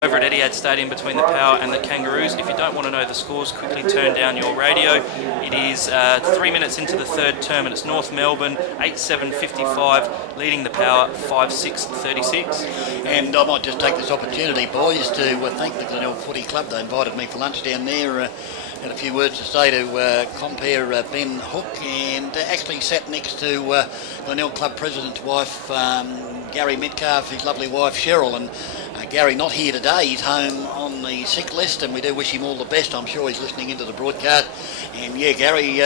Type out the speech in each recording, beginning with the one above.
Over at Etihad Stadium between the Power and the Kangaroos. If you don't want to know the scores, quickly turn down your radio. It is 3 minutes into the third term and it's North Melbourne 8-7-55 leading the Power 5-6-36. And I might just take this opportunity, boys, to thank the Glenelg Footy Club. They invited me for lunch down there. Had a few words to say to compere Ben Hook, and actually sat next to Glenelg Club President's wife, Gary Metcalf, his lovely wife Cheryl, and Gary not here today. He's home on the sick list, and we do wish him all the best. I'm sure he's listening into the broadcast. And yeah, Gary,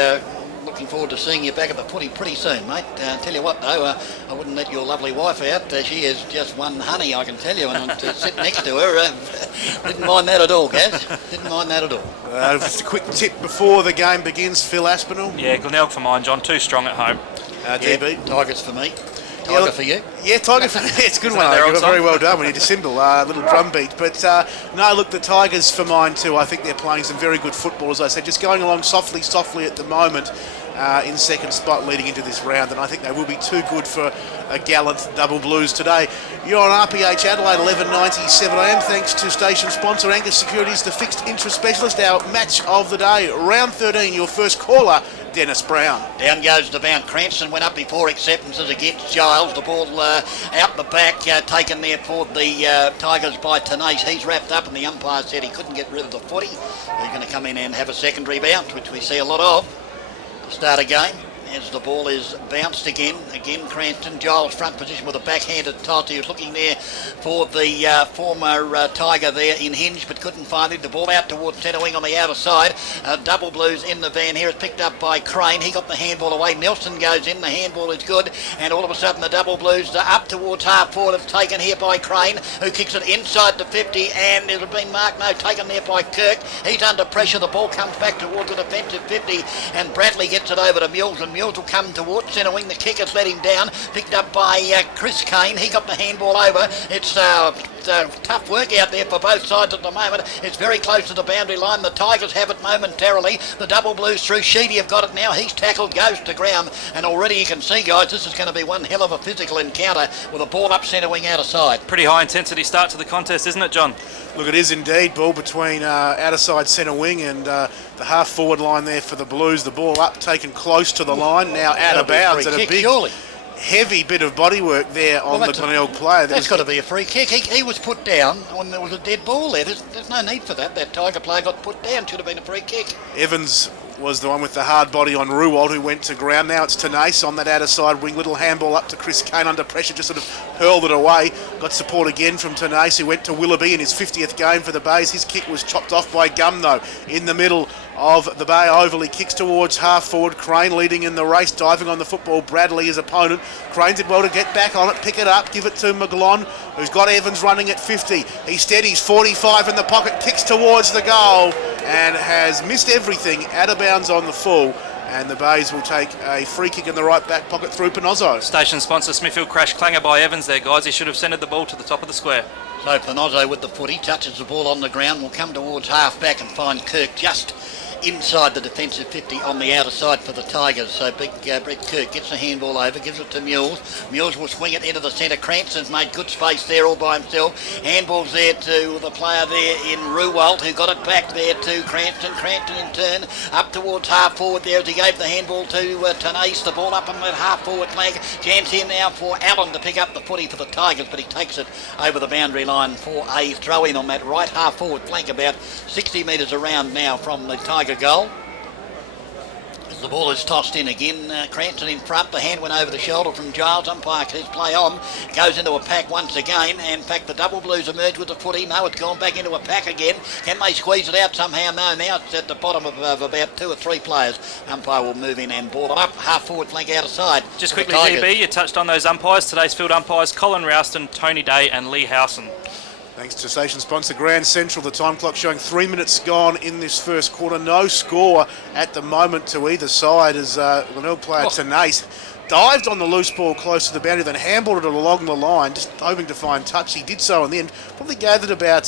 looking forward to seeing you back at the footy pretty soon, mate. Tell you what though, I wouldn't let your lovely wife out. She is just one honey, I can tell you, and to sit next to her, didn't mind that at all, Gaz. Didn't mind that at all. Just a quick tip before the game begins, Phil Aspinall. Yeah, Glenelg for mine, John. Too strong at home. DB. Tigers for me. Tiger for you? Yeah, Tiger for me. It's a good one. You were very well done when you dissemble a little drum beat. But no, look, the Tigers for mine too. I think they're playing some very good football, as I said, just going along softly at the moment in second spot leading into this round. And I think they will be too good for a gallant double blues today. You're on RPH Adelaide 1190 7am. Thanks to station sponsor Angus Securities, the fixed interest specialist. Our match of the day, round 13. Your first caller, Dennis Brown. Down goes the bound. Cranston went up before acceptances against Giles. The ball out the back, taken there for the Tigers by Tenace. He's wrapped up and the umpire said he couldn't get rid of the footy. He's going to come in and have a secondary bounce, which we see a lot of to start a game. As the ball is bounced again Cranston. Giles front position with a backhanded toss. He was looking there for the former Tiger there in Hinge, but couldn't find it. The ball out towards centre wing on the outer side. Double blues in the van here. It's picked up by Crane. He got the handball away. Nelson goes in. The handball is good. And all of a sudden the double blues are up towards half forward. It's taken here by Crane, who kicks it inside the 50. And it has been marked no, taken there by Kirk. He's under pressure. The ball comes back towards the defensive 50. And Bradley gets it over to Mills. And Mills will come towards centre wing. The kickers let him down. Picked up by Chris Kane. He got the handball over. It's tough work out there for both sides at the moment. It's very close to the boundary line. The Tigers have it momentarily. The double blues through. Sheedy have got it now. He's tackled, goes to ground, and already you can see, guys, this is going to be one hell of a physical encounter with a ball up centre wing out of side. Pretty high intensity start to the contest, isn't it, John? Look, it is indeed. Ball between outer side centre wing and the half forward line there for the Blues. The ball up, taken close to the line, now out of bounds, and a big surely. Heavy bit of bodywork there on the Glenelg player. That's got to be a free kick. He was put down when there was a dead ball there. There's no need for that. That Tiger player got put down. Should have been a free kick. Evans was the one with the hard body on Ruwald, who went to ground. Now it's Tenace on that outer side wing. Little handball up to Chris Kane under pressure, just sort of hurled it away. Got support again from Tenace, who went to Willoughby in his 50th game for the Bays. His kick was chopped off by Gum, though, in the middle of the Bay Oval. He kicks towards half forward. Crane leading in the race, diving on the football. Bradley, his opponent. Crane did well to get back on it, pick it up, give it to McGlon, who's got Evans running at 50. He steadies, 45 in the pocket, kicks towards the goal and has missed everything, out of bounds on the full. And the Bays will take a free kick in the right back pocket through Panozzo. Station sponsor Smithfield crash clanger by Evans there, guys. He should have centred the ball to the top of the square. So Panozzo with the footy, touches the ball on the ground, will come towards half back and find Kirk just inside the defensive 50 on the outer side for the Tigers. So big Brett Kirk gets the handball over, gives it to Mules. Mules will swing it into the centre. Cranston's made good space there all by himself. Handball's there to the player there in Ruwald, who got it back there to Cranston. Cranston in turn up towards half forward there as he gave the handball to Tenace. The ball up on that half forward flank. Chance here now for Allen to pick up the footy for the Tigers, but he takes it over the boundary line for a throw in on that right half forward flank, about 60 metres around now from the Tiger goal. As the ball is tossed in again, Cranston in front. The hand went over the shoulder from Giles. Umpire his play on. Goes into a pack once again. And in fact, the double blues emerge with the footy. No, it's gone back into a pack again. Can they squeeze it out somehow? No, now it's at the bottom of about 2 or 3 players. Umpire will move in and ball it up. Half forward flank out of side. Just quickly, DB, you touched on those umpires. Today's field umpires, Colin Rouston, Tony Day and Lee Howson. Thanks to station sponsor Grand Central. The time clock showing 3 minutes gone in this first quarter. No score at the moment to either side as Glenelg player Tenace dived on the loose ball close to the boundary, then handballed it along the line, just hoping to find touch. He did so in the end. Probably gathered about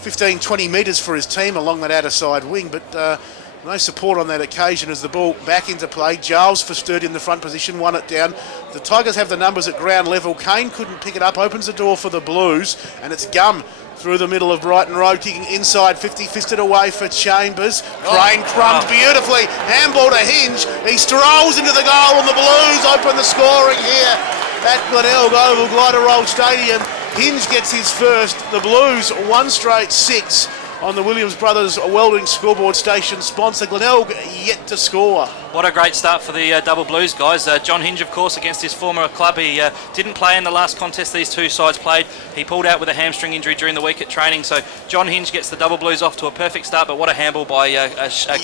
15, 20 metres for his team along that outer side wing, but no support on that occasion as the ball back into play. Giles for Sturt in the front position, won it down. The Tigers have the numbers at ground level. Kane couldn't pick it up, opens the door for the Blues, and it's Gum through the middle of Brighton Road, kicking inside 50, fisted away for Chambers. Crane crumbed beautifully, handball to Hinge. He strolls into the goal and the Blues open the scoring here at Glenelg Oval, Glider Roll Stadium. Hinge gets his first. The Blues 1 straight 6 on the Williams Brothers Welding Scoreboard Station sponsor. Glenelg yet to score. What a great start for the Double Blues, guys. John Hinge, of course, against his former club. He didn't play in the last contest these two sides played. He pulled out with a hamstring injury during the week at training. So John Hinge gets the Double Blues off to a perfect start, but what a handball by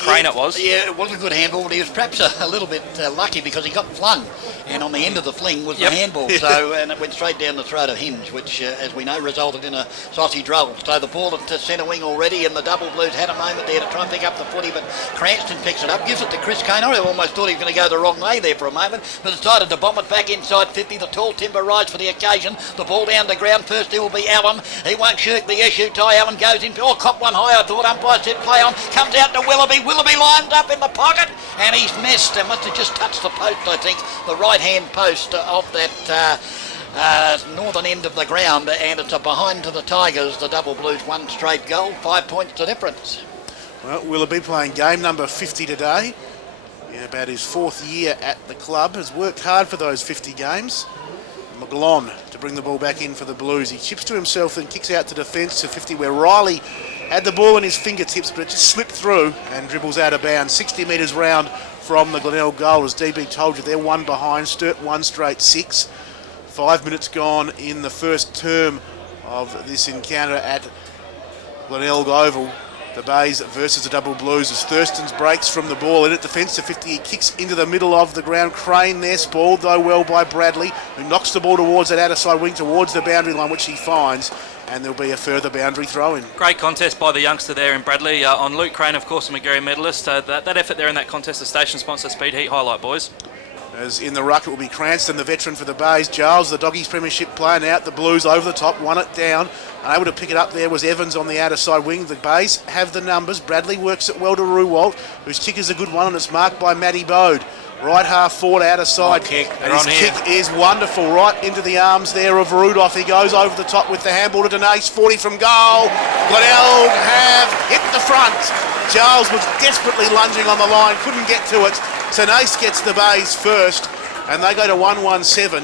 Crane it was. Yeah, it was a good handball, but he was perhaps a little bit lucky because he got flung, and on the end of the fling was the handball. So and it went straight down the throat of Hinge, which, as we know, resulted in a sausage roll. So the ball at centre wing already, and the Double Blues had a moment there to try and pick up the footy, but Cranston picks it up, gives it to Chris Kane. I almost thought he was going to go the wrong way there for a moment, but decided to bomb it back inside 50. The tall timber rise for the occasion. The ball down the ground. First it will be Allen. He won't shirk the issue. Ty Allen goes in. Oh, cop one high. I thought umpire said play on. Comes out to Willoughby. Willoughby lines up in the pocket, and he's missed. And must have just touched the post, I think, the right-hand post of that northern end of the ground, and it's a behind to the Tigers. The Double Blues 1 straight goal, 5 points to difference. Well, Willoughby playing game number 50 today. About his 4th year at the club, has worked hard for those 50 games. McGlon to bring the ball back in for the Blues. He chips to himself and kicks out to defence to 50, where Riley had the ball in his fingertips, but it just slipped through and dribbles out of bounds. 60 metres round from the Glenelg goal. As DB told you, they're 1 behind. Sturt 1 straight 6. 5 minutes gone in the first term of this encounter at Glenelg Oval. The Bays versus the Double Blues as Thurston's breaks from the ball in at defence to 50. He kicks into the middle of the ground. Crane there, spoiled though well by Bradley, who knocks the ball towards that outer side wing towards the boundary line, which he finds, and there'll be a further boundary throw in. Great contest by the youngster there in Bradley on Luke Crane, of course, a McGarry medalist. That effort there in that contest, the station sponsor Speed Heat highlight, boys. As in the ruck, it will be Cranston, the veteran for the Bays. Giles, the Doggies premiership player, now the Blues over the top, won it down. Unable to pick it up there was Evans on the outer side wing. The Bays have the numbers. Bradley works it well to Ruwalt, whose kick is a good one, and it's marked by Matty Bode. Right half forward, outer side kick. And his kick is wonderful, right into the arms there of Rudolph. He goes over the top with the handball to Denise, 40 from goal. Glenelg have hit the front. Giles was desperately lunging on the line, couldn't get to it. Denise gets the Bays first, and they go to 1-1-7.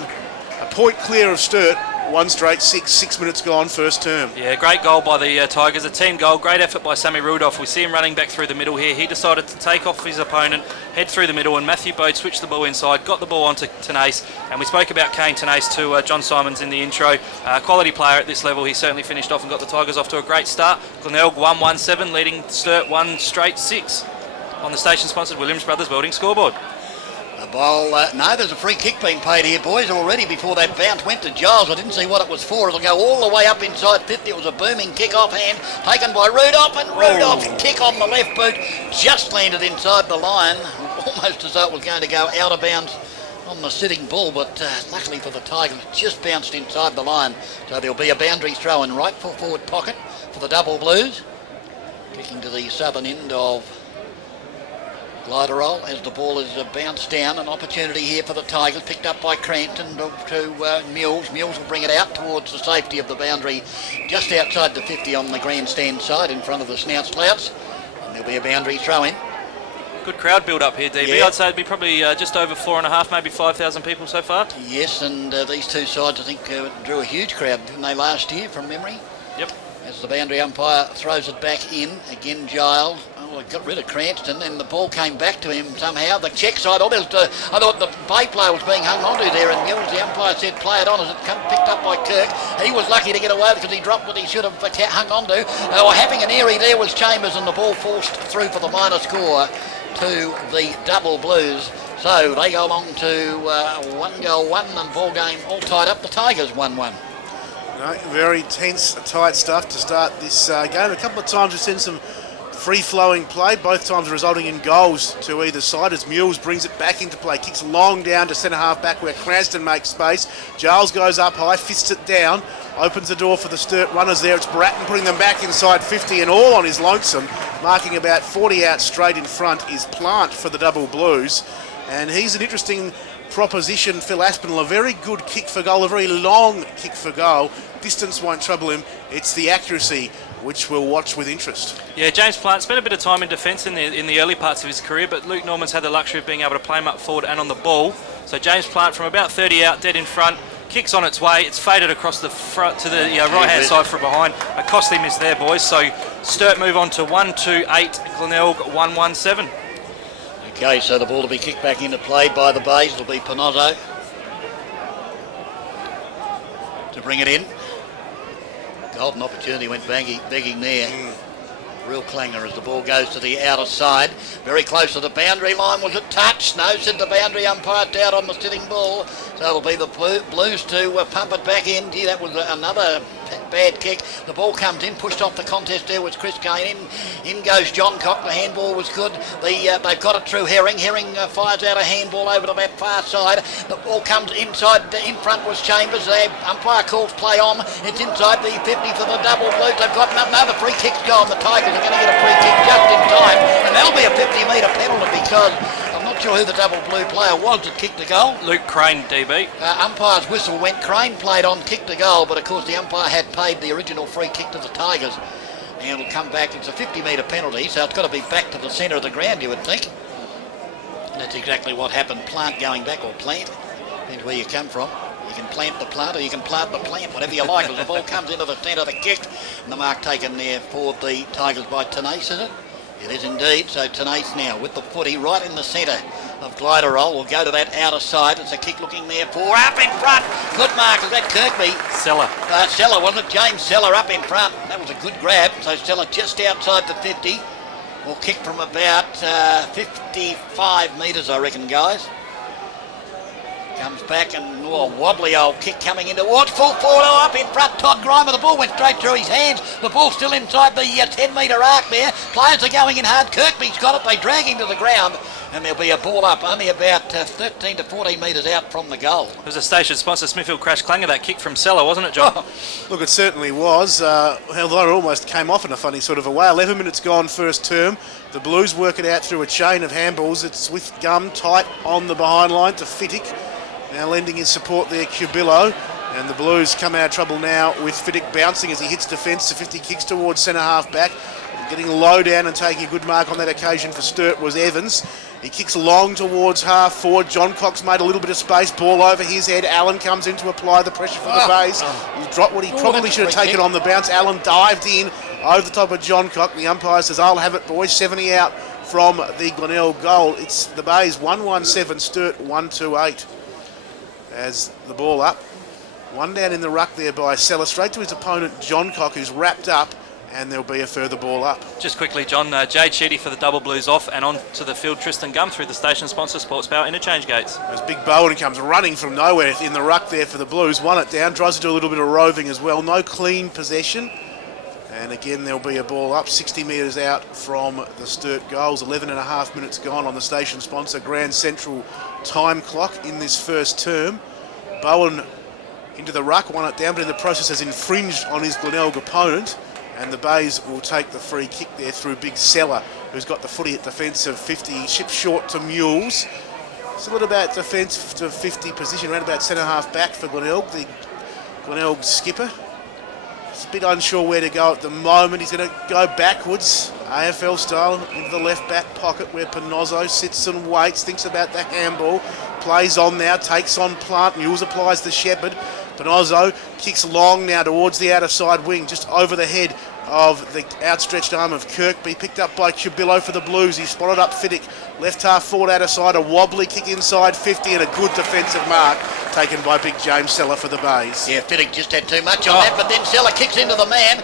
A point clear of Sturt. 1 straight 6 minutes gone, first term. Yeah, great goal by the Tigers, a team goal. Great effort by Sammy Rudolph. We see him running back through the middle here. He decided to take off his opponent, head through the middle, and Matthew Bode switched the ball inside, got the ball onto Tenace, and we spoke about Kane Tenace to John Simons in the intro. Quality player at this level. He certainly finished off and got the Tigers off to a great start. Glenelg 1-1-7, leading Sturt 1 straight 6 on the station-sponsored Williams Brothers Welding scoreboard. The ball, no, there's a free kick being paid here, boys, already before that bounce went to Giles. I didn't see what it was for. It'll go all the way up inside 50. It was a booming kick offhand taken by Rudolph, and Rudolph's kick on the left boot just landed inside the line, almost as though it was going to go out of bounds on the sitting bull, but luckily for the Tigers, it just bounced inside the line. So there'll be a boundary throw in right forward pocket for the Double Blues. Kicking to the southern end of Glider roll as the ball is bounced down. An opportunity here for the Tigers, picked up by Crampton to Mules. Mules will bring it out towards the safety of the boundary just outside the 50 on the grandstand side in front of the Snout Slouts. And there'll be a boundary throw in. Good crowd build up here, DB. Yeah. I'd say it'd be probably just over 4.5, maybe 5,000 people so far. Yes, and these two sides I think drew a huge crowd, didn't they, last year from memory? Yep. As the boundary umpire throws it back in, again Giles. Oh, got rid of Cranston, and the ball came back to him somehow. The check side, I thought the Bay player was being hung onto there, and Mills, the umpire, said play it on as it picked up by Kirk. He was lucky to get away because he dropped what he should have hung onto. Having an eerie there was Chambers, and the ball forced through for the minor score to the Double Blues. So they go along to 1 goal, 1, and ball game all tied up. The Tigers 1-1. No, very tense, tight stuff to start this game. A couple of times we've seen some free-flowing play, both times resulting in goals to either side as Mules brings it back into play, kicks long down to centre-half back where Cranston makes space. Giles goes up high, fists it down, opens the door for the Sturt runners there. It's Bratton putting them back inside 50 and all on his lonesome. Marking about 40 out straight in front is Plant for the Double Blues. And he's an interesting proposition, Phil Aspinall. A very good kick for goal, a very long kick for goal. Distance won't trouble him. It's the accuracy which we'll watch with interest. Yeah, James Plant spent a bit of time in defence in the early parts of his career, but Luke Norman's had the luxury of being able to play him up forward and on the ball. So James Plant from about 30 out, dead in front, kicks on its way. It's faded across the front to the right-hand side from behind. A costly miss there, boys. So Sturt move on to 1-2-8, Glenelg 1-1-7. Okay, so the ball to be kicked back into play by the Bays will be Panozzo to bring it in. Golden opportunity went begging there. Real clanger as the ball goes to the outer side. Very close to the boundary line. Was it touched? No, said the boundary umpire out on the sitting ball. So it'll be the Blues to pump it back in. Gee, that was another bad kick. The ball comes in, pushed off the contest there was Chris Kane. In goes John Cock. The handball was good. They've got it through Herring. Herring fires out a handball over to that far side. The ball comes inside. In front was Chambers. The umpire calls play on. It's inside the 50 for the double Blues. They've got another free kick's gone. The Tigers are going to get a free kick just in time. And that'll be a 50-metre penalty because I'm not sure who the double blue player was that kicked the goal. Luke Crane, DB. Umpire's whistle went. Crane played on, kicked the goal, but of course the umpire had paid the original free kick to the Tigers. And it'll come back. It's a 50-metre penalty, so it's got to be back to the centre of the ground, you would think. And that's exactly what happened. Plant going back, or plant. Depends where you come from. You can plant the plant or you can plant the plant, whatever you like. As the ball comes into the centre of the kick, and the mark taken there for the Tigers by Tenace, is it? It is indeed. So Tenace now with the footy right in the centre of Glider Roll. Will go to that outer side. It's a kick looking there for up in front. Good mark. Is that Kirkby? Seller. Seller, wasn't it? James Seller up in front. That was a good grab. So Seller just outside the 50. Will kick from about 55 metres, I reckon, guys. Comes back and wobbly old kick coming into watch. Full forward up in front. Todd Grimer. The ball went straight through his hands. The ball's still inside the 10-metre arc there. Players are going in hard. Kirkby's got it. They drag him to the ground. And there'll be a ball up only about 13 to 14 metres out from the goal. It was a station sponsor Smithfield crash clanger, that kick from Seller, wasn't it, John? Look, it certainly was. Although it almost came off in a funny sort of a way. 11 minutes gone first term. The Blues work it out through a chain of handballs. It's with Gum tight on the behind line to Fittick. Now lending his support there, Cubillo. And the Blues come out of trouble now with Fittick bouncing as he hits defence. The 50 kicks towards centre half back. Getting low down and taking a good mark on that occasion for Sturt was Evans. He kicks long towards half forward. John Cox made a little bit of space. Ball over his head. Allen comes in to apply the pressure for the Bays. He dropped what he probably should have taken on the bounce. Allen dived in over the top of John Cox. The umpire says, "I'll have it, boys." 70 out from the Glenelg goal. It's the Bays 1-1-7, Sturt 1-2-8. As the ball up. One down in the ruck there by Seller. Straight to his opponent, John Cock, who's wrapped up. And there'll be a further ball up. Just quickly, John, Jade Sheedy for the double Blues off and on to the field, Tristan Gum through the station sponsor Sports Power interchange gates. As Big Bowen comes running from nowhere in the ruck there for the Blues. Won it down, tries to do a little bit of roving as well. No clean possession. And again, there'll be a ball up 60 metres out from the Sturt goals. 11 and a half minutes gone on the station sponsor Grand Central time clock in this first term. Bowen into the ruck, won it down, but in the process has infringed on his Glenelg opponent. And the Bays will take the free kick there through Big Seller, who's got the footy at defensive 50, shipped short to Mules. Still at about defence to 50 position, around about centre half back for Glenelg, the Glenelg skipper. He's a bit unsure where to go at the moment. He's going to go backwards, AFL style, into the left back pocket where Panozzo sits and waits, thinks about the handball, plays on now, takes on Plant, Mules applies the Shepherd. Panozzo kicks long now towards the outer side wing, just over the head of the outstretched arm of Kirkby, picked up by Cubillo for the Blues. He spotted up Fittick, left half forward outer side, a wobbly kick inside 50 and a good defensive mark taken by Big James Seller for the Bays. Yeah, Fittick just had too much on that, but then Seller kicks into the man.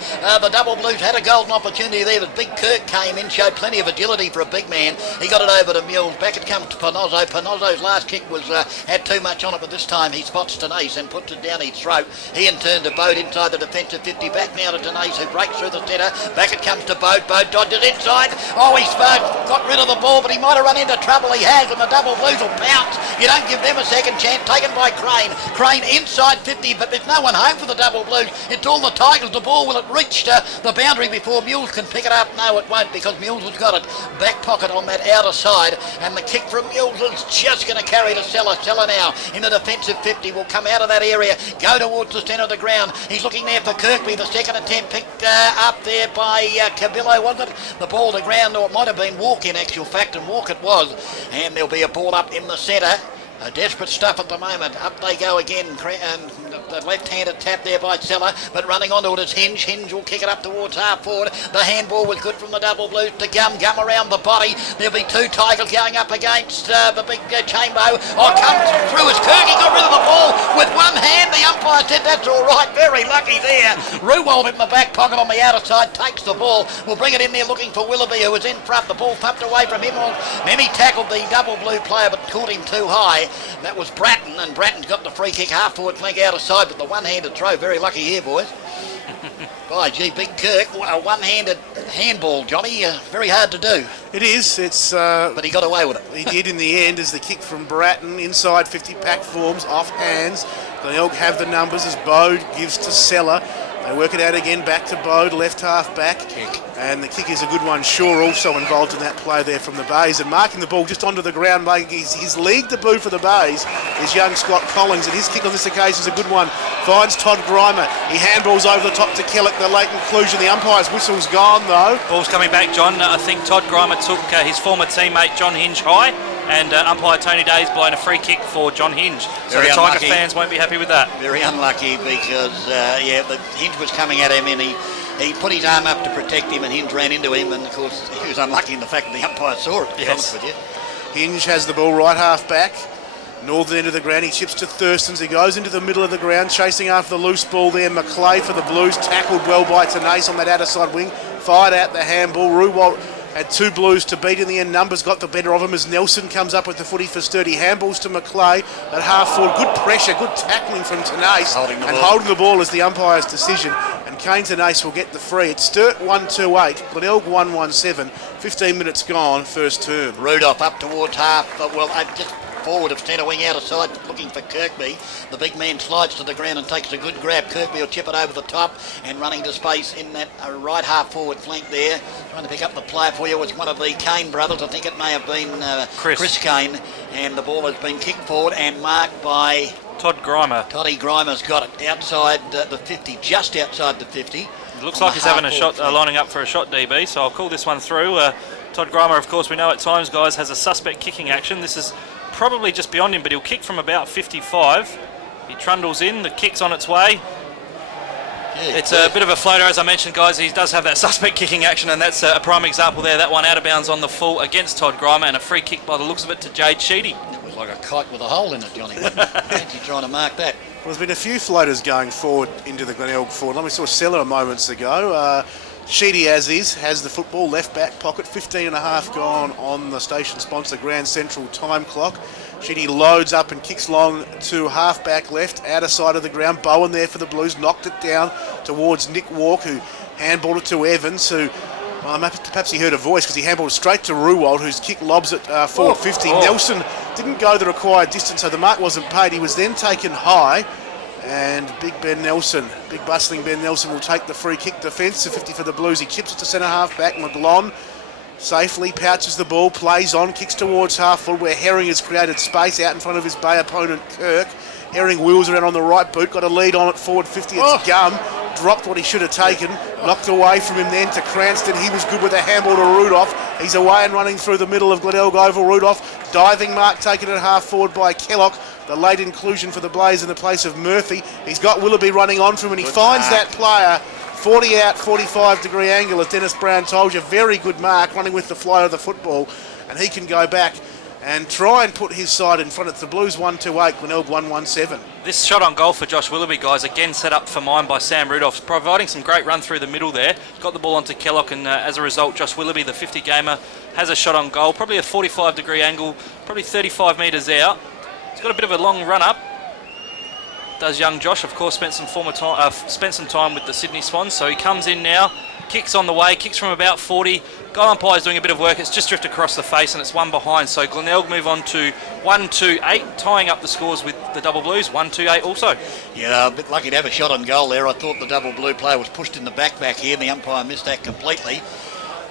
The double Blues had a golden opportunity there, but Big Kirk came in, showed plenty of agility for a big man. He got it over to Mules. Back it comes to Panozzo. Panozzo's last kick was had too much on it, but this time he spots Tenace and puts it down his throat. He in turn to Bode inside the defensive 50. Back now to Tenace, who breaks through the the centre. Back it comes to Bode. Bode dodges inside. Oh, he's got rid of the ball, but he might have run into trouble. He has, and the Double Blues will pounce. You don't give them a second chance. Taken by Crane. Crane inside 50, but there's no one home for the Double Blues. It's all the Tigers. The ball, will it reach the boundary before Mules can pick it up? No, it won't, because Mules has got it back pocket on that outer side, and the kick from Mules is just going to carry to Seller. Seller now in the defensive 50 will come out of that area, go towards the centre of the ground. He's looking there for Kirkby. The second attempt picked up there by Cabillo, wasn't it? The ball to ground, or it might have been Walk in actual fact, and Walk it was. And there'll be a ball up in the centre. Desperate stuff at the moment. Up they go again. And the left-handed tap there by Seller, but running onto it is Hinge. Hinge will kick it up towards half forward. The handball was good from the Double Blues to Gum. Gum around the body. There'll be two Tigers going up against the big Chambo. Oh, comes through as Kirk. He got rid of the ball with one hand. The umpire said that's all right. Very lucky there. Ruwald in the back pocket on the outer side takes the ball. Will bring it in there looking for Willoughby, who was in front. The ball thumped away from him. Then he tackled the Double Blue player, but caught him too high. That was Bratton, and Bratton's got the free kick half forward flank outer side, but the one-handed throw, very lucky here, boys. By gee, Big Kirk, a one-handed handball, Johnny, very hard to do. It is. It's. But he got away with it. He did in the end, as the kick from Bratton inside 50 pack forms off hands. Glenelg have the numbers as Bode gives to Seller. They work it out again, back to Bode, left half back. Kick. And the kick is a good one. Shaw also involved in that play there from the Bays. And marking the ball just onto the ground, making his league debut for the Bays is young Scott Collins. And his kick on this occasion is a good one. Finds Todd Grimer. He handballs over the top to Kellick. The late inclusion. The umpire's whistle's gone, though. Ball's coming back, John. I think Todd Grimer took his former teammate John Hinge high. And umpire Tony Day's blown a free kick for John Hinge. So Very the Tiger unlucky. fans won't be happy with that. Very unlucky because, the Hinge was coming at him, and he put his arm up to protect him, and Hinge ran into him, and of course he was unlucky in the fact that the umpire saw it, to be honest with you. Hinge has the ball right half back. Northern end of the ground, he chips to Thurstons. He goes into the middle of the ground, chasing after the loose ball there. McClay for the Blues, tackled well by Tenace on that outer side wing. Fired out the handball. Ruwalt had two Blues to beat in the end. Numbers got the better of him as Nelson comes up with the footy for Sturt. He handballs to McClay at half forward. Good pressure, good tackling from Tenace. Holding the ball is the umpire's decision. And Kane Tenace will get the free. It's Sturt 1-2-8, Glenelg 1-1-7. 15 minutes gone, first term. Rudolph up towards half, just forward of centre wing out of side, looking for Kirkby. The big man slides to the ground and takes a good grab. Kirkby will chip it over the top, and running to space in that right half forward flank there. Trying to pick up the player for you was one of the Kane brothers. I think it may have been Chris Kane, and the ball has been kicked forward and marked by Todd Grimer. Toddy Grimer's got it outside the 50, just outside the 50. It looks like he's having a shot, lining up for a shot, DB, so I'll call this one through. Todd Grimer, of course, we know at times, guys, has a suspect kicking action. This is probably just beyond him, but he'll kick from about 55. He trundles in, the kick's on its way. Yeah, it's a bit of a floater, as I mentioned, guys. He does have that suspect kicking action, and that's a prime example there. That one out of bounds on the full against Todd Grimer, and a free kick by the looks of it to Jade Sheedy. It was like a kite with a hole in it, Johnny. Fancy trying to mark that. Well, there's been a few floaters going forward into the Glenelg forward. We saw Seller moments ago. Sheedy, as is, has the football, left back pocket, 15 and a half gone on the station sponsor Grand Central time clock. Sheedy loads up and kicks long to half back left, outer side of the ground. Bowen there for the Blues, knocked it down towards Nick Walk, who handballed it to Evans, who perhaps he heard a voice because he handballed straight to Ruwald, whose kick lobs it forward 50. Nelson didn't go the required distance, so the mark wasn't paid. He was then taken high. And big bustling Ben Nelson will take the free kick. Defensive 50 for the Blues. He chips it to centre half back. McGlon safely pouches the ball, plays on, kicks towards half forward where Herring has created space out in front of his Bay opponent Kirk. Herring wheels around on the right boot, got a lead on it forward 50. It's Gum. Dropped what he should have taken. Knocked away from him then to Cranston. He was good with a handball to Rudolph. He's away and running through the middle of Glenelg Oval. Rudolph, diving mark taken at half forward by Kellock. The late inclusion for the Blaze in the place of Murphy. He's got Willoughby running on from him, and he finds that player 40 out, 45 degree angle, as Dennis Brown told you. Very good mark, running with the flow of the football, and he can go back and try and put his side in front. It's the Blues 1-2-8, Glenelg 1-1-7. This shot on goal for Josh Willoughby, guys, again set up for mine by Sam Rudolph, providing some great run through the middle there. Got the ball onto Kellock, and as a result, Josh Willoughby, the 50 gamer, has a shot on goal, probably a 45 degree angle, probably 35 metres out. He's got a bit of a long run up. Does young Josh, of course, spent some time with the Sydney Swans, so he comes in now. Kicks on the way, kicks from about 40. Goal umpire's doing a bit of work. It's just drifted across the face and it's one behind. So Glenelg move on to 1-2-8, tying up the scores with the Double Blues. 1-2-8 also. Yeah, a bit lucky to have a shot on goal there. I thought the Double Blue player was pushed in the back here. The umpire missed that completely.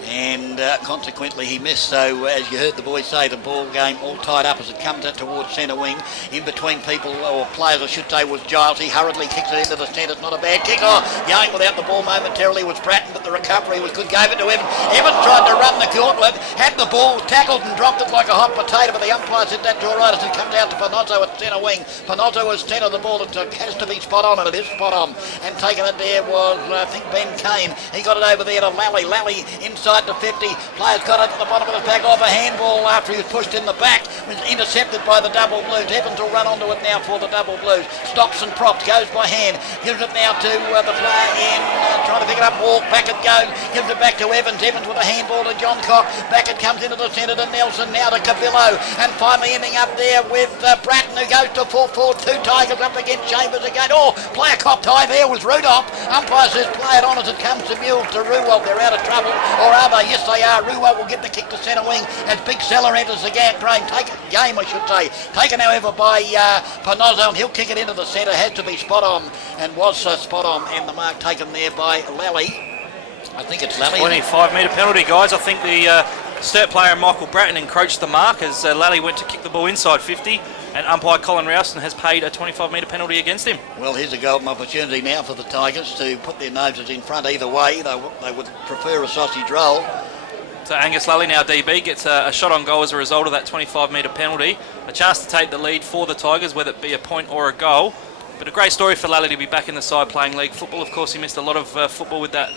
And consequently he missed. So as you heard the boys say, the ball game all tied up as it comes out towards centre wing. In between people, or players I should say, was Giles. He hurriedly kicks it into the centre. It's not a bad kick. Young without the ball momentarily was Bratton, but the recovery was good. Gave it to Evans. Evans tried to run the court, had the ball, tackled and dropped it like a hot potato, but the umpire said that's all right as it comes out to Panozzo at centre wing. Panozzo was centre the ball. It has to be spot on, and it is spot on. And taking it there was, I think, Ben Kane. He got it over there to Lally. Lally inside to 50. Players got it at the bottom of the pack off a handball after he was pushed in the back. Was intercepted by the Double Blues. Evans will run onto it now for the Double Blues. Stops and props. Goes by hand. Gives it now to the player in. Trying to pick it up. Walk. Back it goes. Gives it back to Evans. Evans with a handball to John Cock. Back it comes into the centre to Nelson. Now to Cabillo. And finally ending up there with Bratton, who goes to 4-4. Two Tigers up against Chambers again. Player copped high there was Rudolph. Umpire says play it on as it comes to Mules to Ruwell. They're out of trouble. Or are they? Yes, they are. Ruwell will get the kick to centre wing as Big Seller enters the game, I should say. Taken, however, by Panozzo, and he'll kick it into the centre. Has to be spot on, and was spot on, and the mark taken there by Lally. I think it's Lally. 25-metre penalty, guys. I think the Sturt player Michael Bratton encroached the mark as Lally went to kick the ball inside 50. And umpire Colin Rouston has paid a 25-metre penalty against him. Well, here's a golden opportunity now for the Tigers to put their noses in front either way. They would prefer a sausage roll. So Angus Lally now DB gets a shot on goal as a result of that 25-metre penalty. A chance to take the lead for the Tigers, whether it be a point or a goal. But a great story for Lally to be back in the side playing league football. Of course, he missed a lot of football with that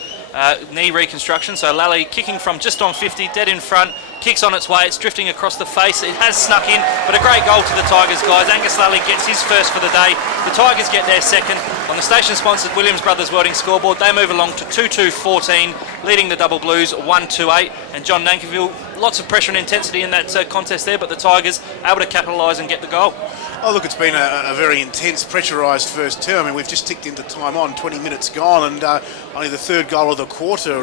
knee reconstruction. So Lally kicking from just on 50, dead in front, kicks on its way. It's drifting across the face. It has snuck in, but a great goal to the Tigers, guys. Angus Lally gets his first for the day. The Tigers get their second. On the station-sponsored Williams Brothers Welding scoreboard, they move along to 2-2-14, leading the Double Blues 1-2-8. And John Nankerville, lots of pressure and intensity in that contest there, but the Tigers able to capitalise and get the goal. Oh, look, it's been a very intense, pressurised first term. I mean, we've just ticked into time on, 20 minutes gone, and only the third goal of the quarter.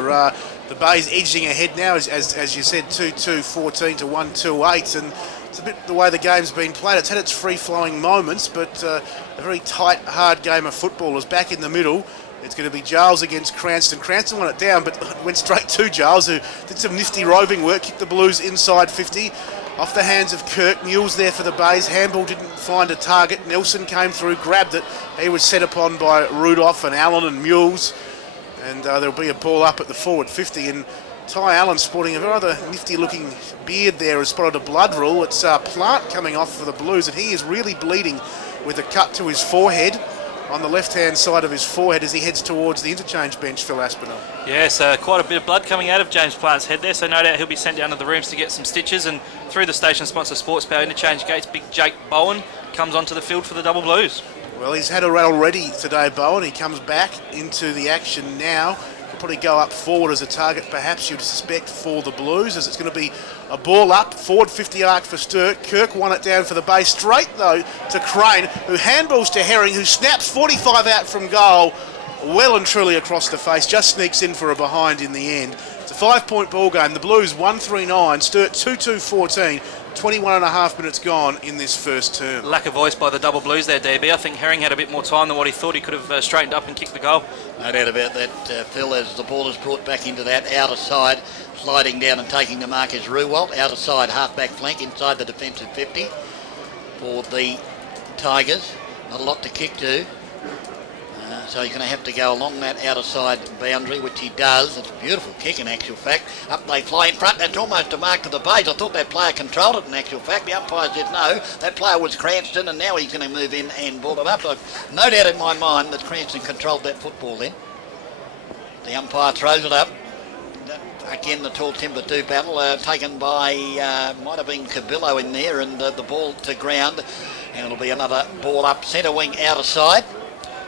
The Bay's edging ahead now, as you said, 2-2-14 to 1-2-8, and it's a bit the way the game's been played. It's had its free-flowing moments, but a very tight, hard game of football is back in the middle. It's going to be Giles against Cranston. Cranston won it down, but went straight to Giles, who did some nifty roving work, kicked the Blues inside 50. Off the hands of Kirk. Mules there for the Bays. Handball didn't find a target. Nelson came through, grabbed it. He was set upon by Rudolph and Allen and Mules. And there'll be a ball up at the forward 50. And Ty Allen sporting a rather nifty-looking beard there has spotted a blood rule. It's Plant coming off for the Blues, and he is really bleeding with a cut to his forehead, on the left-hand side of his forehead as he heads towards the interchange bench, Phil Aspinall. Yes, quite a bit of blood coming out of James Plant's head there, so no doubt he'll be sent down to the rooms to get some stitches. And through the station-sponsor Sports Power interchange gates, big Jake Bowen comes onto the field for the Double Blues. Well, he's had a rat already today, Bowen. He comes back into the action now. He'll probably go up forward as a target, perhaps you'd suspect, for the Blues, as it's going to be a ball up, forward 50 arc for Sturt. Kirk won it down for the Bay. Straight, though, to Crane, who handballs to Herring, who snaps 45 out from goal, well and truly across the face. Just sneaks in for a behind in the end. It's a 5-point ball game. The Blues 1-3-9, Sturt 2-2-14. 21 and a half minutes gone in this first term. Lack of voice by the Double Blues there, DB. I think Herring had a bit more time than what he thought. He could have straightened up and kicked the goal. No doubt about that, Phil, as the ball is brought back into that outer side. Sliding down and taking the mark is Ruwalt. Outer side, half-back flank inside the defensive 50 for the Tigers. Not a lot to kick to. So he's going to have to go along that outer side boundary, which he does. It's a beautiful kick in actual fact. Up they fly in front. That's almost a mark to the Bays. I thought that player controlled it in actual fact. The umpire said no. That player was Cranston, and now he's going to move in and ball it up. So no doubt in my mind that Cranston controlled that football then. The umpire throws it up. Again, the tall timber 2 battle taken by, might have been Cabillo in there, and the ball to ground. And it'll be another ball up centre wing outer side.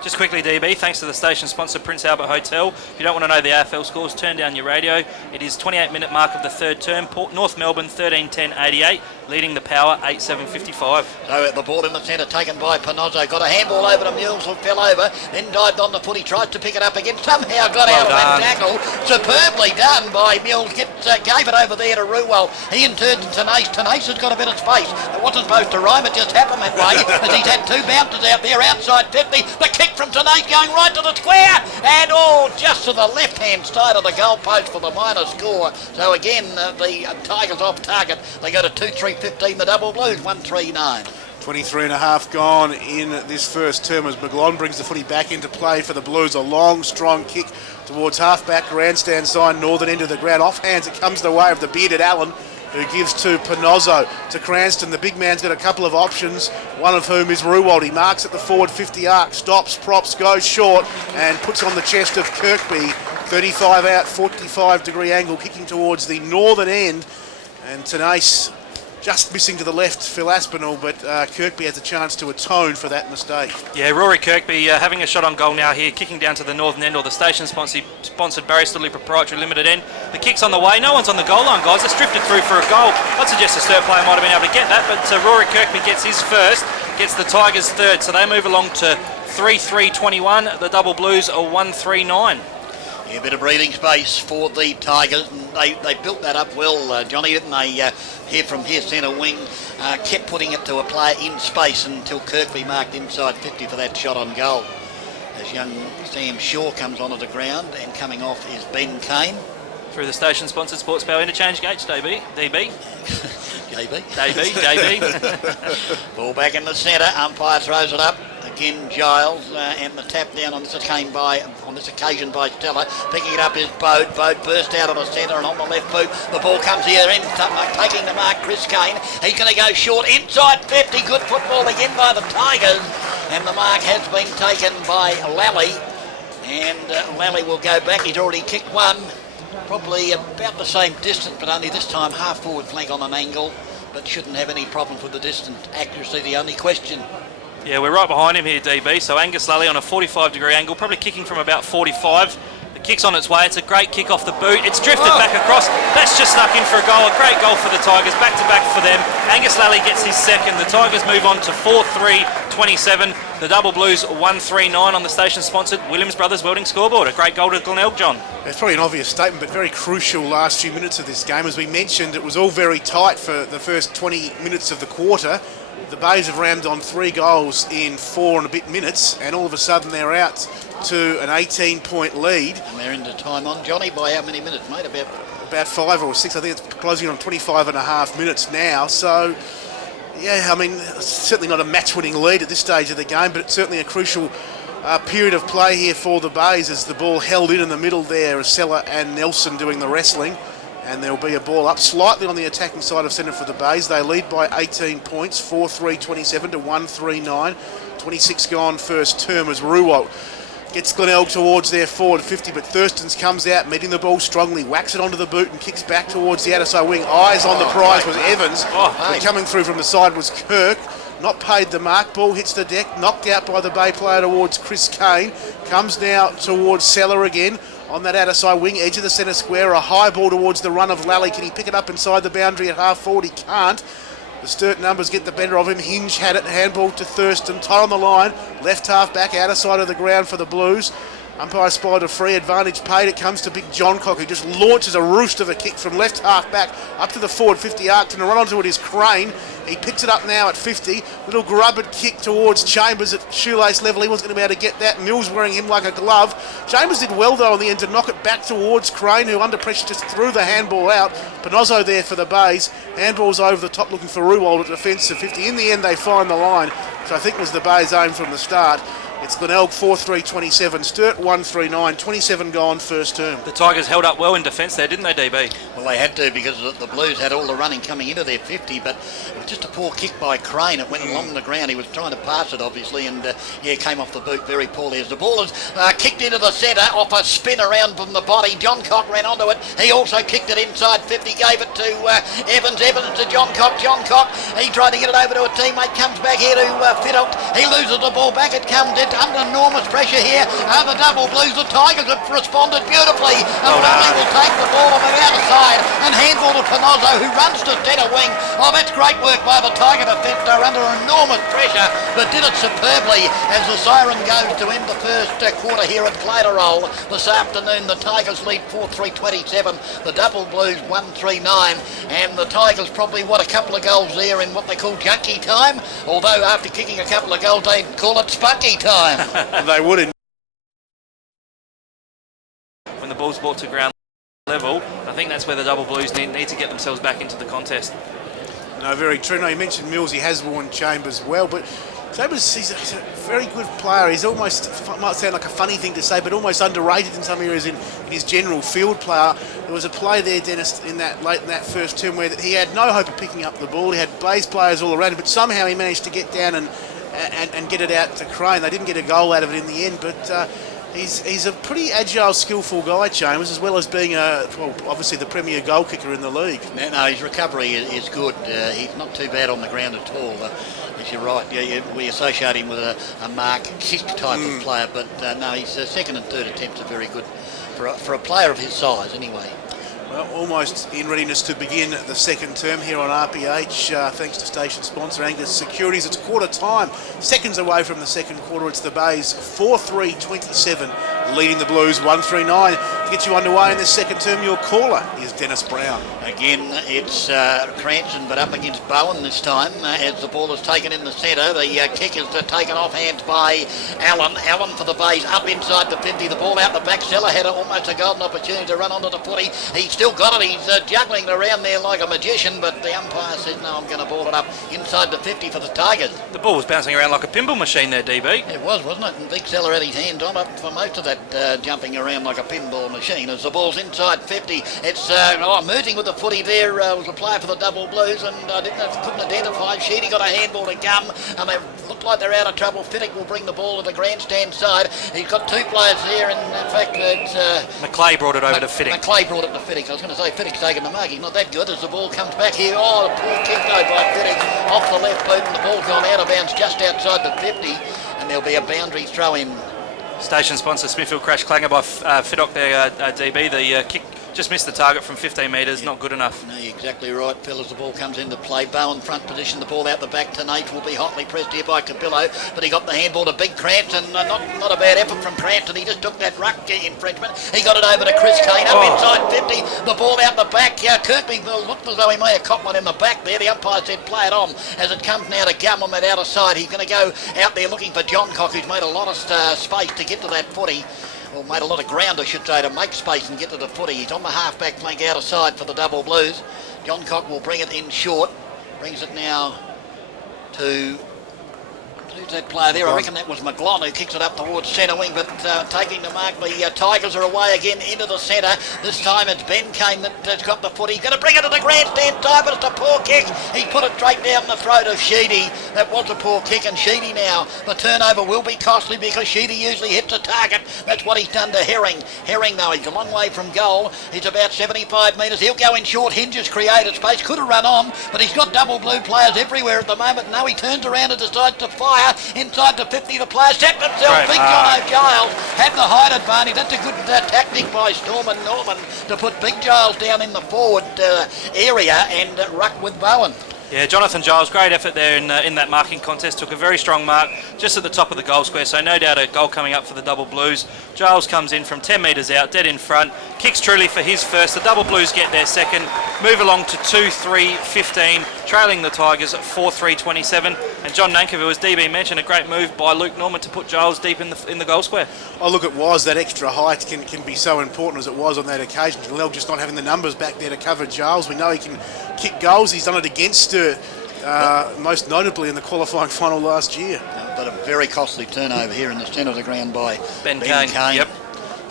Just quickly, DB, thanks to the station sponsor Prince Albert Hotel. If you don't want to know the AFL scores, turn down your radio. It is 28-minute mark of the third term. North Melbourne 13-10-88, leading the Power 8-7-55. So the ball in the centre taken by Panozzo. Got a handball over to Mules who fell over, then dived on the foot. He tried to pick it up again. Somehow got out of that tackle. Superbly done by Mules. Gave it over there to Ruwell. He in turn to Nace. Nace has got a bit of space. It wasn't supposed to rhyme. It just happened that way as he's had two bounces out there outside 50. The kick from Tenace going right to the square and just to the left-hand side of the goalpost for the minor score. So again, the Tigers off target. They go to 2-3-15. The Double Blues 1-3-9. 23 and a half gone in this first term as McGlon brings the footy back into play for the Blues. A long, strong kick towards half-back grandstand side, northern end of the ground. Off hands, it comes the way of the bearded Allen, who gives to Panozzo. To Cranston, the big man's got a couple of options, one of whom is Ruwald. He marks at the forward 50 arc, stops, props, goes short, and puts on the chest of Kirkby. 35 out, 45 degree angle, kicking towards the northern end. And Tenace just missing to the left, Phil Aspinall, but Kirkby has a chance to atone for that mistake. Yeah, Rory Kirkby having a shot on goal now here, kicking down to the northern end, or the station-sponsored Barry Studley Proprietary Limited end. The kick's on the way, no one's on the goal line, guys. It's drifted through for a goal. I'd suggest a Sturt player might have been able to get that, but Rory Kirkby gets his first, gets the Tigers third, so they move along to 3-3-21. The Double Blues are 1-3-9. Yeah, a bit of breathing space for the Tigers. And they built that up well, Johnny, didn't they? Here from here, centre wing, kept putting it to a player in space until Kirkby marked inside 50 for that shot on goal. As young Sam Shaw comes onto the ground, and coming off is Ben Kane. Through the station-sponsored Sports Power interchange gates, DB. JB. Ball back in the centre. Umpire throws it up. Again, Giles, and the tap down on this occasion by Stella. Picking it up is Bode. Bode burst out of the centre and on the left boot. The ball comes here in, taking the mark, Chris Kane. He's going to go short inside 50. Good football again by the Tigers. And the mark has been taken by Lally. And Lally will go back. He's already kicked one. Probably about the same distance, but only this time half forward flank on an angle. But shouldn't have any problems with the distance. Accuracy the only question. Yeah, we're right behind him here, DB. So Angus Lally on a 45-degree angle, probably kicking from about 45. The kick's on its way. It's a great kick off the boot. It's drifted back across. That's just snuck in for a goal. A great goal for the Tigers. Back-to-back for them. Angus Lally gets his second. The Tigers move on to 4-3-27. The Double Blues 1-3-9 on the station-sponsored Williams Brothers Welding scoreboard. A great goal to Glenelg, John. It's probably an obvious statement, but very crucial last few minutes of this game. As we mentioned, it was all very tight for the first 20 minutes of the quarter. The Bays have rammed on 3 goals in 4 and a bit minutes, and all of a sudden they're out to an 18-point lead. And they're into time on, Johnny, by how many minutes, mate? About 5 or 6. I think it's closing on 25 and a half minutes now. So, yeah, I mean, it's certainly not a match-winning lead at this stage of the game, but it's certainly a crucial period of play here for the Bays as the ball held in the middle there, Sella and Nelson doing the wrestling. And there'll be a ball up slightly on the attacking side of centre for the Bays. They lead by 18 points, 4-3-27 to 1-3-9. 26 gone first term as Ruwalt gets Glenelg towards their forward 50, but Thurston's comes out, meeting the ball strongly, whacks it onto the boot and kicks back towards the outer side wing. Eyes on the prize was Evans, but coming through from the side was Kirk. Not paid the mark, ball hits the deck, knocked out by the Bay player towards Chris Kane. Comes now towards Seller again. On that outer side wing, edge of the centre square, a high ball towards the run of Lally. Can he pick it up inside the boundary at half forward? He can't. The Sturt numbers get the better of him. Hinge had it, handball to Thurston, tight on the line, left half back, outer side of the ground for the Blues. Umpire spied a free, advantage paid. It comes to Big John Cock, who just launches a roost of a kick from left half back up to the forward 50 arc. And to run onto it is Crane. He picks it up now at 50. Little grubbered kick towards Chambers at shoelace level. He wasn't going to be able to get that. Mills wearing him like a glove. Chambers did well though in the end to knock it back towards Crane, who under pressure just threw the handball out. Panozzo there for the Bays. Handball's over the top looking for Ruwald at defensive 50. In the end they find the line, which I think was the Bays' aim from the start. It's Glenelg 4-3-27, Sturt 1-3-9, 27 gone first term. The Tigers held up well in defence there, didn't they, DB? Well, they had to because the Blues had all the running coming into their 50, but it was just a poor kick by Crane. It went along the ground. He was trying to pass it, obviously, and came off the boot very poorly as the ball is kicked into the centre off a spin around from the body. John Cock ran onto it. He also kicked it inside 50, gave it to Evans. Evans to John Cock. John Cock, he tried to get it over to a teammate, comes back here to Fiddle. He loses the ball back. It comes in. under enormous pressure here. The double blues, the Tigers have responded beautifully. And Rowley will take the ball on the outside and handball to Panozzo, who runs to centre wing. Oh, that's great work by the Tiger defence. They're under enormous pressure, but did it superbly as the siren goes to end the first quarter here at Clitheroe this afternoon. The Tigers lead 4-3-27, the double blues 1-3-9, and the Tigers probably a couple of goals there in what they call junkie time, although after kicking a couple of goals they'd call it spunky time. They wouldn't. When the ball's brought to ground level, I think that's where the double blues need to get themselves back into the contest. No, very true. No, you mentioned Mills, he has worn Chambers well, but Chambers, he's a very good player. He's almost, might sound like a funny thing to say, but almost underrated in some areas in his general field player. There was a play there, Dennis, late in that first term where he had no hope of picking up the ball. He had base players all around him, but somehow he managed to get down and get it out to Crane. They didn't get a goal out of it in the end, but he's a pretty agile, skillful guy, Chambers, as well as being obviously the premier goal kicker in the league. No, his recovery is good. He's not too bad on the ground at all. As you're right, we associate him with a mark kick type of player, but no, his second and third attempts are very good for a player of his size anyway. Well, almost in readiness to begin the second term here on RPH, thanks to station sponsor Angus Securities. It's quarter time, seconds away from the second quarter. It's the Bays 4-3-27, leading the Blues 1-3-9. To get you underway in this second term, your caller is Dennis Brown. Again, it's Cranston, but up against Bowen this time as the ball is taken in the centre. The kick is taken off hands by Allen. Allen for the Bays, up inside the 50. The ball out the back. Seller had almost a golden opportunity to run onto the footy. He's still got it. He's juggling around there like a magician, but the umpire says, no, I'm going to ball it up inside the 50 for the Tigers. The ball was bouncing around like a pinball machine there, DB. It was, wasn't it? And Big Seller had his hands on it for most of that jumping around like a pinball machine. As the ball's inside 50, it's merging with the footy there. Was a player for the double blues, and couldn't identify. Sheedy got a handball to Gum, and they look like they're out of trouble. Fiddick will bring the ball to the grandstand side. He's got two players there, and in fact, it's McClay brought it over to Fiddick. McClay brought it to Fiddick. I was going to say Fiddick's taken the mark. He's not that good as the ball comes back here. Oh, the poor kick though by Fiddick off the left boot, and the ball's gone out of bounds just outside the 50, and there'll be a boundary throw in. Station sponsor Smithfield crash clanger by Fiddock there, DB. The kick just missed the target from 15 metres, not good enough. No, you're exactly right, Phil, as the ball comes into play. Bowen front position, the ball out the back to Nate, will be hotly pressed here by Cabillo, but he got the handball to Big Cranston. Not a bad effort from Cranston. He just took that ruck infringement. He got it over to Chris Kane, up inside 50, the ball out the back. Kirkby looked as though he may have caught one in the back there. The umpire said play it on as it comes now to Gum on that outer side. He's going to go out there looking for John Cock, who's made a lot of space to get to that footy. Well, made a lot of ground, I should say, to make space and get to the footy. He's on the half-back flank outer side for the double blues. John Cock will bring it in short. Brings it now to... Who's that player there? I reckon that was McGlon who kicks it up towards centre wing, but taking the mark, the Tigers are away again into the centre. This time it's Ben Kane that's got the footy. He's going to bring it to the grandstand side, but it's a poor kick. He put it straight down the throat of Sheedy. That was a poor kick, and Sheedy now, the turnover will be costly because Sheedy usually hits a target. That's what he's done to Herring. Herring, though, he's a long way from goal. He's about 75 metres. He'll go in short. Hinges created space. Could have run on, but he's got double blue players everywhere at the moment. Now he turns around and decides to fire. Inside the 50, the player set himself. Big John O'Giles had the height advantage. That's a good tactic by Storm and Norman to put Big Giles down in the forward area and ruck with Bowen. Yeah, Jonathan Giles, great effort there in that marking contest. Took a very strong mark just at the top of the goal square, so no doubt a goal coming up for the double blues. Giles comes in from 10 metres out, dead in front, kicks truly for his first. The double blues get their second, move along to 2-3-15, trailing the Tigers at 4-3-27. And John Nankerville, as DB mentioned, a great move by Luke Norman to put Giles deep in the goal square. Oh, look, it was. That extra height can be so important as it was on that occasion. Glenelg just not having the numbers back there to cover Giles. We know he can kick goals. He's done it against Sturt, most notably in the qualifying final last year. But a very costly turnover here in the centre of the ground by Ben Kane. Yep.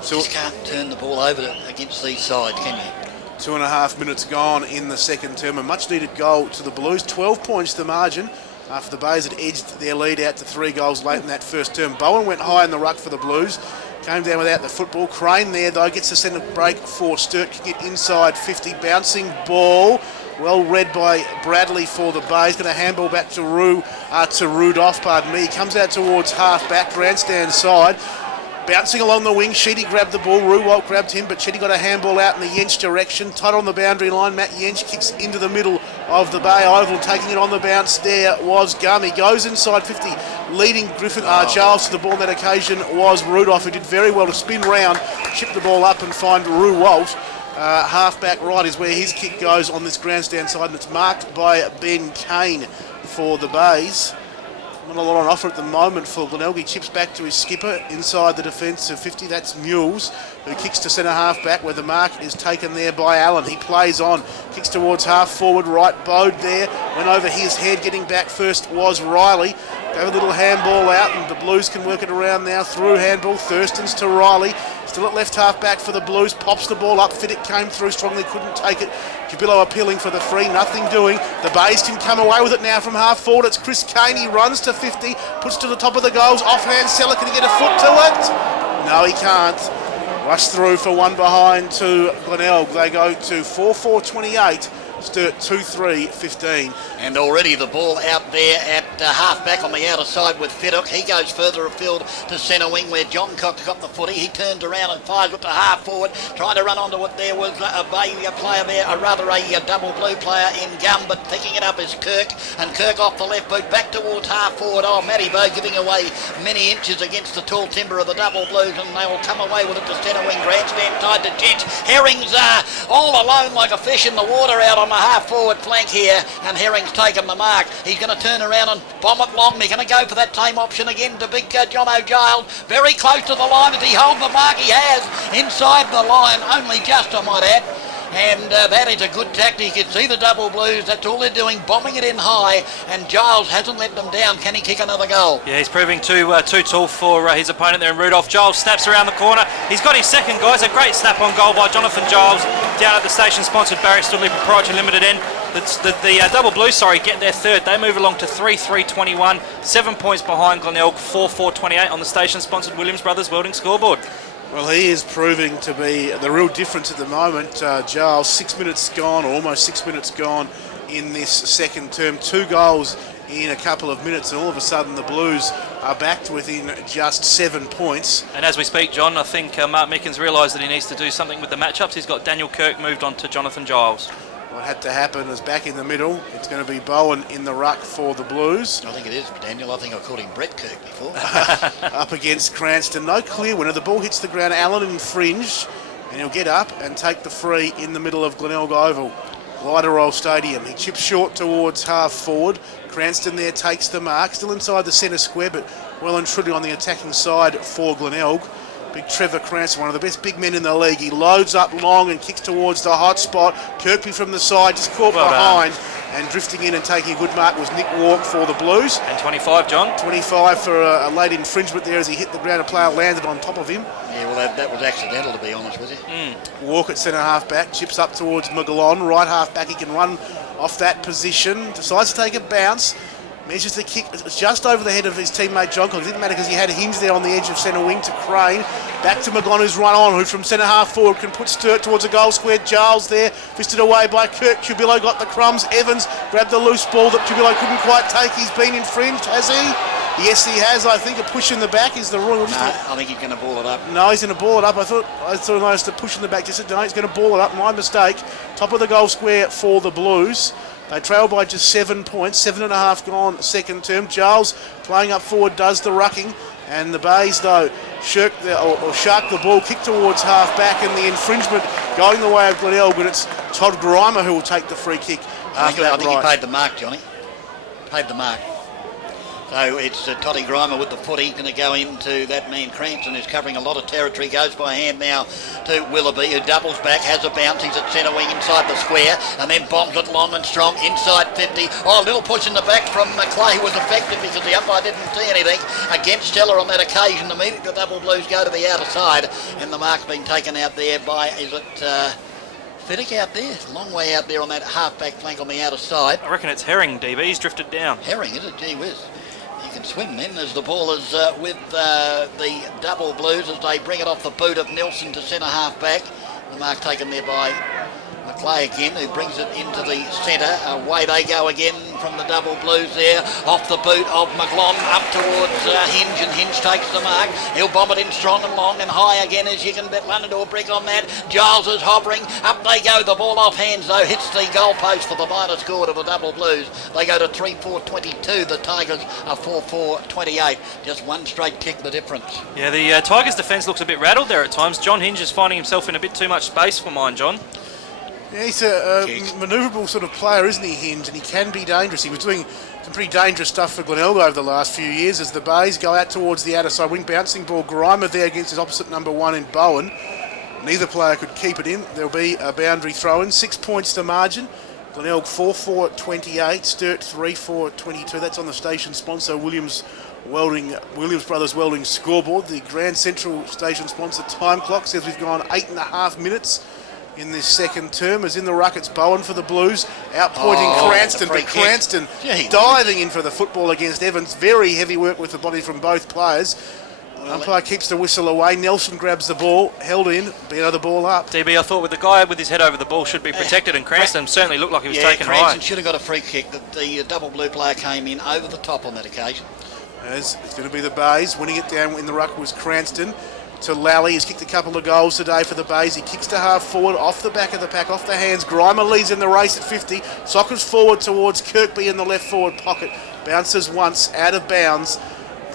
So you just can't turn the ball over against these sides, can you? 2.5 minutes gone in the second term. A much needed goal to the Blues. 12 points the margin after the Bays had edged their lead out to 3 goals late in that first term. Bowen went high in the ruck for the Blues. Came down without the football. Crane there, though, gets the centre break for Sturt. Kick it inside 50. Bouncing ball. Well read by Bradley for the Bay. He's going to handball back to Rudolph, pardon me. He comes out towards half-back, grandstand side. Bouncing along the wing, Sheedy grabbed the ball, Ruwalt grabbed him, but Sheedy got a handball out in the Yench direction. Tight on the boundary line, Matt Yench kicks into the middle of the Bay Oval, taking it on the bounce. There was Gummy, goes inside 50, leading Charles to the ball on that occasion was Rudolph, who did very well to spin round, chip the ball up and find Ruwalt. Half-back right is where his kick goes on this grandstand side, and it's marked by Ben Kane for the Bays. Not a lot on offer at the moment for Glenelg. He chips back to his skipper inside the defensive 50. That's Mules, who kicks to centre half back where the mark is taken there by Allen. He plays on, kicks towards half forward right. Bode there, went over his head. Getting back first was Riley. Gave a little handball out, and the Blues can work it around now through handball. Thurston's to Riley. Still at left half back for the Blues. Pops the ball up. Fiddick came through strongly, couldn't take it. Cubillo appealing for the free, nothing doing. The Bays can come away with it now from half forward. It's Chris Kane. He runs to 50, puts to the top of the goals. Offhand Seller, can he get a foot to it? No, he can't. Rush through for one behind to Glenelg. They go to 4-4-28. Sturt 2-3-15. And already the ball out there at half-back on the outer side with Fiddick. He goes further afield to centre wing where John Cox got the footy. He turns around and fires it to half-forward, trying to run onto it. There was a Bay player there, a double blue player in Gum, but picking it up is Kirk. And Kirk off the left boot, back towards half-forward. Oh, Matty Bow giving away many inches against the tall timber of the double blues, and they will come away with it to centre wing. Grandstand tied to Jench. Herring's all alone like a fish in the water out on the half-forward flank here, and Herring's taken the mark. He's going to turn around and bomb it long. They're going to go for that tame option again to big John O'Giles. Very close to the line. Does he hold the mark? He has. Inside the line, only just, I might add. And that is a good tactic. You can see the double blues. That's all they're doing, bombing it in high. And Giles hasn't let them down. Can he kick another goal? Yeah, he's proving too tall for his opponent there in Rudolph. Giles snaps around the corner. He's got his second, guys. A great snap on goal by Jonathan Giles down at the station-sponsored Barrett Studley Proprietary Limited end. The double blues, get their third. They move along to 3-3-21. 7 points behind Glenelg, 4-4-28 on the station-sponsored Williams Brothers Welding scoreboard. Well, he is proving to be the real difference at the moment. Giles, 6 minutes gone, or almost 6 minutes gone in this second term. 2 goals in a couple of minutes, and all of a sudden the Blues are back to within just 7 points. And as we speak, John, I think Mark Mickens realised that he needs to do something with the matchups. He's got Daniel Kirk moved on to Jonathan Giles. What had to happen is back in the middle. It's going to be Bowen in the ruck for the Blues. I think it is Daniel. I think I called him Brett Kirk before. Up against Cranston. No clear winner. The ball hits the ground. Allen infringed, and he'll get up and take the free in the middle of Glenelg Oval. Lighterroll Stadium. He chips short towards half forward. Cranston there takes the mark. Still inside the centre square, but well and truly on the attacking side for Glenelg. Big Trevor Cranston, one of the best big men in the league. He loads up long and kicks towards the hot spot. Kirkby from the side, just caught behind. And drifting in and taking a good mark was Nick Walk for the Blues. And 25, John. 25 for a late infringement there as he hit the ground. A player landed on top of him. Yeah, well, that was accidental, to be honest with you. Walk at centre half back, chips up towards Magalon. Right half back, he can run off that position. Decides to take a bounce. Measures the kick. It's just over the head of his teammate John Cox. It didn't matter because he had Hinge there on the edge of centre wing to Crane. Back to McGon, who's run on, who from centre half forward can put Sturt towards a goal square. Giles there, fisted away by Kirk. Cubillo got the crumbs. Evans grabbed the loose ball that Cubillo couldn't quite take. He's been infringed, has he? Yes, he has. I think a push in the back is the rule. No, I think he's going to ball it up. No, he's going to ball it up. I thought I noticed a push in the back. Just said, no, he's going to ball it up. My mistake. Top of the goal square for the Blues. They trail by just 7 points, 7.5 gone second term. Giles playing up forward does the rucking, and the Bays though shark the ball, kick towards half back, and the infringement going the way of Glenelg, but it's Todd Grimer who will take the free kick. I think he paid the mark, Johnny. Paid the mark. So it's Toddy Grimer with the footy, going to go into that man Cranston, who's covering a lot of territory, goes by hand now to Willoughby, who doubles back, has a bounce, he's at centre wing inside the square, and then bombs it long and strong inside 50. Oh, a little push in the back from Clay was effective because the umpire didn't see anything against Steller on that occasion. Immediately the double blues go to the outer side, and the mark's been taken out there by, is it Fiddick out there? Long way out there on that half-back flank on the outer side. I reckon it's Herring, DB. He's drifted down. Herring, is it? Gee whiz. He can swim then as the ball is with the double blues as they bring it off the boot of Nelson to centre half back. The mark taken there by McClay again, who brings it into the centre. Away they go again from the double blues there. Off the boot of McGlon up towards Hinge, and Hinge takes the mark. He'll bomb it in strong and long and high again, as you can bet one into a brick on that. Giles is hovering. Up they go. The ball off hands though. Hits the goalpost for the minor score to the double blues. They go to 3-4-22. The Tigers are 4-4-28. Just one straight kick the difference. Yeah, the Tigers' defence looks a bit rattled there at times. John Hinge is finding himself in a bit too much space for mine, John. Yeah, he's a manoeuvrable sort of player, isn't he, Hinge? And he can be dangerous. He was doing some pretty dangerous stuff for Glenelg over the last few years as the Bays go out towards the outer side wing. Bouncing ball, Grimer there against his opposite number 1 in Bowen. Neither player could keep it in. There'll be a boundary throw-in. 6 points to margin. Glenelg 4-4-28. Sturt 3-4-22. That's on the station sponsor, Williams Brothers Welding scoreboard. The Grand Central station sponsor time clock says we've gone 8.5 minutes in this second term. As in the ruck, it's Bowen for the Blues, outpointing Cranston, but Cranston diving in for the football against Evans. Very heavy work with the body from both players. Umpire keeps the whistle away. Nelson grabs the ball, held in, the ball up. DB, I thought with the guy with his head over the ball should be protected, and Cranston certainly looked like he was taken high. Cranston should have got a free kick. The double blue player came in over the top on that occasion. As it's going to be the Bays. Winning it down in the ruck was Cranston. To Lally, he's kicked a couple of goals today for the Bays. He kicks to half forward, off the back of the pack, off the hands. Grimer leads in the race at 50. Sockers forward towards Kirkby in the left forward pocket. Bounces once, out of bounds.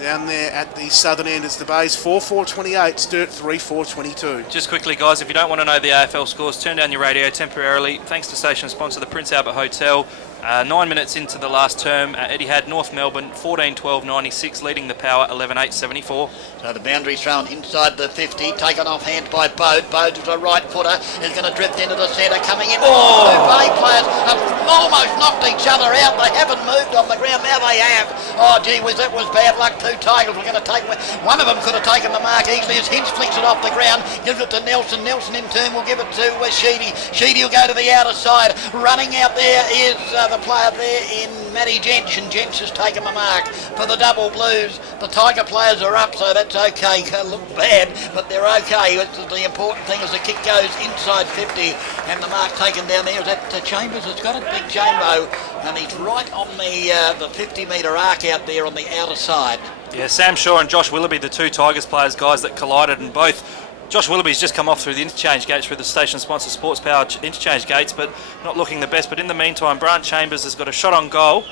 Down there at the southern end, it's the Bays 4-4-28, Sturt 3-4-22. Just quickly, guys, if you don't want to know the AFL scores, turn down your radio temporarily. Thanks to station sponsor, the Prince Albert Hotel. 9 minutes into the last term, Etihad, North Melbourne, 14-12-96, leading the Power, 11-8-74. So the boundary thrown inside the 50, taken off hand by Bode. Bode with a right footer is going to drift into the centre, coming in. Oh! Two Bay players have almost knocked each other out. They haven't moved on the ground, now they have. Oh, gee whiz, that was bad luck. Two Tigers were going to take one of them could have taken the mark easily as Hinch flicks it off the ground, gives it to Nelson. Nelson in turn will give it to Sheedy. Sheedy will go to the outer side. Running out there is the player there in Matty Jench, and Jench has taken the mark for the double blues. The Tiger players are up, so that's okay. Look bad, but they're okay. The important thing is the kick goes inside 50, and the mark taken down there is that Chambers has got it, Big Chambo, and he's right on the 50-metre arc out there on the outer side. Yeah, Sam Shaw and Josh Willoughby, the two Tigers players, guys, that collided, and both. Josh Willoughby's just come off through the interchange gates through the station sponsor Sports Power interchange gates, but not looking the best. But in the meantime, Brant Chambers has got a shot on goal.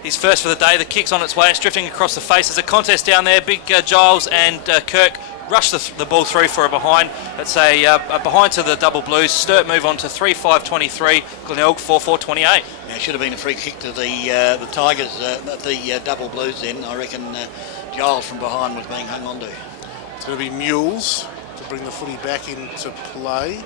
He's first for the day. The kick's on its way. It's drifting across the face. There's a contest down there. Big Giles and Kirk rush the ball through for a behind. It's a behind to the double blues. Sturt move on to 3-5-23. Glenelg 4-4-28. Now, it should have been a free kick to the Tigers, the double blues then. I reckon Giles from behind was being hung on to. It's going to be Mules to bring the footy back into play.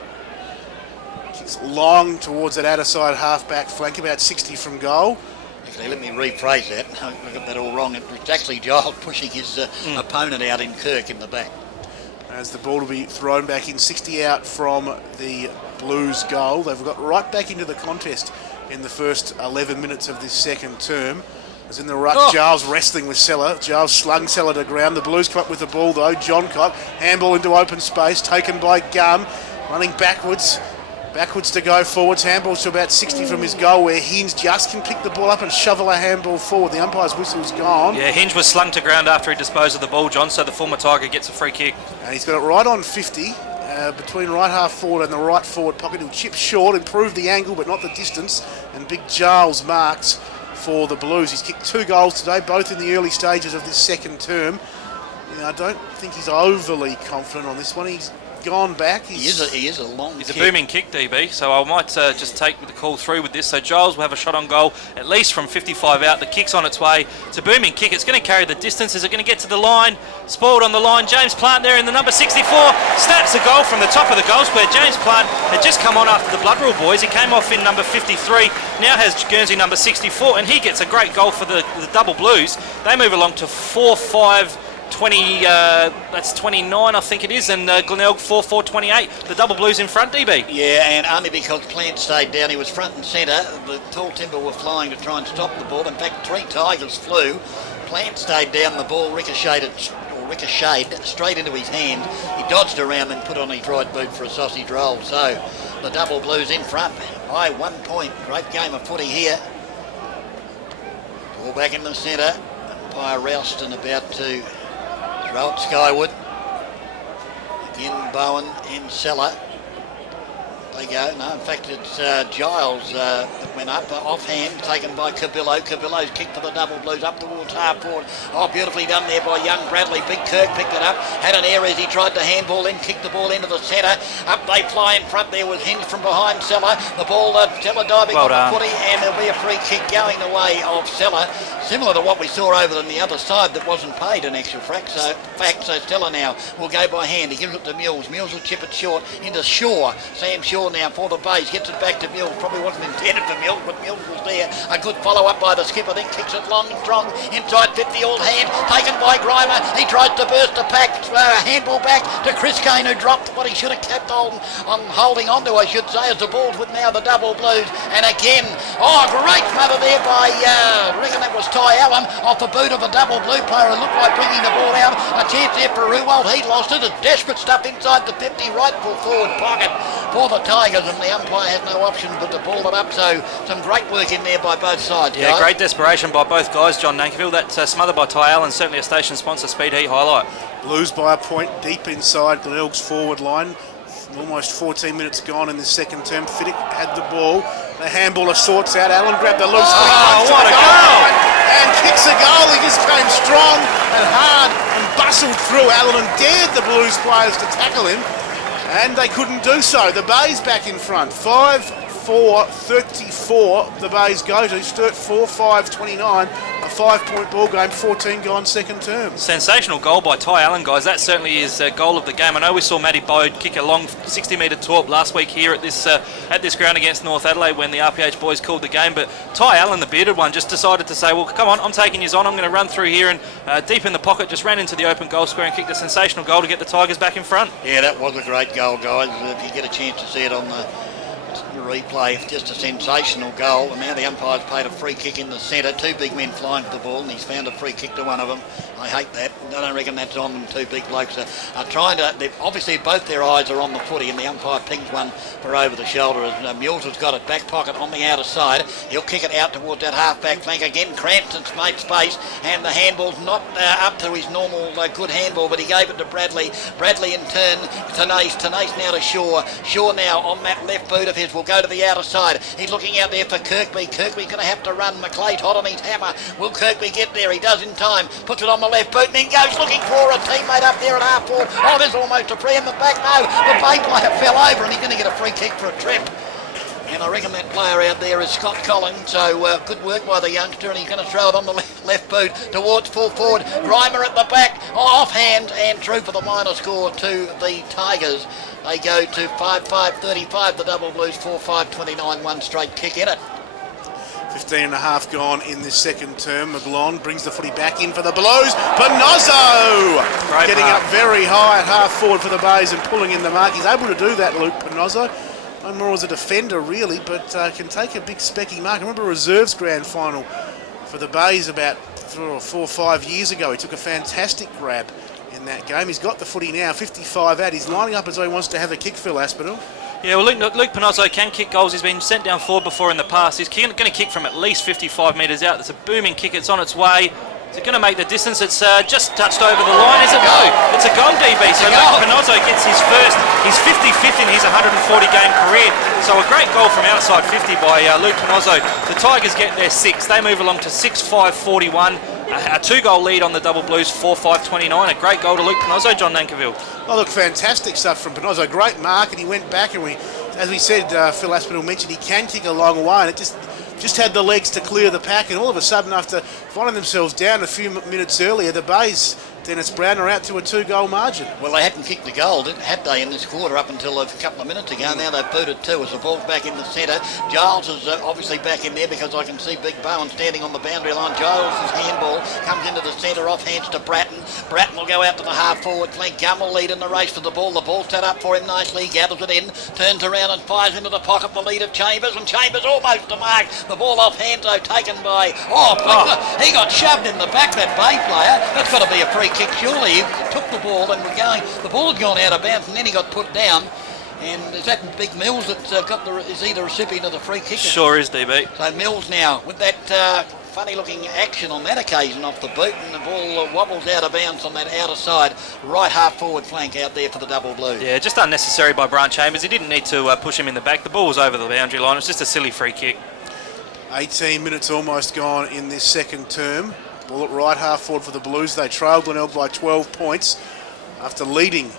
Kicks long towards that outer side half-back flank, about 60 from goal. Actually, let me rephrase that. I got that all wrong. It's actually Giles pushing his opponent out in Kirk in the back. As the ball will be thrown back in, 60 out from the Blues goal. They've got right back into the contest in the first 11 minutes of this second term. As in the ruck, Giles wrestling with Seller. Giles slung Seller to ground. The Blues come up with the ball though. John Cott, handball into open space, taken by Gum, running backwards to go forwards. Handballs to about 60 from his goal, where Hinge just can pick the ball up and shovel a handball forward. The umpire's whistle's gone. Yeah, Hinge was slung to ground after he disposed of the ball, John, so the former Tiger gets a free kick. And he's got it right on 50, between right half forward and the right forward pocket. He'll chip short, improve the angle but not the distance, and Big Giles marks for the Blues. He's kicked 2 goals today, both in the early stages of this second term. I don't think he's overly confident on this one. He's gone back. He is a long He's kick. a booming kick, DB, so I might just take the call through with this. So Giles will have a shot on goal, at least from 55 out. The kick's on its way. It's a booming kick. It's going to carry the distance. Is it going to get to the line? Spoiled on the line. James Plant there in the number 64. Snaps a goal from the top of the goal square. James Plant had just come on after the Blood Rule boys. He came off in number 53. Now has Guernsey number 64, and he gets a great goal for the double Blues. They move along to 4-5. 20, that's 29 I think it is, and Glenelg 4-4-28. The double Blues in front, DB. Yeah, and only because Plant stayed down. He was front and centre. The tall timber were flying to try and stop the ball. In fact, 3 Tigers flew. Plant stayed down. The ball ricocheted straight into his hand. He dodged around and put on his right boot for a sausage roll. So the Double Blues in front by 1 point. Great game of footy here. Ball back in the centre. Umpire Ralston about to throw it skyward. Again, Bowen and Seller. They go. No, in fact, it's Giles that went up. Offhand, taken by Cabillo. Cabillo's kick for the Double Blues up towards half forward. Oh, beautifully done there by young Bradley. Big Kirk picked it up. Had an error as he tried to handball in, kicked the ball into the centre. Up they fly in front. There was Hinge from behind Seller. The ball, Seller diving on the footy, and there'll be a free kick going the way of Seller. Similar to what we saw over on the other side that wasn't paid in actual fact. So Seller now will go by hand. He gives it to Mills. Mills will chip it short into Shaw. Sam Shaw now for the base, gets it back to Mills. Probably wasn't intended for Mills, but Mills was there. A good follow up by the skipper, then kicks it long and strong inside 50 old hand, taken by Grimer. He tries to burst the pack, handball back to Chris Kane, who dropped what he should have kept on holding on to, I should say, as the ball's with now the Double Blues. And again, great smother there by, I reckon that was Ty Allen, off the boot of a Double Blue player who looked like bringing the ball out. A chance there for Ruwald. He lost it. It's desperate stuff inside the 50, right full forward pocket for the Tigers, and the umpire has no option but to ball it up. So some great work in there by both sides. Yeah, guys. Great desperation by both guys, John Nankerville. That smother by Ty Allen, certainly a station sponsor speed heat highlight. Blues by a point deep inside Glenelg's forward line. Almost 14 minutes gone in the second term. Fiddick had the ball. The handballer sorts out. Allen grabbed the loose. What a goal! And kicks a goal. He just came strong and hard and bustled through Allen and dared the Blues players to tackle him. And they couldn't do so. The Bays back in front. 5-4-34 the Bays go to. Sturt 4-5-29. A 5-point ball game, 14 gone second term. Sensational goal by Ty Allen, guys. That certainly is a goal of the game. I know we saw Matty Bode kick a long 60-metre torp last week here at this ground against North Adelaide when the RPH boys called the game, but Ty Allen, the bearded one, just decided to say, well, come on, I'm taking yous on. I'm going to run through here, and deep in the pocket, just ran into the open goal square and kicked a sensational goal to get the Tigers back in front. Yeah, that was a great goal, guys. If you get a chance to see it on the replay, just a sensational goal. And now the umpire's paid a free kick in the centre. Two big men flying for the ball, and he's found a free kick to one of them. I hate that. I don't reckon that's on them. Two big blokes are trying to... Obviously, both their eyes are on the footy, and the umpire pings one for over the shoulder. As Mules has got it back pocket on the outer side. He'll kick it out towards that half-back flank again. Cranston's made space, and the handball's not up to his normal good handball, but he gave it to Bradley. Bradley in turn to Nace. Nace now to Shaw. Shaw now on that left boot of his will go to the outer side. He's looking out there for Kirkby. Kirkby's going to have to run. McLeod hot on his hammer. Will Kirkby get there? He does in time. Puts it on the left boot and then goes looking for a teammate up there at half forward. Oh, there's almost a free in the back. No, the Bay player fell over and he's going to get a free kick for a trip. And I reckon that player out there is Scott Collins. So good work by the youngster, and he's going to throw it on the left boot towards full forward. Grimer at the back, offhand and true for the minor score to the Tigers. They go to 5-5-35. The Double Blues 4-5-29. One straight kick in it. 15 and a half gone in this second term. McGlone brings the footy back in for the Blues. Panozzo getting up very high at half forward for the Bays and pulling in the mark. He's able to do that, Luke Panozzo. No more as a defender, really, but can take a big specky mark. I remember a reserves grand final for the Bays about 4 or 5 years ago. He took a fantastic grab in that game. He's got the footy now, 55 out. He's lining up as though he wants to have a kick, Phil Aspinall. Yeah, well, Luke Panozzo can kick goals. He's been sent down forward before in the past. He's going to kick from at least 55 metres out. It's a booming kick. It's on its way. Is it going to make the distance? It's just touched over the line. Is it? No. It's a goal, DB. So Luke Panozzo gets his 55th in his 140-game career. So a great goal from outside 50 by Luke Panozzo. The Tigers get their 6th. They move along to 6-5-41. A 2-goal lead on the Double Blues, 4-5-29. A great goal to Luke Panozzo, John Nankerville. Oh, look, fantastic stuff from Panozzo. Great mark, and he went back, and as we said, Phil Aspinall mentioned, he can kick a long way, and it just had the legs to clear the pack, and all of a sudden, after finding themselves down a few minutes earlier, the Bays, Dennis Brown, are out to a 2-goal margin. Well, they hadn't kicked the goal, had they, in this quarter up until a couple of minutes ago. Now they've booted 2 as the ball's back in the centre. Giles is obviously back in there because I can see Big Bowen standing on the boundary line. Giles' handball comes into the centre, off hands to Bratton. Bratton will go out to the half-forward flank. Gum will lead in the race for the ball. The ball's set up for him nicely. He gathers it in, turns around and fires into the pocket the lead of Chambers, and Chambers almost to mark. The ball off hands, though, taken by... he got shoved in the back, that Bay player. That's got to be a free kick, surely. He took the ball and we're going. The ball had gone out of bounds and then he got put down. And is that Big Mills that is he the recipient of the free kick? Sure is, DB. So Mills now with that funny-looking action on that occasion off the boot, and the ball wobbles out of bounds on that outer side, right half-forward flank out there for the double blue. Yeah, just unnecessary by Brant Chambers. He didn't need to push him in the back. The ball was over the boundary line. It was just a silly free kick. 18 minutes almost gone in this second term. Ball at right half forward for the Blues. They trail Glenelg by 12 points after leading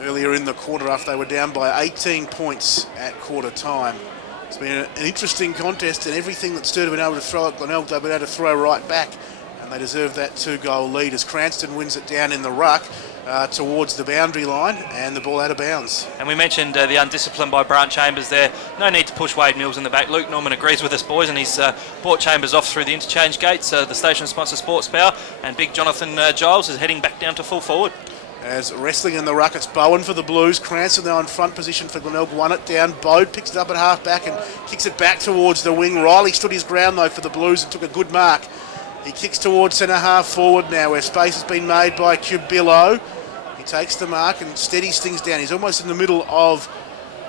earlier in the quarter after they were down by 18 points at quarter time. It's been an interesting contest, and everything that Sturt have been able to throw at Glenelg, they've been able to throw right back, and they deserve that 2-goal lead as Cranston wins it down in the ruck towards the boundary line, and the ball out of bounds. And we mentioned the undiscipline by Brant Chambers there. No need to push Wade Mills in the back. Luke Norman agrees with us, boys, and he's brought Chambers off through the interchange gates. The station sponsor Sports Power, and big Jonathan Giles is heading back down to full forward. As wrestling in the ruck, it's Bowen for the Blues. Cranston now in front position for Glenelg. Won it down. Bode picks it up at half back and kicks it back towards the wing. Riley stood his ground though for the Blues and took a good mark. He kicks towards centre half forward now, where space has been made by Cubillo. He takes the mark and steadies things down. He's almost in the middle of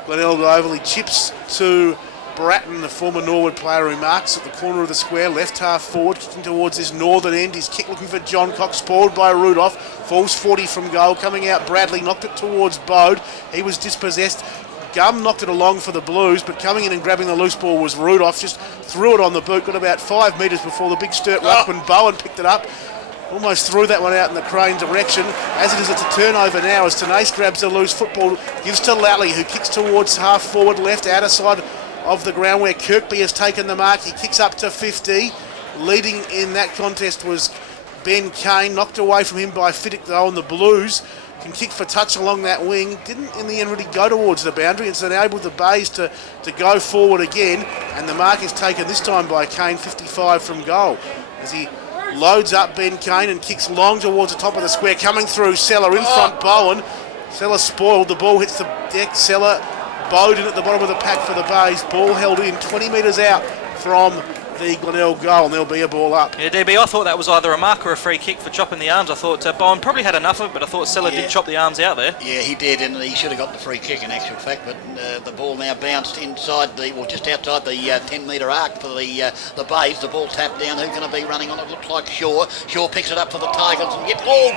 Glenelg Oval. He chips to Bratton, the former Norwood player, who marks at the corner of the square, left half forward, kicking towards his northern end. His kick looking for John Cox, spoiled by Rudolph. Falls 40 from goal. Coming out, Bradley knocked it towards Bode. He was dispossessed. Gum knocked it along for the Blues, but coming in and grabbing the loose ball was Rudolph. Just threw it on the boot. Got about 5 metres before the big Sturt ruckman Bowen picked it up. Almost threw that one out in the Crane direction. As it is, it's a turnover now as Tenace grabs the loose football, gives to Lally, who kicks towards half forward left, outer side of the ground where Kirkby has taken the mark. He kicks up to 50. Leading in that contest was Ben Kane, knocked away from him by Fiddick though, and the Blues can kick for touch along that wing. Didn't in the end really go towards the boundary, and so enabled the Bays to go forward again, and the mark is taken this time by Kane, 55 from goal, as he loads up Ben Kane and kicks long towards the top of the square, coming through Seller in front. Bowen. Seller spoiled, the ball hits the deck. Seller Bowden at the bottom of the pack for the Bays. Ball held in 20 metres out from the Glenelg goal, and there'll be a ball up. Yeah, DB, I thought that was either a mark or a free kick for chopping the arms. I thought Bowen probably had enough of it, but I thought Seller did chop the arms out there. Yeah, he did, and he should have got the free kick in actual fact, but the ball now bounced inside just outside the 10-metre arc for the Bays. The ball tapped down. Who's going to be running on it? Looks like Shaw. Shaw picks it up for the Tigers and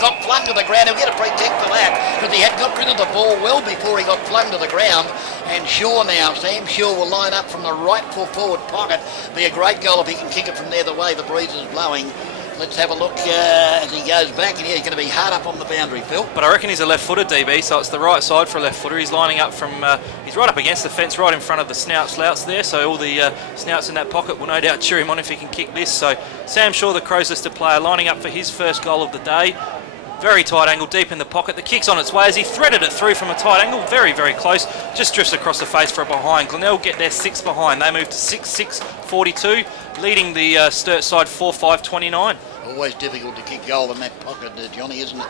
got flung to the ground. He'll get a free kick for that, because he had got rid of the ball well before he got flung to the ground. And Shaw now, Sam Shaw will line up from the right full forward pocket. Be a great goal if he can kick it from there the way the breeze is blowing. Let's have a look as he goes back, and he's going to be hard up on the boundary, Phil. But I reckon he's a left-footed DB, so it's the right side for a left-footer. He's lining up from, he's right up against the fence, right in front of the slouts there, so all the snouts in that pocket will no doubt cheer him on if he can kick this. So Sam Shaw, the Crows' listed player, lining up for his first goal of the day. Very tight angle, deep in the pocket. The kick's on its way as he threaded it through from a tight angle. Very, very close. Just drifts across the face for a behind. Glenelg get their 6 behind. They move to 6-6-42, leading the Sturt side 4-5-29. Always difficult to kick goal in that pocket, Johnny, isn't it?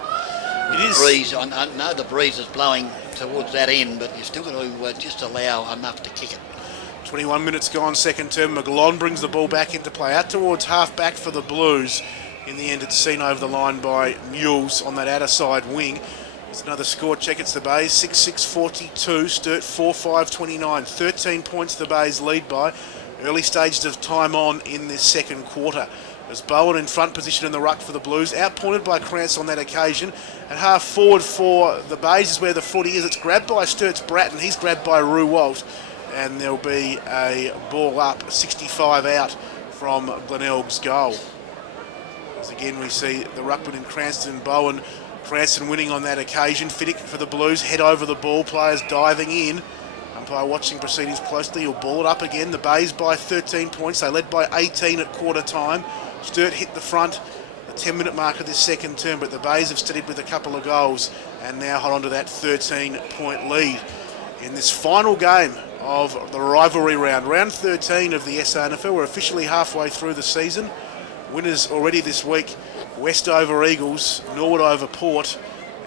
It is. Breeze, I know the breeze is blowing towards that end, but you're still going to just allow enough to kick it. 21 minutes gone, second term. McGlone brings the ball back into play, out towards half back for the Blues. In the end, it's seen over the line by Mules on that outer side wing. It's another score check. It's the Bays 6-6-42, Sturt 4-5-29. 13 points the Bays lead by. Early stages of time on in this second quarter. As Bowen in front position in the ruck for the Blues, outpointed by Krantz on that occasion. At half forward for the Bays is where the footy is. It's grabbed by Sturt's Bratton. He's grabbed by Ruwalt, and there'll be a ball up, 65 out from Glenelg's goal. As again we see the ruckman in Cranston and Bowen. Cranston winning on that occasion. Fiddick for the Blues, head over the ball, players diving in. Umpire watching proceedings closely. He'll ball it up again. The Bays by 13 points. They led by 18 at quarter time. Sturt hit the front, the 10-minute mark of this second term, but the Bays have steadied with a couple of goals and now hold on to that 13-point lead. In this final game of the rivalry round, round 13 of the SANFL, we're officially halfway through the season. Winners already this week, West over Eagles, Norwood over Port,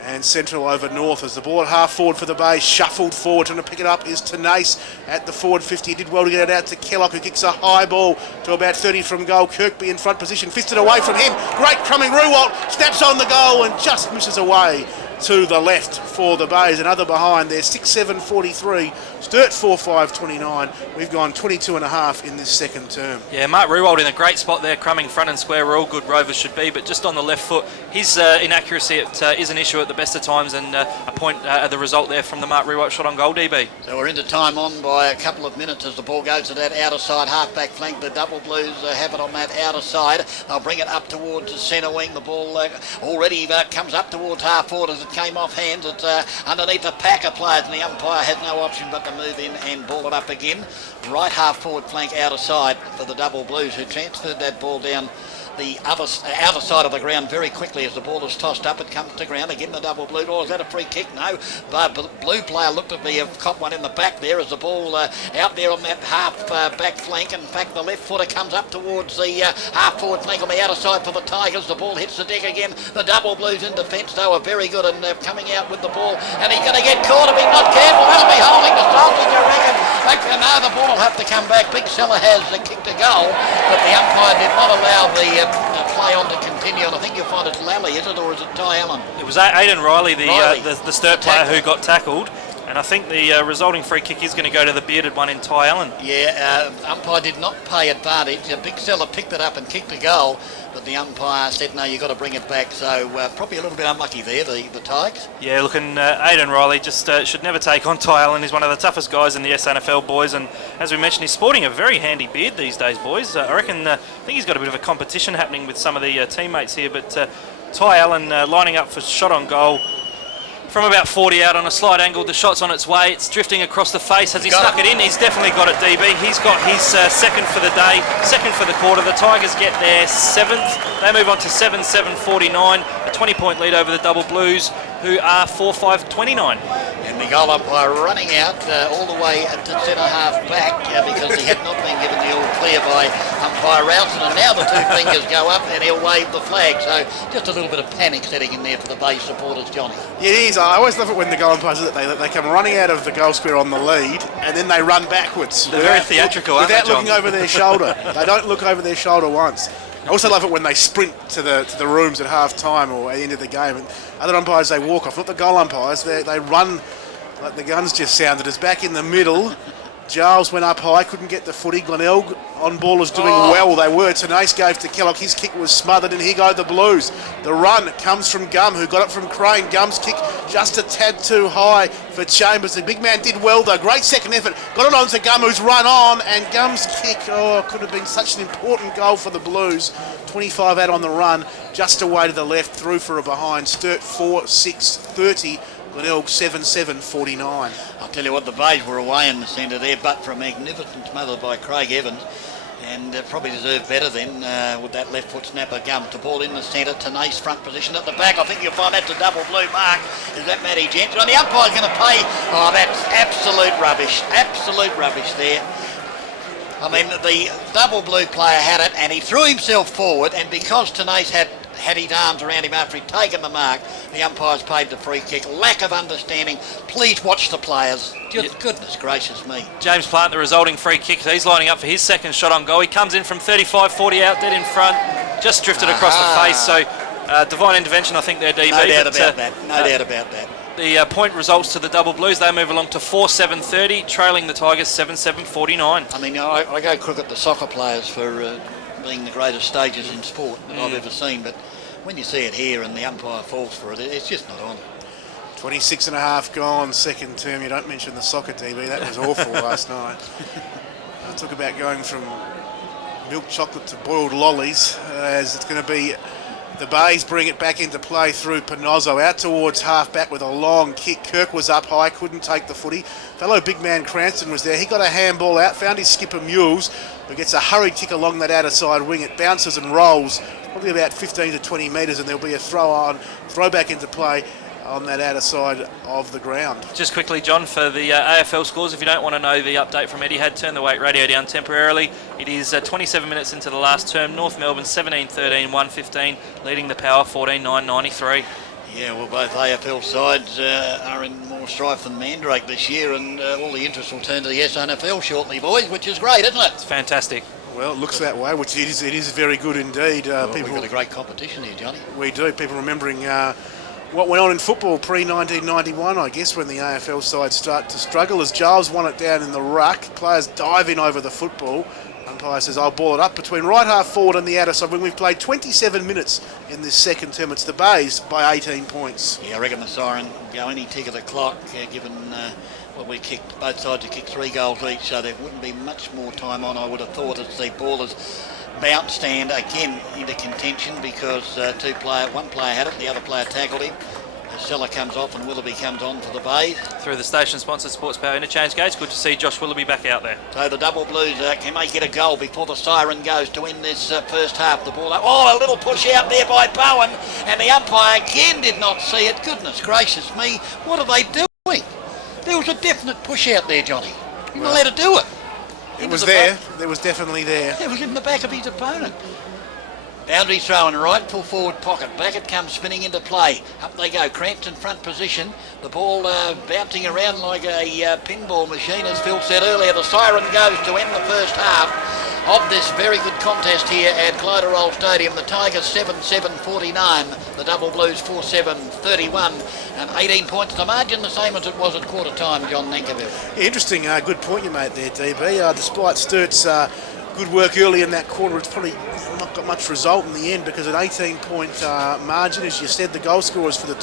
and Central over North. As the ball at half forward for the Bay, shuffled forward, trying to pick it up is Tenace at the forward 50. He did well to get it out to Kellogg, who kicks a high ball to about 30 from goal. Kirkby in front position, fisted away from him. Great crumbing Ruwalt, snaps on the goal and just misses away to the left for the Bays. Another behind there, 6-7-43. Sturt 4-5-29. We've gone 22.5 in this second term. Yeah, Mark Ruwold in a great spot there, crumbing front and square where all good rovers should be, but just on the left foot, his inaccuracy is an issue at the best of times, and a point the result there from the Mark Ruwold shot on goal, DB. So we're into time on by a couple of minutes as the ball goes to that outer side half-back flank. The Double Blues have it on that outer side. They'll bring it up towards the centre wing. The ball already comes up towards half-forward as it came off hands. It's underneath the pack of players, and the umpire has no option but to move in and ball it up again. Right half-forward flank outer side for the Double Blues, who transferred that ball down the outer side of the ground very quickly as the ball is tossed up. It comes to ground again. The Double Blue. Oh, is that a free kick? No. But the blue player looked to be have caught one in the back there as the ball out there on that half back flank. In fact, the left footer comes up towards the half forward flank on the outer side for the Tigers. The ball hits the deck again. The Double Blues in defence, though, are very good and coming out with the ball. And he's going to get caught if he's not careful. That'll be holding the sausage, I reckon. No, the ball will have to come back. Big Seller has kicked a goal, but the umpire did not allow the play on to continue, and I think you'll find it's Lally, is it, or is it Ty Allen? It was Aidan Riley, the Sturt player who got tackled, and I think the resulting free kick is going to go to the bearded one in Ty Allen. Yeah, umpire did not pay advantage. Big Seller picked it up and kicked a goal, but the umpire said, no, you've got to bring it back, so probably a little bit unlucky there, the Tigers. Yeah, looking, Aidan Riley just should never take on Ty Allen. He's one of the toughest guys in the SANFL, boys, and as we mentioned, he's sporting a very handy beard these days, boys. I reckon, I think he's got a bit of a competition happening with some of the teammates here, but Ty Allen lining up for shot on goal from about 40 out on a slight angle. The shot's on its way. It's drifting across the face. Has he snuck it in? He's definitely got it, DB. He's got his second for the day, second for the quarter. The Tigers get their seventh. They move on to 7-7-49, a 20-point lead over the Double Blues, who are 4-5-29. And the goal umpire running out all the way to centre half back because he had not been given the all clear by umpire Ralston, and now the two fingers go up and he'll wave the flag. So just a little bit of panic setting in there for the Bay supporters, Johnny. Yeah, it is. I always love it when the goal umpires they come running out of the goal square on the lead and then they run backwards. They're very theatrical, aren't they, without John? looking over their shoulder. They don't look over their shoulder once. I also love it when they sprint to the rooms at half time or at the end of the game, and other umpires they walk off. Not the goal umpires, they run like the guns just sounded. It's back in the middle. Giles went up high, couldn't get the footy. Glenelg on ballers doing well. They were. Tenace gave to Kellogg. His kick was smothered, and here go the Blues. The run comes from Gum, who got it from Crane. Gum's kick just a tad too high for Chambers. The big man did well, though. Great second effort. Got it on to Gum, who's run on, and Gum's kick, could have been such an important goal for the Blues. 25 out on the run, just away to the left, through for a behind. Sturt 4-6-30. Glenelg 7-7-49. I'll tell you what, the Bays were away in the centre there, but for a magnificent smother by Craig Evans, and probably deserved better then with that left foot snapper. Gum to ball in the centre, Tenace front position at the back. I think you'll find that's a Double Blue mark. Is that Matty Jensen? And the umpire's going to pay. Oh, that's absolute rubbish there. I mean, the Double Blue player had it and he threw himself forward, and because Tenace had his arms around him after he'd taken the mark, the umpires paid the free kick. Lack of understanding. Please watch the players. Just goodness gracious me. James Plant, the resulting free kick, he's lining up for his second shot on goal. He comes in from 35-40 out, dead in front, just drifted across the face. So divine intervention, I think, there, DB. No doubt about that. The point results to the Double Blues. They move along to 4-7-30, trailing the Tigers 7-7-49. I mean, I go crook the soccer players for being the greatest stages in sport that I've ever seen, but when you see it here and the umpire falls for it, it's just not on. 26 and a half gone, second term. You don't mention the soccer, DB. That was awful last night. Talk about going from milk chocolate to boiled lollies, as it's going to be the Bays bring it back into play through Panozzo, out towards half-back with a long kick. Kirk was up high, couldn't take the footy. Fellow big man Cranston was there. He got a handball out, found his skipper Mules, who gets a hurried kick along that outer side wing. It bounces and rolls probably about 15 to 20 metres, and there'll be a throw back into play on that outer side of the ground. Just quickly, John, for the AFL scores, if you don't want to know the update from Etihad, turn the weight radio down temporarily. It is 27 minutes into the last term. North Melbourne 17-13, 115, leading the Power 14-9, 93. Yeah, well, both AFL sides are in more strife than Mandrake this year, and all the interest will turn to the SANFL shortly, boys, which is great, isn't it? It's fantastic. Well, it looks that way, which it is very good indeed. We've got a great competition here, Johnny. We do. People remembering what went on in football pre-1991, I guess, when the AFL side start to struggle, as Giles won it down in the ruck. Players dive in over the football. Umpire says, I'll ball it up between right half forward and the outer side. When we've played 27 minutes in this second term, it's the Bays by 18 points. Yeah, I reckon the siren will go any tick of the clock, given we kicked, both sides have kicked 3 goals each, so there wouldn't be much more time on, I would have thought, as the ball has bounced and again into contention because one player had it, the other player tackled him. Seller comes off and Willoughby comes on for the Bays. Through the station-sponsored Sports Power interchange gates, good to see Josh Willoughby back out there. So the Double Blues, can they get a goal before the siren goes to end this first half? The ball up. Oh, a little push out there by Bowen, and the umpire again did not see it. Goodness gracious me, what are they doing? There was a definite push out there, Johnny. You were allowed to do it. It was there. It was definitely there. It was in the back of his opponent. Boundary throw in right full forward pocket. Back it comes spinning into play. Up they go. Cranston front position. The ball bouncing around like a pinball machine, as Phil said earlier. The siren goes to end the first half of this very good contest here at Cliderol Stadium. The Tigers 7-7-49. The Double Blues 4-7-31. And 18 points. The margin the same as it was at quarter time, John Nankerville. Interesting. Good point you made there, DB. Despite Sturt's good work early in that quarter, it's probably not got much result in the end because an 18-point margin, as you said, the goal scorers for the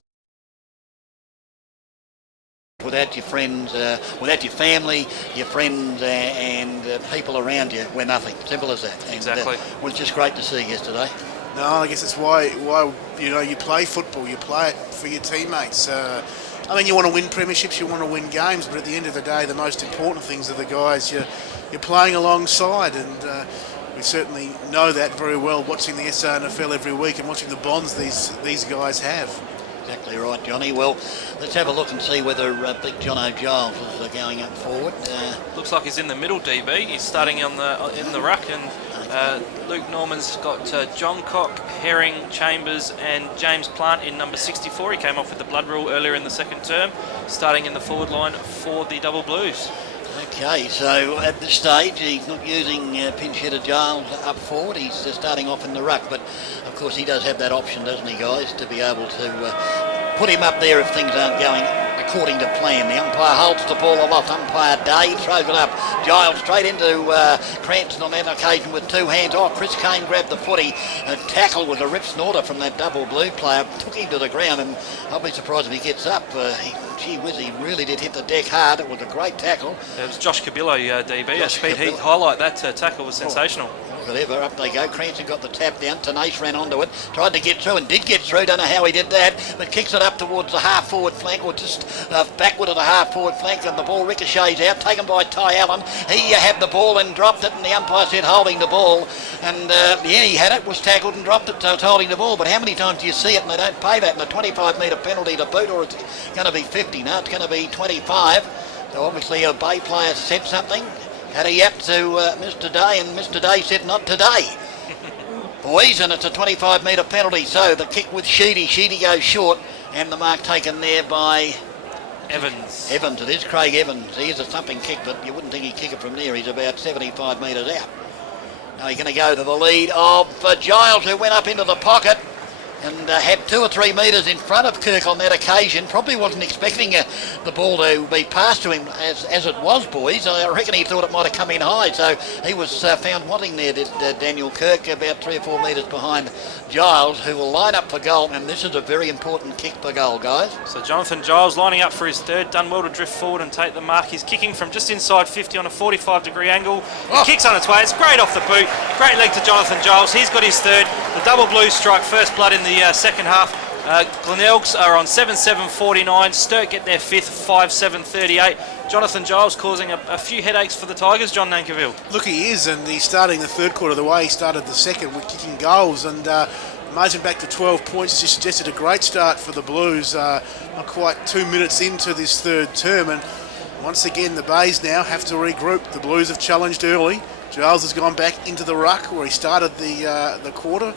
without your friends, without your family, your friends and people around you, we're nothing. Simple as that. And, exactly. It was just great to see yesterday. No, I guess that's why you play football. You play it for your teammates. I mean, you want to win premierships, you want to win games, but at the end of the day, the most important things are the guys you're playing alongside, and we certainly know that very well watching the SANFL every week and watching the bonds these guys have. Exactly right, Johnny. Well, let's have a look and see whether Big Jono Giles is going up forward. Looks like he's in the middle, DB. He's starting in the ruck, and Luke Norman's got John Cock, Herring, Chambers and James Plant in number 64. He came off with the blood rule earlier in the second term, starting in the forward line for the Double Blues. Okay, so at this stage he's not using pinch hitter Giles up forward. He's starting off in the ruck, but of course he does have that option, doesn't he, guys, to be able to put him up there if things aren't going according to plan. The umpire holds the ball aloft. Umpire Day throws it up. Giles straight into Cranston on that occasion with 2 hands. Oh, Chris Kane grabbed the footy. A tackle with a rip snorter from that Double Blue player. Took him to the ground, and I'll be surprised if he gets up. Gee whiz, he really did hit the deck hard. It was a great tackle. It was Josh Cabillo, DB. Josh Speed Cabillo. Heat highlight. That tackle was sensational. Whatever, up they go. Cranston got the tap down. Tenace ran onto it. Tried to get through and did get through. Don't know how he did that, but kicks it up towards the half-forward flank, or just backward of the half-forward flank, and the ball ricochets out. Taken by Ty Allen. He had the ball and dropped it, and the umpire said holding the ball. And he had it, was tackled and dropped it, so it's holding the ball. But how many times do you see it and they don't pay that? And a 25-metre penalty to boot, or it's going to be 50? No, it's going to be 25. So obviously a Bay player said something. Had a yap to Mr. Day, and Mr. Day said not today. Boys, and it's a 25-metre penalty, so the kick with Sheedy. Sheedy goes short, and the mark taken there by Evans. Evans, it is Craig Evans. He is a thumping kick, but you wouldn't think he'd kick it from there. He's about 75 metres out. Now he's going to go to the lead of Giles, who went up into the pocket and had 2 or 3 metres in front of Kirk on that occasion. Probably wasn't expecting the ball to be passed to him as it was, boys. I reckon he thought it might have come in high, so he was found wanting there, did Daniel Kirk, about 3 or 4 metres behind Giles, who will line up for goal, and this is a very important kick for goal, guys. So Jonathan Giles lining up for his third, done well to drift forward and take the mark. He's kicking from just inside 50 on a 45-degree angle. The kick's on its way. It's great off the boot. Great leg to Jonathan Giles. He's got his third. The Double Blues strike first blood in the second half. Glenelgs are on 7-7-49. Sturt get their 5th, 5-7-38. Jonathan Giles causing a few headaches for the Tigers, John Nankerville. Look, he is, and he's starting the third quarter the way he started the second with kicking goals, and margin back to 12 points just suggested a great start for the Blues. Not quite 2 minutes into this third term, and once again the Bays now have to regroup. The Blues have challenged early. Giles has gone back into the ruck where he started the quarter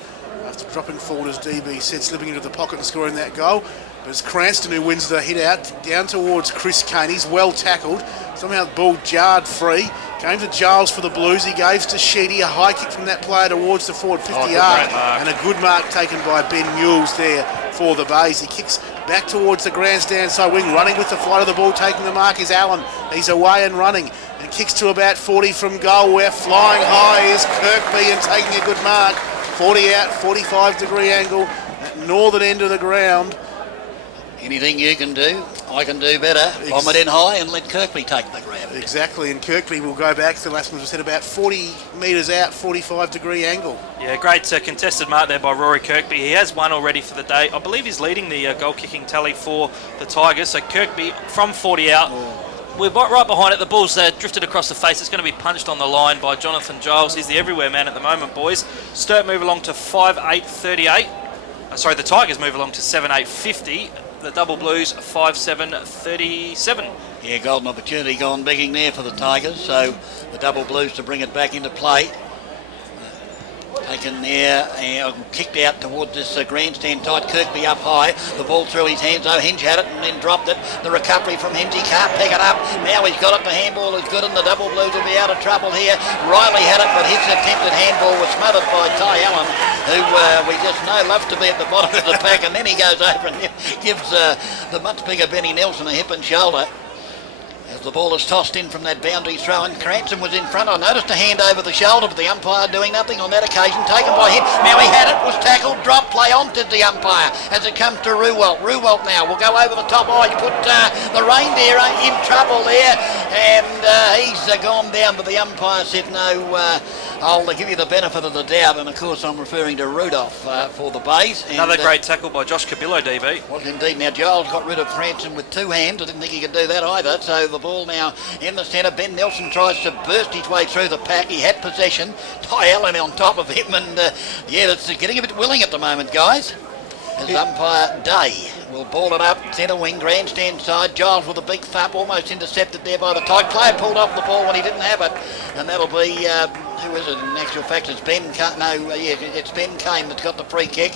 after dropping forward, as DB said, slipping into the pocket and scoring that goal. But it's Cranston who wins the hit out down towards Chris Kane. He's well tackled. Somehow the ball jarred free. Came to Giles for the Blues. He gave to Sheedy. A high kick from that player towards the forward 50 yard. And a good mark taken by Ben Mules there for the Bays. He kicks Back towards the grandstand side wing, running with the flight of the ball, taking the mark is Allen. He's away and running and kicks to about 40 from goal, where flying high is Kirkby and taking a good mark. 40 out, 45-degree angle at northern end of the ground. Anything you can do, I can do better. Bomb it in high and let Kirkby take the grab. Exactly, and Kirkby will go back. Phil Aspin said about 40 metres out, 45-degree angle. Yeah, great contested mark there by Rory Kirkby. He has one already for the day. I believe he's leading the goal-kicking tally for the Tigers. So Kirkby from 40 out. We're right behind it. The ball's drifted across the face. It's going to be punched on the line by Jonathan Giles. He's the everywhere man at the moment, boys. Sturt move along to 5.8.38. Sorry, the Tigers move along to 7.8.50. The Double Blues 5.7.37. Yeah, golden opportunity gone begging there for the Tigers. So the Double Blues to bring it back into play. Taken there and kicked out towards this grandstand tight. Kirkby up high. The ball through his hands. Oh, Hinge had it and then dropped it. The recovery from Hinge. He can't pick it up. Now he's got it. The handball is good and the Double Blues will be out of trouble here. Riley had it, but his attempted handball was smothered by Ty Allen, who we just know loves to be at the bottom of the pack. And then he goes over and gives the much bigger Benny Nelson a hip and shoulder. As the ball is tossed in from that boundary throw, and Cranston was in front. I noticed a hand over the shoulder, but the umpire doing nothing on that occasion. Taken by him. Now he had it, was tackled, dropped, play on, did the umpire. As it comes to Ruwalt. Ruwalt now will go over the top. Oh, he's put the reindeer in trouble there, and he's gone down, but the umpire said no, I'll give you the benefit of the doubt, and of course I'm referring to Rudolph for the Bays. Another great tackle by Josh Cabillo, DB. Was indeed. Now Giles got rid of Cranston with two hands. I didn't think he could do that either, so the ball now in the centre. Ben Nelson tries to burst his way through the pack. He had possession. Ty Allen on top of him, and yeah, that's getting a bit willing at the moment, guys. As umpire Day will ball it up, centre wing, grandstand side. Giles with a big thump, almost intercepted there by the Tigers. Player pulled off the ball when he didn't have it, and that'll be who is it? In actual fact, it's Ben. It's Ben Kane that's got the free kick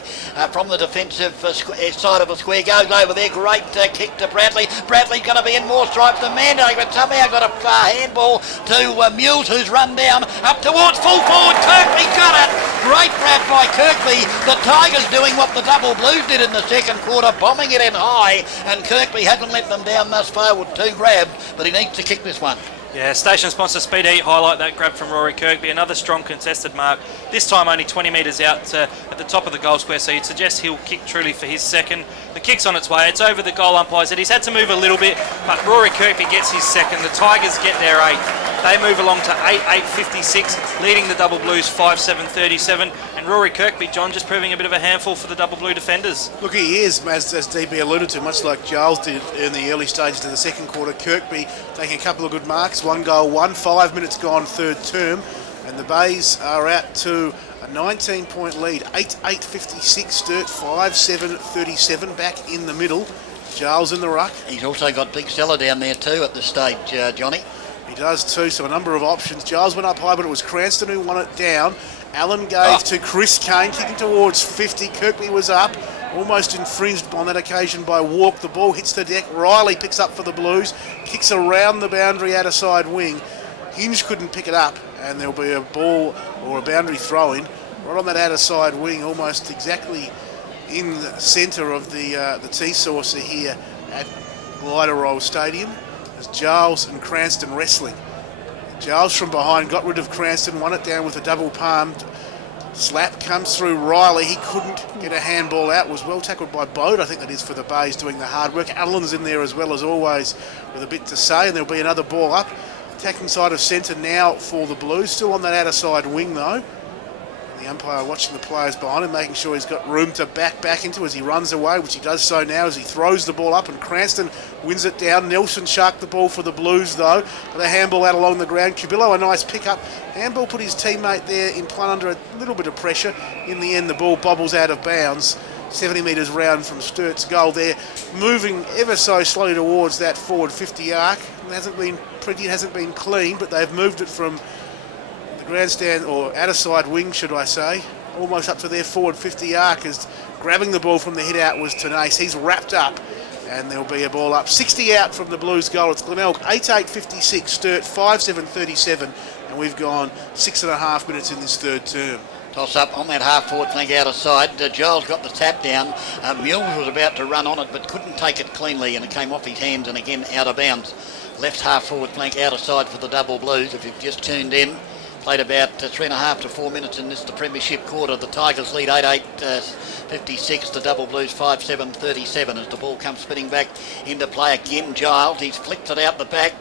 from the defensive side of the square. Goes over there, great kick to Bradley. Bradley's going to be in more stripes than Mandate, but somehow got a handball to Mules, who's run down up towards full forward. Kirkby got it. Great grab by Kirkby. The Tigers doing what the Double Blues did in the second quarter, bombing it in high, and Kirkby hasn't let them down thus far with two grabs, but he needs to kick this one. Yeah, station sponsor Speed Heat highlight that grab from Rory Kirkby. Another strong contested mark, this time only 20 metres out at the top of the goal square, so you'd suggest he'll kick truly for his second. The kick's on its way, it's over the goal umpire's head. He's had to move a little bit, but Rory Kirkby gets his second. The Tigers get their eighth. They move along to 8.8.56, leading the Double Blues 5.7.37. And Rory Kirkby, John, just proving a bit of a handful for the Double Blue defenders. Look, he is, as DB alluded to, much like Giles did in the early stages of the second quarter. Kirkby taking a couple of good marks, 1 goal, 5 minutes gone, third term, and the Bays are out to a 19-point lead, 8.8.56, Sturt 5.7.37, back in the middle. Giles in the ruck. He's also got Big Seller down there too at this stage, Johnny. He does too, so a number of options. Giles went up high, but it was Cranston who won it down. Allen gave to Chris Kane, kicking towards 50. Kirkby was up, almost infringed on that occasion by Walk. The ball hits the deck. Riley picks up for the Blues, kicks around the boundary out of side wing. Hinge couldn't pick it up, and there'll be a ball or a boundary throw-in right on that outer side wing, almost exactly in the centre of the T-saucer here at Gliderroll Stadium. As Giles and Cranston wrestling. Giles from behind got rid of Cranston, won it down with a double palm. Slap comes through Riley. He couldn't get a handball out. Was well tackled by Bode, I think that is, for the Bays doing the hard work. Allen's in there as well as always with a bit to say, and there'll be another ball up. Attacking side of centre now for the Blues. Still on that outer side wing though. The umpire watching the players behind him, making sure he's got room to back into as he runs away, which he does so now as he throws the ball up, and Cranston wins it down. Nelson sharked the ball for the Blues though, with a handball out along the ground. Cabillo, a nice pick-up. Handball put his teammate there in play under a little bit of pressure. In the end, the ball bobbles out of bounds. 70 metres round from Sturt's goal there, moving ever so slowly towards that forward 50 arc. It hasn't been pretty, it hasn't been clean, but they've moved it from the grandstand, or outer side wing should I say, almost up to their forward 50 arc, as grabbing the ball from the hit out was Tenace. He's wrapped up, and there'll be a ball up. 60 out from the Blues goal. It's Glenelg 8.8.56, Sturt 5.7.37, and we've gone 6.5 minutes in this third term. Toss up on that half forward flank out of side. Giles got the tap down. Mills was about to run on it but couldn't take it cleanly, and it came off his hands and again out of bounds. Left half forward flank out of side for the Double Blues. If you've just tuned in, played about 3.5 to 4 minutes in this, the Premiership quarter. The Tigers lead 8-8-56. The Double Blues 5-7-37 as the ball comes spinning back into play again. Giles, he's flicked it out the back.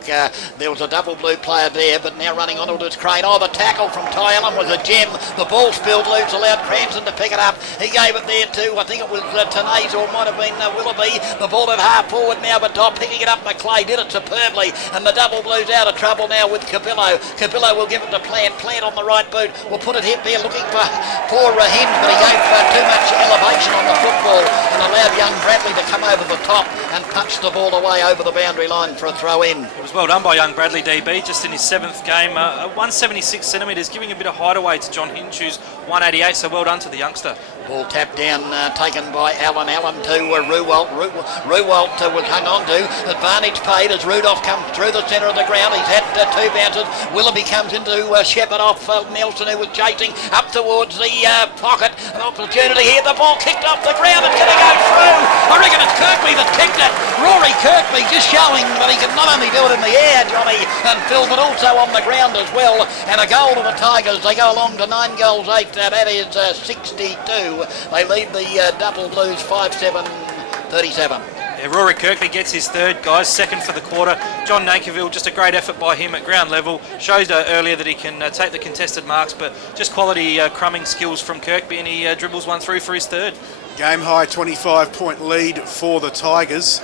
There was a Double Blue player there, but now running on to his Crane. Oh, the tackle from Ty Allen was a gem. The ball spilled loose, allowed Cranston to pick it up. He gave it there too. I think it was Tanase, or it might have been Willoughby. The ball at half forward now, but Dodd picking it up. McClay did it superbly, and the Double Blues out of trouble now with Capillo. Capillo will give it to Plant. Plant on the right boot will put it hit there looking for poor Hinds, but he gave too much elevation on the football and allowed young Bradley to come over the top and punch the ball away over the boundary line for a throw in. It was well done by young Bradley, DB, just in his 7th game. 176 centimetres, giving a bit of height away to John Hinds, who's 188, so well done to the youngster. Ball tapped down, taken by Allen. Allen to Ruwalt. Ruwalt was hung on to. Advantage paid as Rudolph comes through the centre of the ground. He's had 2 bounces. Willoughby comes into Shepherd off Nelson, who was chasing up towards the pocket. An opportunity here. The ball kicked off the ground. It's going to go through. I reckon it's Kirkby that kicked it. Rory Kirkby just showing that he can not only do it in the air, Johnny and Phil, but also on the ground as well. And a goal to the Tigers. They go along to 9 goals 8. That is 62. They lead the Double Blues 5-7-37. Yeah, Rory Kirkby gets his 3rd, guys, 2nd for the quarter. John Nankiville, just a great effort by him at ground level. Showed earlier that he can take the contested marks, but just quality crumbing skills from Kirkby, and he dribbles one through for his 3rd. Game high 25-point lead for the Tigers.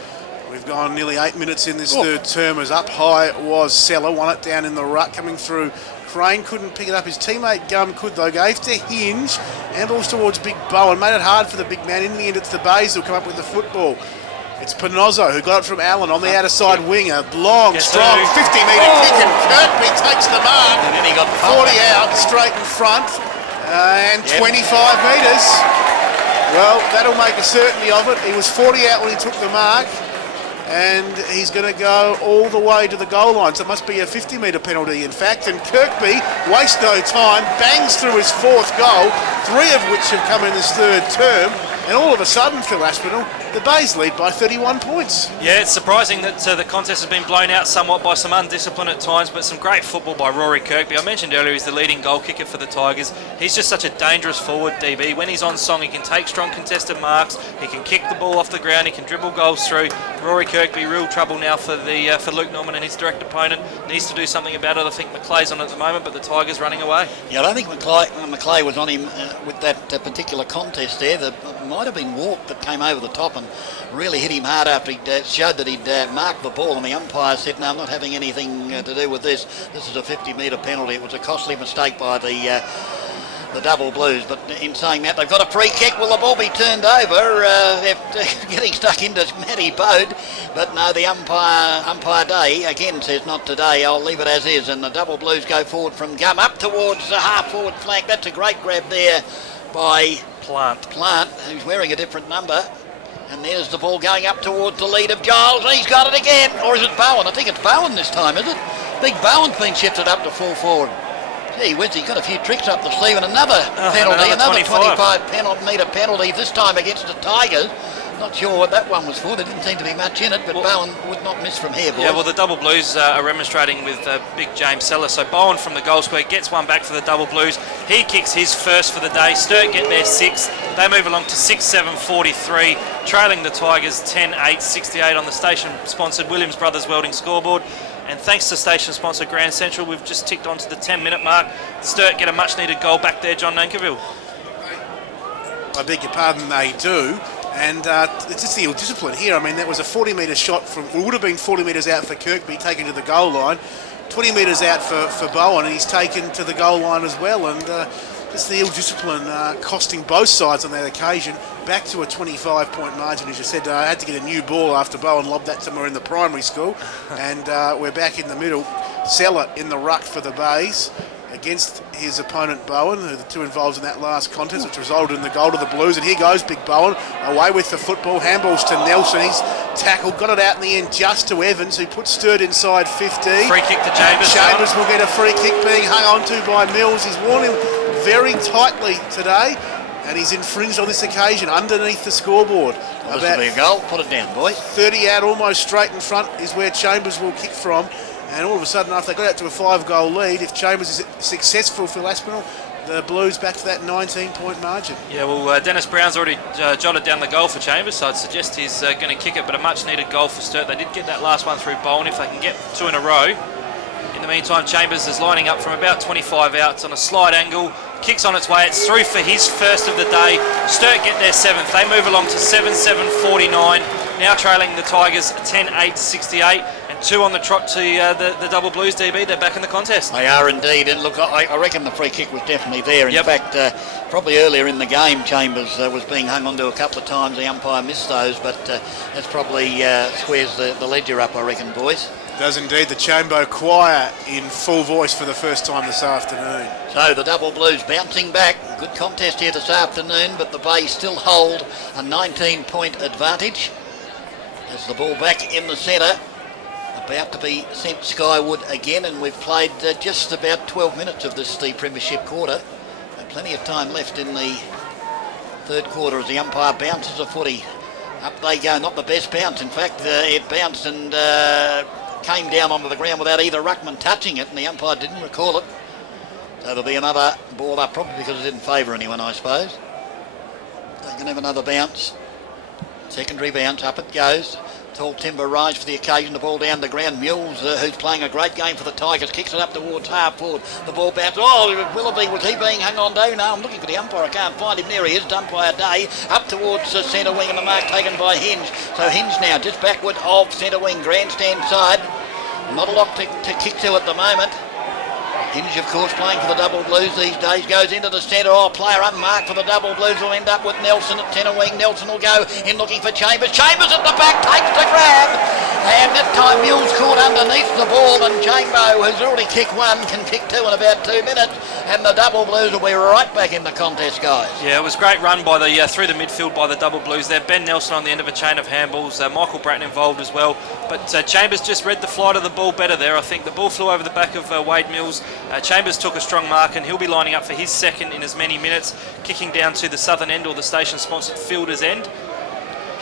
We've gone nearly 8 minutes in this 3rd term. As up high was Seller, won it down in the ruck, coming through. Crane couldn't pick it up. His teammate Gum could though. Gave to Hinge. Handballs towards Big Bowen. Made it hard for the big man. In the end, it's the Bays who'll come up with the football. It's Pinozzo who got it from Allen on the outer side wing. A long, strong 50-metre kick, and Kirkby takes the mark. And then he got 40 out, straight in front, and 25 metres. Well, that'll make a certainty of it. He was 40 out when he took the mark, and he's going to go all the way to the goal line. So it must be a 50-metre penalty, in fact. And Kirkby wastes no time, bangs through his 4th goal, 3 of which have come in this 3rd term. And all of a sudden, Phil Aspinall, the Bays lead by 31 points. Yeah, it's surprising that the contest has been blown out somewhat by some undiscipline at times, but some great football by Rory Kirkby. I mentioned earlier he's the leading goal kicker for the Tigers. He's just such a dangerous forward, DB. When he's on song, he can take strong contested marks, he can kick the ball off the ground, he can dribble goals through. Rory Kirkby, real trouble now for Luke Norman and his direct opponent. Needs to do something about it. I think McClay's on at the moment, but the Tigers running away. Yeah, I don't think McClay was on him with that particular contest there. There might have been Walk that came over the top and really hit him hard after he showed that he'd marked the ball, and the umpire said, no, I'm not having anything to do with this. This is a 50-metre penalty. It was a costly mistake by the Double Blues, but in saying that, they've got a free kick. Will the ball be turned over? They're getting stuck into Matty Bode, but no, the umpire day again says not today. I'll leave it as is, and the Double Blues go forward from Gum up towards the half-forward flank. That's a great grab there by Plant, who's wearing a different number. And there's the ball going up towards the lead of Giles. He's got it again. Or is it Bowen? I think it's Bowen this time, is it? Big Bowen's been shifted up to full forward. Gee whiz, he's got a few tricks up the sleeve, and another penalty, another 25 metre penalty, this time against the Tigers. Not sure what that one was for. There didn't seem to be much in it, but Bowen would not miss from here, boys. Yeah, well, the Double Blues are remonstrating with big James Seller. So Bowen from the goal square gets one back for the Double Blues. He kicks his 1st for the day. Sturt get their 6th. They move along to 6-7-43, trailing the Tigers 10-8-68 on the station-sponsored Williams Brothers Welding scoreboard. And thanks to station sponsor Grand Central, we've just ticked on to the 10-minute mark. Sturt get a much-needed goal back there, John Nankiville. I beg your pardon, they do. And it's just the ill discipline here. I mean, that was a 40-metre shot from, it would have been 40 metres out for Kirkby, taken to the goal line. 20 metres out for Bowen, and he's taken to the goal line as well. And just the ill discipline costing both sides on that occasion. Back to a 25-point margin, as you said. I had to get a new ball after Bowen lobbed that somewhere in the primary school. And we're back in the middle. Seller in the ruck for the Bays against his opponent Bowen, who the two involved in that last contest, which resulted in the goal to the Blues. And here goes Big Bowen, away with the football, handballs to Nelson. He's tackled, got it out in the end just to Evans, who puts Sturt inside 50. Free kick to Chambers. Chambers will get a free kick being hung on to by Mills. He's worn him very tightly today, and he's infringed on this occasion underneath the scoreboard. Well, this will be a goal. Put it down, boys. 30 out, almost straight in front, is where Chambers will kick from. And all of a sudden, after they got out to a 5-goal lead, if Chambers is successful for Aspinall, the Blues back to that 19-point margin. Yeah, well, Dennis Brown's already jotted down the goal for Chambers, so I'd suggest he's going to kick it, but a much-needed goal for Sturt. They did get that last one through Bowen. If they can get 2 in a row. In the meantime, Chambers is lining up from about 25 out. It's on a slide angle. Kicks on its way. It's through for his first of the day. Sturt get their 7th. They move along to 7-7-49. Now trailing the Tigers 10-8-68. 2 on the trot to the Double Blues, DB. They're back in the contest. They are indeed, and look, I reckon the free kick was definitely there. In fact, probably earlier in the game, Chambers was being hung onto a couple of times. The umpire missed those, but that's probably squares the ledger up, I reckon, boys. Does indeed. The Chambo Choir in full voice for the first time this afternoon. So the Double Blues bouncing back. Good contest here this afternoon, but the Bay still hold a 19-point advantage. As the ball back in the centre. About to be sent skyward again, and we've played just about 12 minutes of this, the Premiership quarter. And plenty of time left in the third quarter as the umpire bounces a footy. Up they go, not the best bounce. In fact, it bounced and came down onto the ground without either ruckman touching it, and the umpire didn't recall it. So there'll be another ball up, probably because it didn't favour anyone, I suppose. They can have another bounce. Secondary bounce, up it goes. Tall timber rise for the occasion, the ball down the ground. Mills, who's playing a great game for the Tigers, kicks it up towards half forward. The ball bounces. Oh, Willoughby, was he being hung on to? No, I'm looking for the umpire. I can't find him. There he is, umpire Day. Up towards the centre wing, and the mark taken by Hinge. So Hinge now just backward of centre wing, grandstand side. Not a lot to kick to at the moment. Hinge, of course, playing for the Double Blues these days, goes into the centre. Oh, player unmarked for the Double Blues will end up with Nelson at centre wing. Nelson will go in looking for Chambers. Chambers at the back, takes the grab. And that time Mills caught underneath the ball, and Chambo, who's already kicked 1, can kick 2 in about 2 minutes. And the Double Blues will be right back in the contest, guys. Yeah, it was a great run by the through the midfield by the Double Blues there. Ben Nelson on the end of a chain of handballs. Michael Bratton involved as well. But Chambers just read the flight of the ball better there. I think the ball flew over the back of Wade Mills. Chambers took a strong mark, and he'll be lining up for his second in as many minutes, kicking down to the southern end or the station-sponsored fielder's end.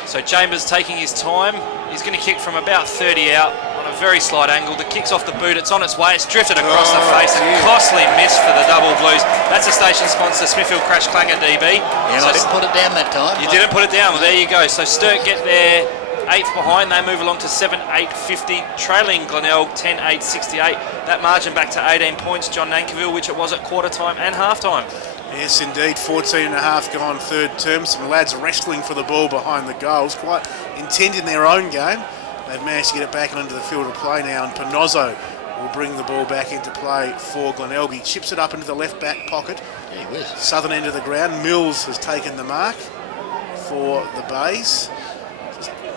So Chambers taking his time. He's going to kick from about 30 out on a very slight angle. The kick's off the boot. It's on its way. It's drifted across the face. A costly miss for the Double Blues. That's a station sponsor, Smithfield Crash Clanger, DB. Yeah, so I didn't put it down that time. You didn't put it down. Well, there you go. So Sturt get their 8th behind. They move along to 7-8-50, trailing Glenelg 10-8-68. That margin back to 18 points, John Nankiville, which it was at quarter time and half time. Yes, indeed. 14 and a half gone third term. Some lads wrestling for the ball behind the goals. Quite intent in their own game. They've managed to get it back onto the field of play now, and Panozzo will bring the ball back into play for Glenelg. He chips it up into the left back pocket. Yeah, he was. Southern end of the ground. Mills has taken the mark for the Bays.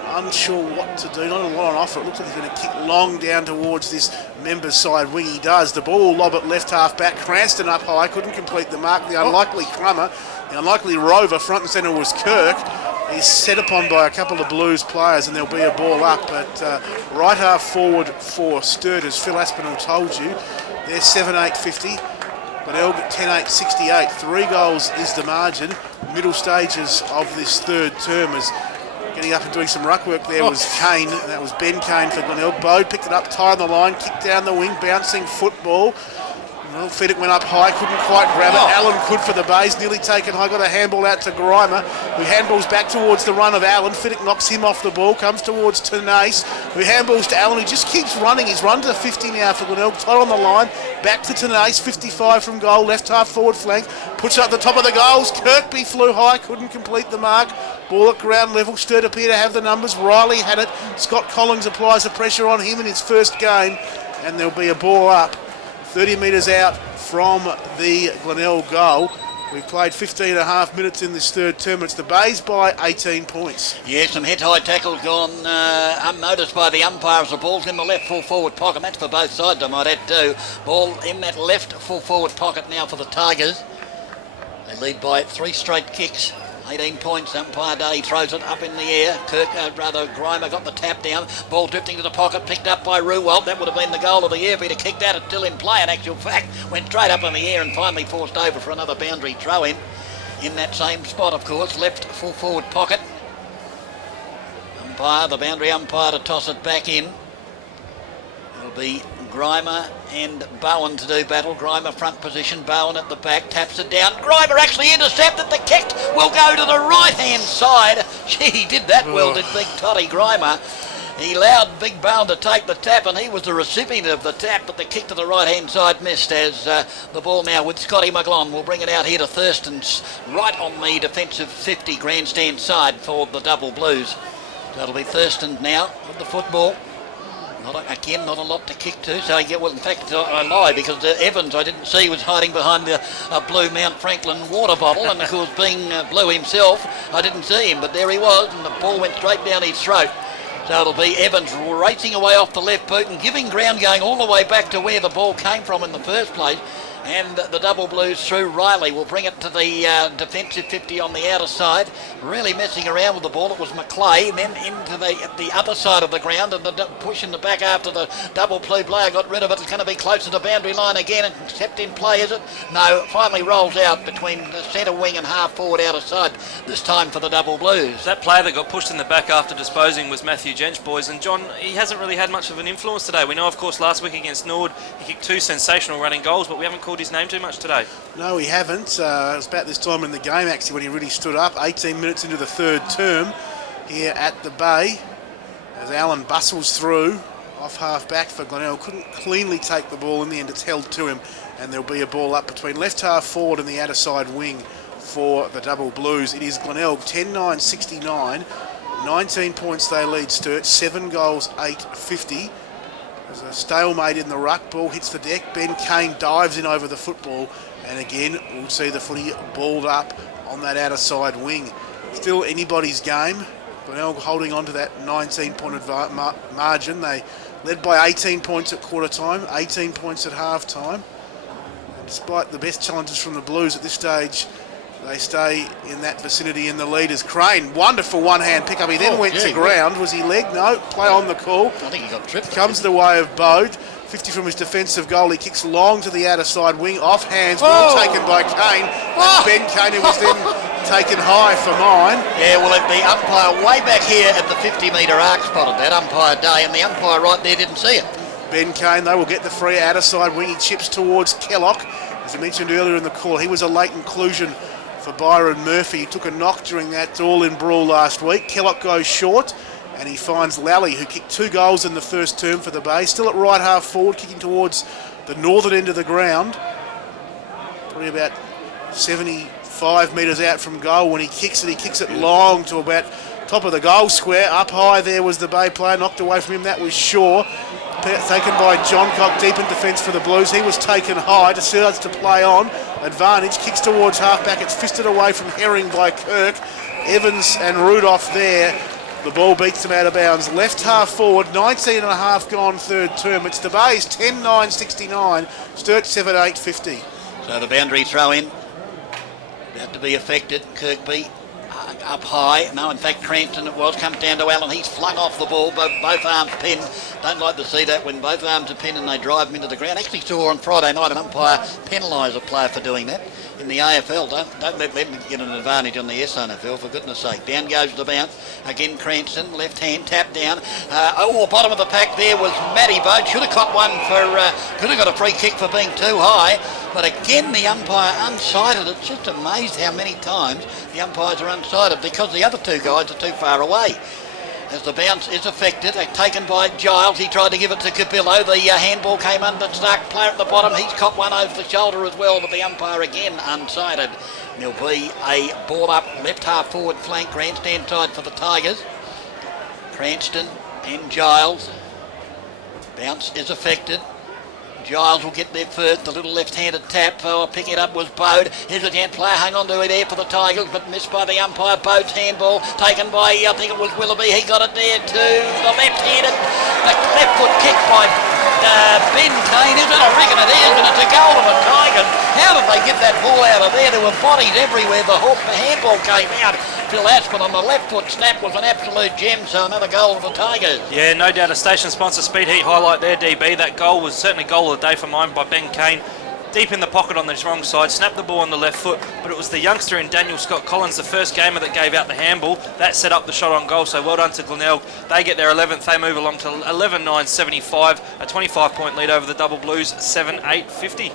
Unsure what to do, not a lot on offer. It looks like he's going to kick long down towards this members side wing. He does. The ball lob at left half back. Cranston up high, couldn't complete the mark. The unlikely crummer, the unlikely rover, front and centre was Kirk. He's set upon by a couple of Blues players, and there'll be a ball up. But right half forward for Sturt, as Phil Aspinall told you, they're 7-8-50. But Elg at 10-8-68. 3 goals is the margin. Middle stages of this third term is getting up and doing some ruck work there was Kane. That was Ben Kane for Glenelg. Bode picked it up, tied on the line, kicked down the wing, bouncing football. Well, Fiddick went up high, couldn't quite grab it. Allen could for the Bays, nearly taken high, got a handball out to Grimer, who handballs back towards the run of Allen. Fiddick knocks him off the ball, comes towards Tenace, who handballs to Allen, who just keeps running. He's run to 50 now for Glenelg, tight on the line, back to Tenace, 55 from goal, left half forward flank, puts it up the top of the goals. Kirkby flew high, couldn't complete the mark. Ball at ground level, Sturt appear to have the numbers. Riley had it. Scott Collins applies the pressure on him in his first game, and there'll be a ball up 30 metres out from the Glenelg goal. We've played 15 and a half minutes in this third term. It's the Bays by 18 points. Yeah, some head-high tackles gone unnoticed by the umpires. The ball's in the left full forward pocket. That's for both sides, I might add too. Ball in that left full forward pocket now for the Tigers. They lead by 3 straight kicks 18 points, umpire Day throws it up in the air. Grimer got the tap down. Ball drifting to the pocket, picked up by Ruwalt. That would have been the goal of the year if he'd have kicked that. It's still in play, in actual fact. Went straight up in the air and finally forced over for another boundary throw in that same spot, of course. Left full forward pocket. The boundary umpire to toss it back in. It'll be Grimer and Bowen to do battle. Grimer front position, Bowen at the back, taps it down. Grimer actually intercepted. The kick will go to the right-hand side. Gee, he did that well, did Big Toddy Grimer. He allowed Big Bowen to take the tap, and he was the recipient of the tap, but the kick to the right-hand side missed as the ball now with Scotty McGlon will bring it out here to Thurston's right on the defensive 50 grandstand side for the Double Blues. That'll be Thurston now with the football. Not a lot to kick to. So, in fact, I lie because Evans, I didn't see, was hiding behind the blue Mount Franklin water bottle. And, of course, being blue himself, I didn't see him. But there he was, and the ball went straight down his throat. So it'll be Evans racing away off the left boot and giving ground going all the way back to where the ball came from in the first place. And the Double Blues through Riley will bring it to the defensive 50 on the outer side. Really messing around with the ball. It was McClay, and then into the other side of the ground, and pushing the back after the Double Blue player got rid of it. It's going to be close to the boundary line again, and stepped in play, is it? No, finally rolls out between the centre wing and half forward outer side, this time for the Double Blues. That player that got pushed in the back after disposing was Matthew Jench, boys, and John, he hasn't really had much of an influence today. We know, of course, last week against Nord, he kicked 2 sensational running goals, but we haven't called his name too much today. No, we haven't. It was about this time in the game, actually, when he really stood up. 18 minutes into the third term here at the Bay, as Allen bustles through off half back for Glenelg. Couldn't cleanly take the ball in the end. It's held to him, and there'll be a ball up between left half forward and the outer side wing for the Double Blues. It is Glenelg 10-9-69. 19 points they lead Sturt, 7 goals, 8-50. There's a stalemate in the ruck. Ball hits the deck. Ben Kane dives in over the football, and again we'll see the footy balled up on that outer side wing. Still anybody's game. Glenelg holding on to that 19-point margin. They led by 18 points at quarter time, 18 points at half time. Despite the best challenges from the Blues at this stage, they stay in that vicinity in the lead as Crane. Wonderful one-hand pick-up. He then went to ground. Was he leg? No. Play on the call. I think he got tripped. Comes the way of Bode. 50 from his defensive goal. He kicks long to the outer side wing. Off hands. Ball taken by Kane. Ben Kane, who was then taken high for mine. Yeah, well, the umpire way back here at the 50-metre arc spotted that, umpire Day, and the umpire right there didn't see it. Ben Kane, they will get the free outer side wing. He chips towards Kellock. As I mentioned earlier in the call, he was a late inclusion for Byron Murphy. He took a knock during that all-in brawl last week. Kellock goes short, and he finds Lally, who kicked 2 goals in the first term for the Bay. Still at right half forward, kicking towards the northern end of the ground. Probably about 75 metres out from goal when he kicks it. He kicks it long to about top of the goal square. Up high there was the Bay player, knocked away from him. That was Shaw. Taken by John Cock, deep in defence for the Blues. He was taken high, decides to play on. Advantage, kicks towards half-back. It's fisted away from Herring by Kirk. Evans and Rudolph there. The ball beats them out of bounds. Left half forward, 19 and a half gone third term. It's the Bays, 10-9-69. Sturt 7-8-50. So the boundary throw in. About to be affected. Kirkby up high. No, in fact, Cranston it was. Comes down to Allen. He's flung off the ball. Both arms pinned. Don't like to see that when both arms are pinned and they drive him into the ground. Actually saw on Friday night an umpire penalise a player for doing that. In the AFL, don't let them get an advantage on the SANFL, for goodness sake. Down goes the bounce. Again, Cranston, left hand, tap down. Bottom of the pack there was Matty Bode. Should have caught one could have got a free kick for being too high. But again, the umpire unsighted. It's just amazed how many times the umpires are unsighted because the other 2 guys are too far away. As the bounce is affected, taken by Giles. He tried to give it to Capillo. The handball came under Stark, player at the bottom. He's caught one over the shoulder as well, but the umpire again unsighted. There'll be a ball up left half forward flank, grandstand side for the Tigers. Cranston and Giles. Bounce is affected. Giles will get there first. The little left-handed tap. Picking it up was Bode. Here's a gent player hung on to it there for the Tigers, but missed by the umpire. Bode's handball taken by, I think it was Willoughby. He got it there too. The left-handed, the left foot kick by Ben Kane. Is it? I reckon it is, and it's a goal to the Tigers. How did they get that ball out of there. There were bodies everywhere. The handball came out. Phil Aspin on the left foot snap was an absolute gem, so another goal for the Tigers. Yeah, no doubt a station sponsor speed heat highlight there, DB. That goal was certainly goal of the day for mine by Ben Kane. Deep in the pocket on the wrong side, snapped the ball on the left foot, but it was the youngster in Daniel Scott Collins, the first gamer, that gave out the handball. That set up the shot on goal, so well done to Glenelg. They get their 11th, they move along to 11-9-75, a 25-point lead over the Double Blues, 7-8-50.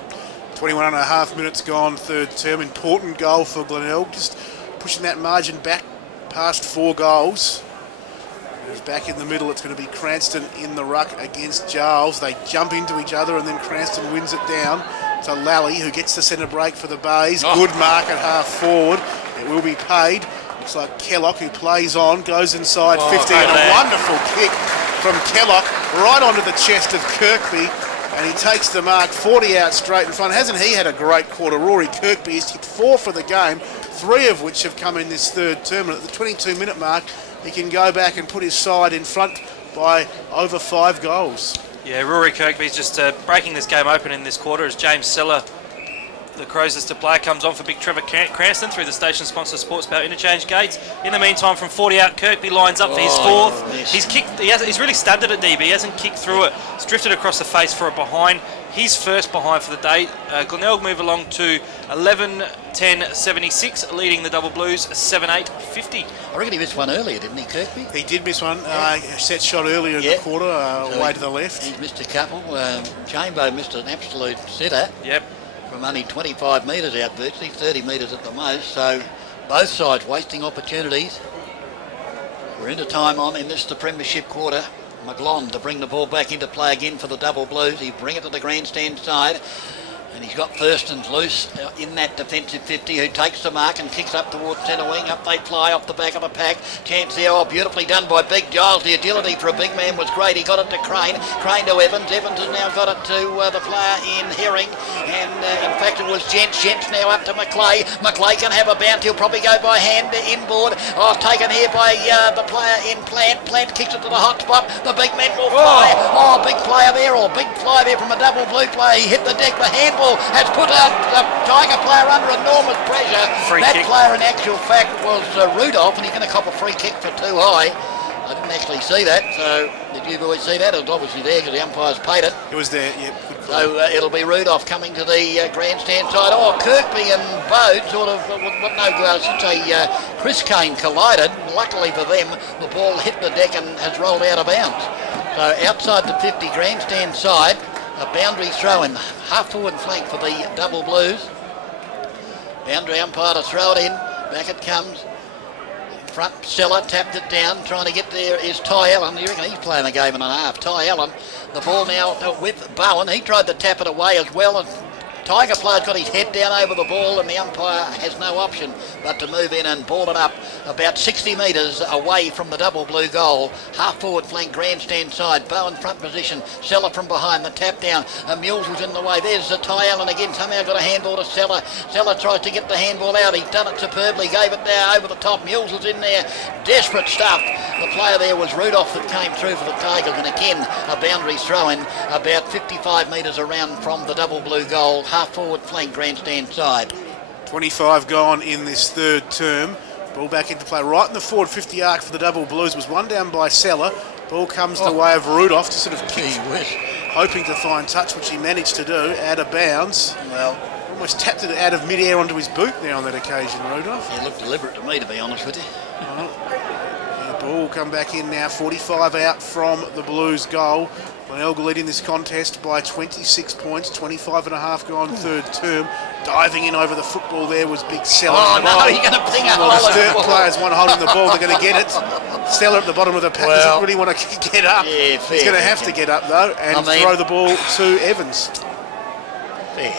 21 and a half minutes gone, third term. Important goal for Glenelg, just pushing that margin back past 4 goals. It's back in the middle. It's going to be Cranston in the ruck against Giles. They jump into each other and then Cranston wins it down to Lally, who gets the centre break for the Bays. Good mark at half forward. It will be paid. Looks like Kellock, who plays on, goes inside 50 and a wonderful kick from Kellock right onto the chest of Kirkby. And he takes the mark 40 out straight in front. Hasn't he had a great quarter? Rory Kirkby has hit 4 for the game, 3 of which have come in this third term. And at the 22-minute mark, he can go back and put his side in front by over 5 goals. Yeah, Rory Kirkby's just breaking this game open in this quarter as James Seller, the Crows' to player, comes on for big Trevor Cranston through the station sponsor Sports Power interchange gates. In the meantime, from 40 out, Kirkby lines up for his 4th. Yes. He's kicked. He's really stunned it at DB. He hasn't kicked through it. It's drifted across the face for a behind. His first behind for the day. Glenelg move along to 11-10-76, leading the Double Blues 7-8-50. I reckon he missed one earlier, didn't he, Kirkby? He did miss one. Set shot earlier in the quarter, away to the left. He's missed a couple. Chambo missed an absolute sitter. Yep. From only 25 metres out virtually, 30 metres at the most. So both sides wasting opportunities. We're into time on in this, the premiership quarter. McGlon to bring the ball back into play again for the Double Blues. He bring it to the grandstand side. And he's got Thurston's loose in that defensive 50, who takes the mark and kicks up towards centre wing. Up they fly off the back of the pack. Chance there, beautifully done by Big Giles. The agility for a big man was great. He got it to Crane. Crane to Evans. Evans has now got it to the player in Herring. And in fact it was Gents. Gents now up to McClay. McClay can have a bounce. He'll probably go by hand inboard. Taken here by the player in Plant. Plant kicks it to the hot spot. The big man will fly. Big player there, or big fly there from a Double Blue player. He hit the deck. The handball has put a Tiger player under enormous pressure. That player in actual fact was Rudolph, and he's going to cop a free kick for too high. I didn't actually see that, so did you boys see that? It was obviously there because the umpires paid it. It was there, yeah. So it'll be Rudolph coming to the grandstand side. Kirkby and Bode sort of, Chris Kane collided. Luckily for them, the ball hit the deck and has rolled out of bounds. So outside the 50 grandstand side, a boundary throw in, half forward flank for the Double Blues. Boundary umpire to throw it in. Back it comes. Front Seller tapped it down. Trying to get there is Ty Allen. You reckon he's playing a game and a half. Ty Allen. The ball now with Bowen. He tried to tap it away as well. And Tiger player's got his head down over the ball, and the umpire has no option but to move in and ball it up about 60 metres away from the Double Blue goal. Half forward flank, grandstand side. Bowen front position. Seller from behind. The tap down. Mules was in the way. There's Ty Allen again. Somehow got a handball to Seller. Seller tries to get the handball out. He's done it superbly. Gave it there over the top. Mules was in there. Desperate stuff. The player there was Rudolph that came through for the Tigers. And again, a boundary throw in about 55 metres around from the Double Blue goal. Half forward flank, grandstand side. 25 gone in this third term. Ball back into play right in the forward 50 arc for the Double Blues. Was one down by Seller. Ball comes the way of Rudolph to sort of kick, hoping to find touch, which he managed to do, out of bounds. Well, almost tapped it out of mid-air onto his boot there on that occasion, Rudolph. He looked deliberate to me, to be honest with you. The ball will come back in now. 45 out from the Blues goal. Glenelg leading this contest by 26 points, 25 and a half gone third term. Diving in over the football there was Big Seller. You're going to ping a hole. The Sturt players, one holding the ball, they're going to get it. Seller at the bottom of the pack doesn't really want to get up. Yeah, he's going to have to get up though and throw the ball to Evans. Fair.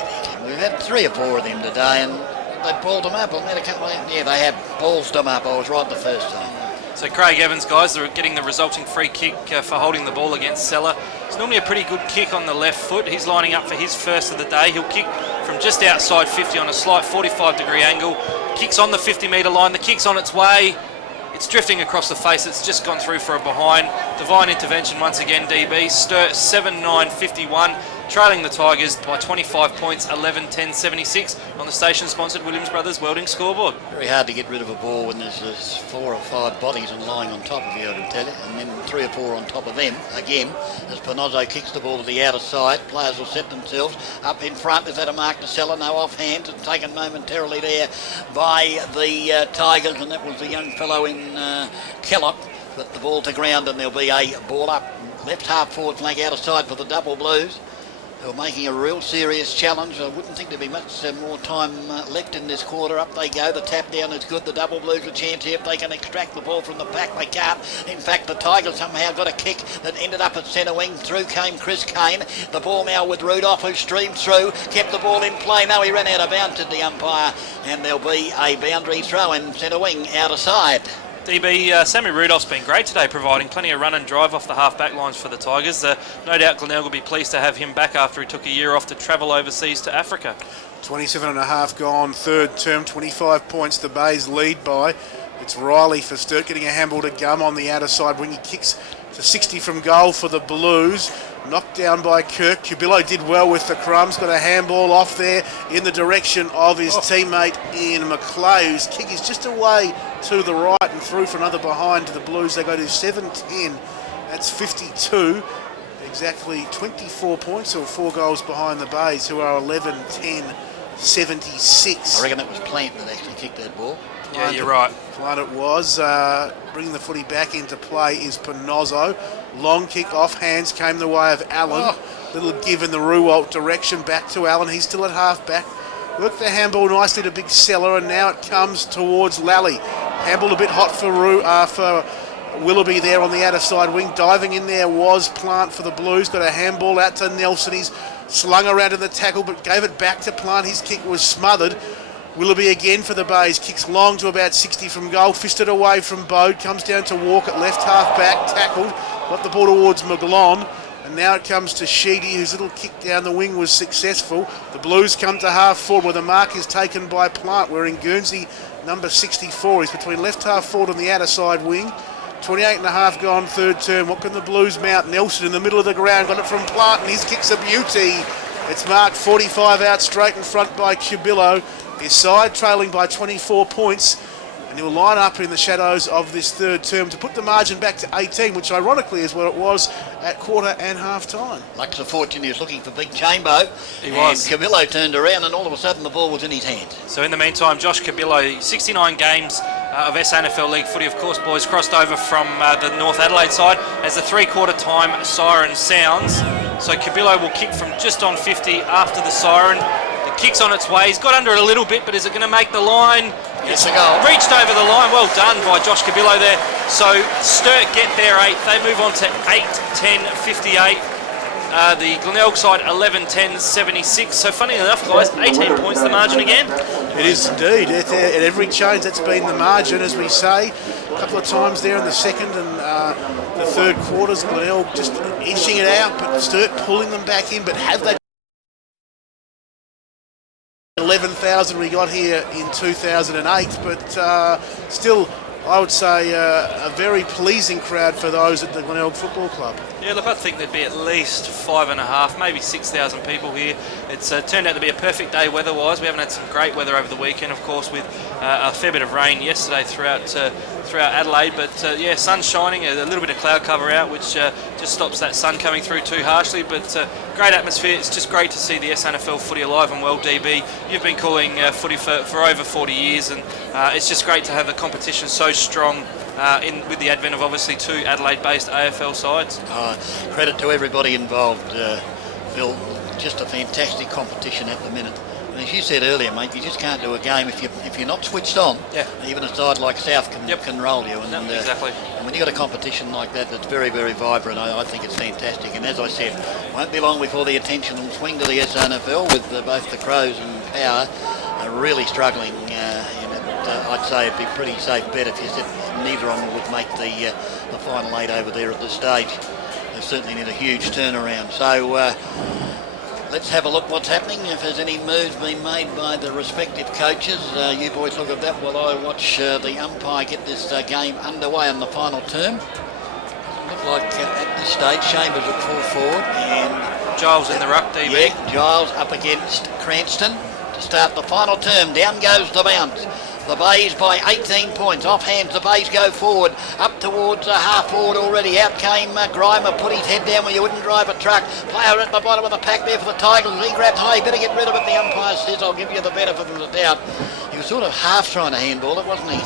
We've had 3 or 4 of them today, and they balled them up. Yeah, they have ballsed them up. I was right the first time. So Craig Evans, guys, they're getting the resulting free kick for holding the ball against Seller. It's normally a pretty good kick on the left foot. He's lining up for his first of the day. He'll kick from just outside 50 on a slight 45-degree angle. Kicks on the 50-metre line. The kick's on its way. It's drifting across the face. It's just gone through for a behind. Divine intervention once again, DB. Sturt 7-9-51. trailing the Tigers by 25 points, 11-10-76 on the station-sponsored Williams Brothers Welding scoreboard. Very hard to get rid of a ball when there's 4 or 5 bodies and lying on top of you, I can tell you, and then 3 or 4 on top of them again as Panozzo kicks the ball to the outer side. Players will set themselves up in front. Is that a mark to Seller? No, off hands and taken momentarily there by the Tigers, and that was the young fellow in Kellogg. But the ball to ground, and there'll be a ball up left half forward flank outer side for the Double Blues. They're making a real serious challenge. I wouldn't think there'd be much more time left in this quarter. Up they go. The tap down is good. The Double Blues a chance here if they can extract the ball from the pack. They can't. In fact, the Tigers somehow got a kick that ended up at centre wing. Through came Chris Kane. The ball now with Rudolph, who streamed through, kept the ball in play. No, he ran out of bounds, did the umpire, and there'll be a boundary throw in centre wing outer side. DB, Sammy Rudolph's been great today, providing plenty of run and drive off the half-back lines for the Tigers. No doubt Glenelg will be pleased to have him back after he took a year off to travel overseas to Africa. 27 and a half gone, third term, 25 points the Bays lead by. It's Riley for Sturt getting a handball to Gum on the outer side wing. He kicks to 60 from goal for the Blues. Knocked down by Kirk. Cubillo did well with the crumbs. Got a handball off there in the direction of his teammate Ian McClay, whose kick is just away to the right and through for another behind to the Blues. They go to 7-10. That's 52. Exactly 24 points or 4 goals behind the Bays, who are 11-10-76. I reckon it was Plant that actually kicked that ball. Yeah, you're right. Plant it was. Bringing the footy back into play is Panozzo. Long kick off hands came the way of Allen. Little give in the Ruwalt direction back to Allen. He's still at half back. Worked the handball nicely to Big Seller, and now it comes towards Lally. Handball a bit hot for Willoughby there on the outer side wing. Diving in there was Plant for the Blues. Got a handball out to Nelson. He's slung around in the tackle but gave it back to Plant. His kick was smothered. Willoughby again for the Bays. Kicks long to about 60 from goal. Fisted away from Bode. Comes down to Walk at left half back. Tackled. Got the ball towards McGlon. And now it comes to Sheedy, whose little kick down the wing was successful. The Blues come to half forward where the mark is taken by Plant. We're in Guernsey, number 64. He's between left half forward and the outer side wing. 28 and a half gone, third term. What can the Blues mount? Nelson in the middle of the ground. Got it from Plant, and his kick's a beauty. It's marked 45 out straight in front by Cubillo. His side trailing by 24 points. And he'll line up in the shadows of this third term to put the margin back to 18, which ironically is what it was at quarter and half time. Lux of Fortune, he was looking for Big Chambo. He was. And Cubillo turned around, and all of a sudden the ball was in his hand. So in the meantime, Josh Cubillo, 69 games of SANFL League footy, of course, boys, crossed over from the North Adelaide side as the three-quarter time siren sounds. So Cubillo will kick from just on 50 after the siren. The kick's on its way. He's got under it a little bit, but is it going to make the line? It's a goal. Reached over the line. Well done by Josh Cubillo there. So Sturt get their 8th. They move on to 8-10-58. The Glenelg side 11-10-76. So funny enough, guys, 18 points the margin again. It is indeed. At every change, that's been the margin, as we say. A couple of times there in the second and the third quarters, Glenelg just inching it out, but Sturt pulling them back in. But have they 11,000 we got here in 2008, but still, I would say a very pleasing crowd for those at the Glenelg Football Club. Yeah, look, I think there'd be at least 5,500, maybe 6,000 people here. It's turned out to be a perfect day weather-wise. We haven't had some great weather over the weekend, of course, with a fair bit of rain yesterday throughout Adelaide. But yeah, sun's shining, a little bit of cloud cover out, which just stops that sun coming through too harshly. But great atmosphere. It's just great to see the SANFL footy alive and well, DB. You've been calling footy for over 40 years, and it's just great to have the competition so strong with the advent of obviously 2 Adelaide-based AFL sides. Credit to everybody involved, Phil. Just a fantastic competition at the minute. And as you said earlier, mate, you just can't do a game if you're not switched on. Yeah. Even a side like South can roll you. And, exactly. And when you've got a competition like that that's very, very vibrant, I think it's fantastic. And as I said, won't be long before the attention will swing to the SANFL with both the Crows and Power are really struggling. I'd say it'd be a pretty safe bet if you said neither of them would make the final 8 over there at this stage. They certainly need a huge turnaround. So let's have a look what's happening. If there's any moves being made by the respective coaches, you boys look at that while I watch the umpire get this game underway in the final term. Doesn't look like at this stage Chambers at full forward, and Giles in the ruck, DB. Yeah, Giles up against Cranston to start the final term. Down goes the bounce. The Bays by 18 points. Off hands, the Bays go forward. Up towards half forward already. Out came Grimer, put his head down where you wouldn't drive a truck. Player at the bottom of the pack there for the Tigers. He grabbed high. Better get rid of it. The umpire says, I'll give you the benefit of the doubt. He was sort of half trying to handball it, wasn't he?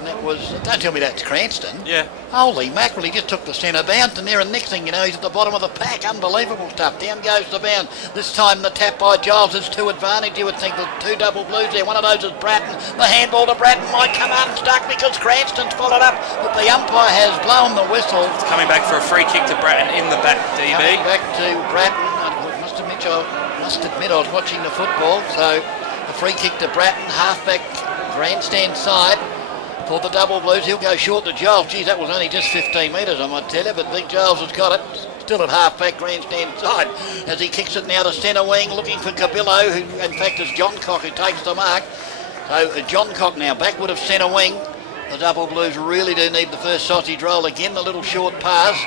And that was, don't tell me that's Cranston. Yeah. Holy mackerel, he just took the centre bounce and there, and next thing you know, he's at the bottom of the pack. Unbelievable stuff. Down goes the bound. This time the tap by Giles is to advantage. You would think the two double blues there. One of those is Bratton. The handball to Bratton might come unstuck because Cranston's followed up, but the umpire has blown the whistle. It's coming back for a free kick to Bratton in the back, DB. Coming back to Bratton. I must admit I was watching the football, so a free kick to Bratton, halfback grandstand side. For the double blues, he'll go short to Giles. Geez, that was only just 15 metres, I might tell you, but I think Giles has got it. Still at half-back grandstand side as he kicks it now to centre wing, looking for Cabillo, who in fact is John Cock who takes the mark. So John Cock now backward of centre wing. The double blues really do need the first sausage roll again, the little short pass.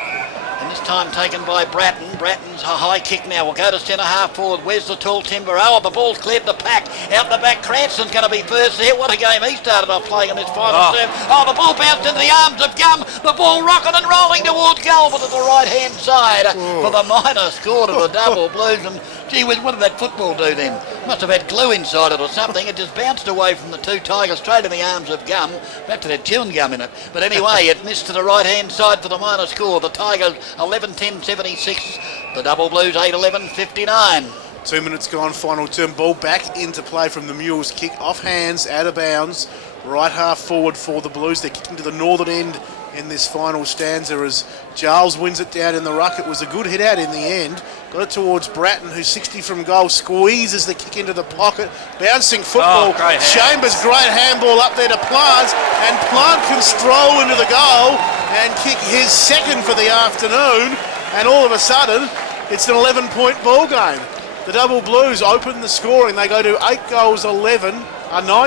And this time taken by Bratton. Bratton's a high kick now. We'll go to centre half forward. Where's the tall timber? Oh, the ball's cleared the pack. Out the back, Cranston's going to be first there. What a game he started off playing in this final serve. Oh, the ball bounced into the arms of Gum. The ball rocking and rolling towards goal, but at the right-hand side for the minor score to the double blues. And gee whiz, what did that football do then? Must have had glue inside it or something. It just bounced away from the two Tigers straight in the arms of Gum. Perhaps it had chewing gum in it. But anyway, it missed to the right-hand side for the minor score. The Tigers 11-10-76. The double blues 8-11-59. 2 minutes gone, final term. Ball back into play from the Mules. Kick off hands, out of bounds. Right half forward for the Blues. They're kicking to the northern end in this final stanza as Giles wins it down in the ruck. It was a good hit out in the end. Got it towards Bratton, who's 60 from goal. Squeezes the kick into the pocket. Bouncing football. Great Chambers, great handball up there to Plant. And Plant can stroll into the goal and kick his second for the afternoon. And all of a sudden, it's an 11-point ball game. The double blues open the scoring. They go to 9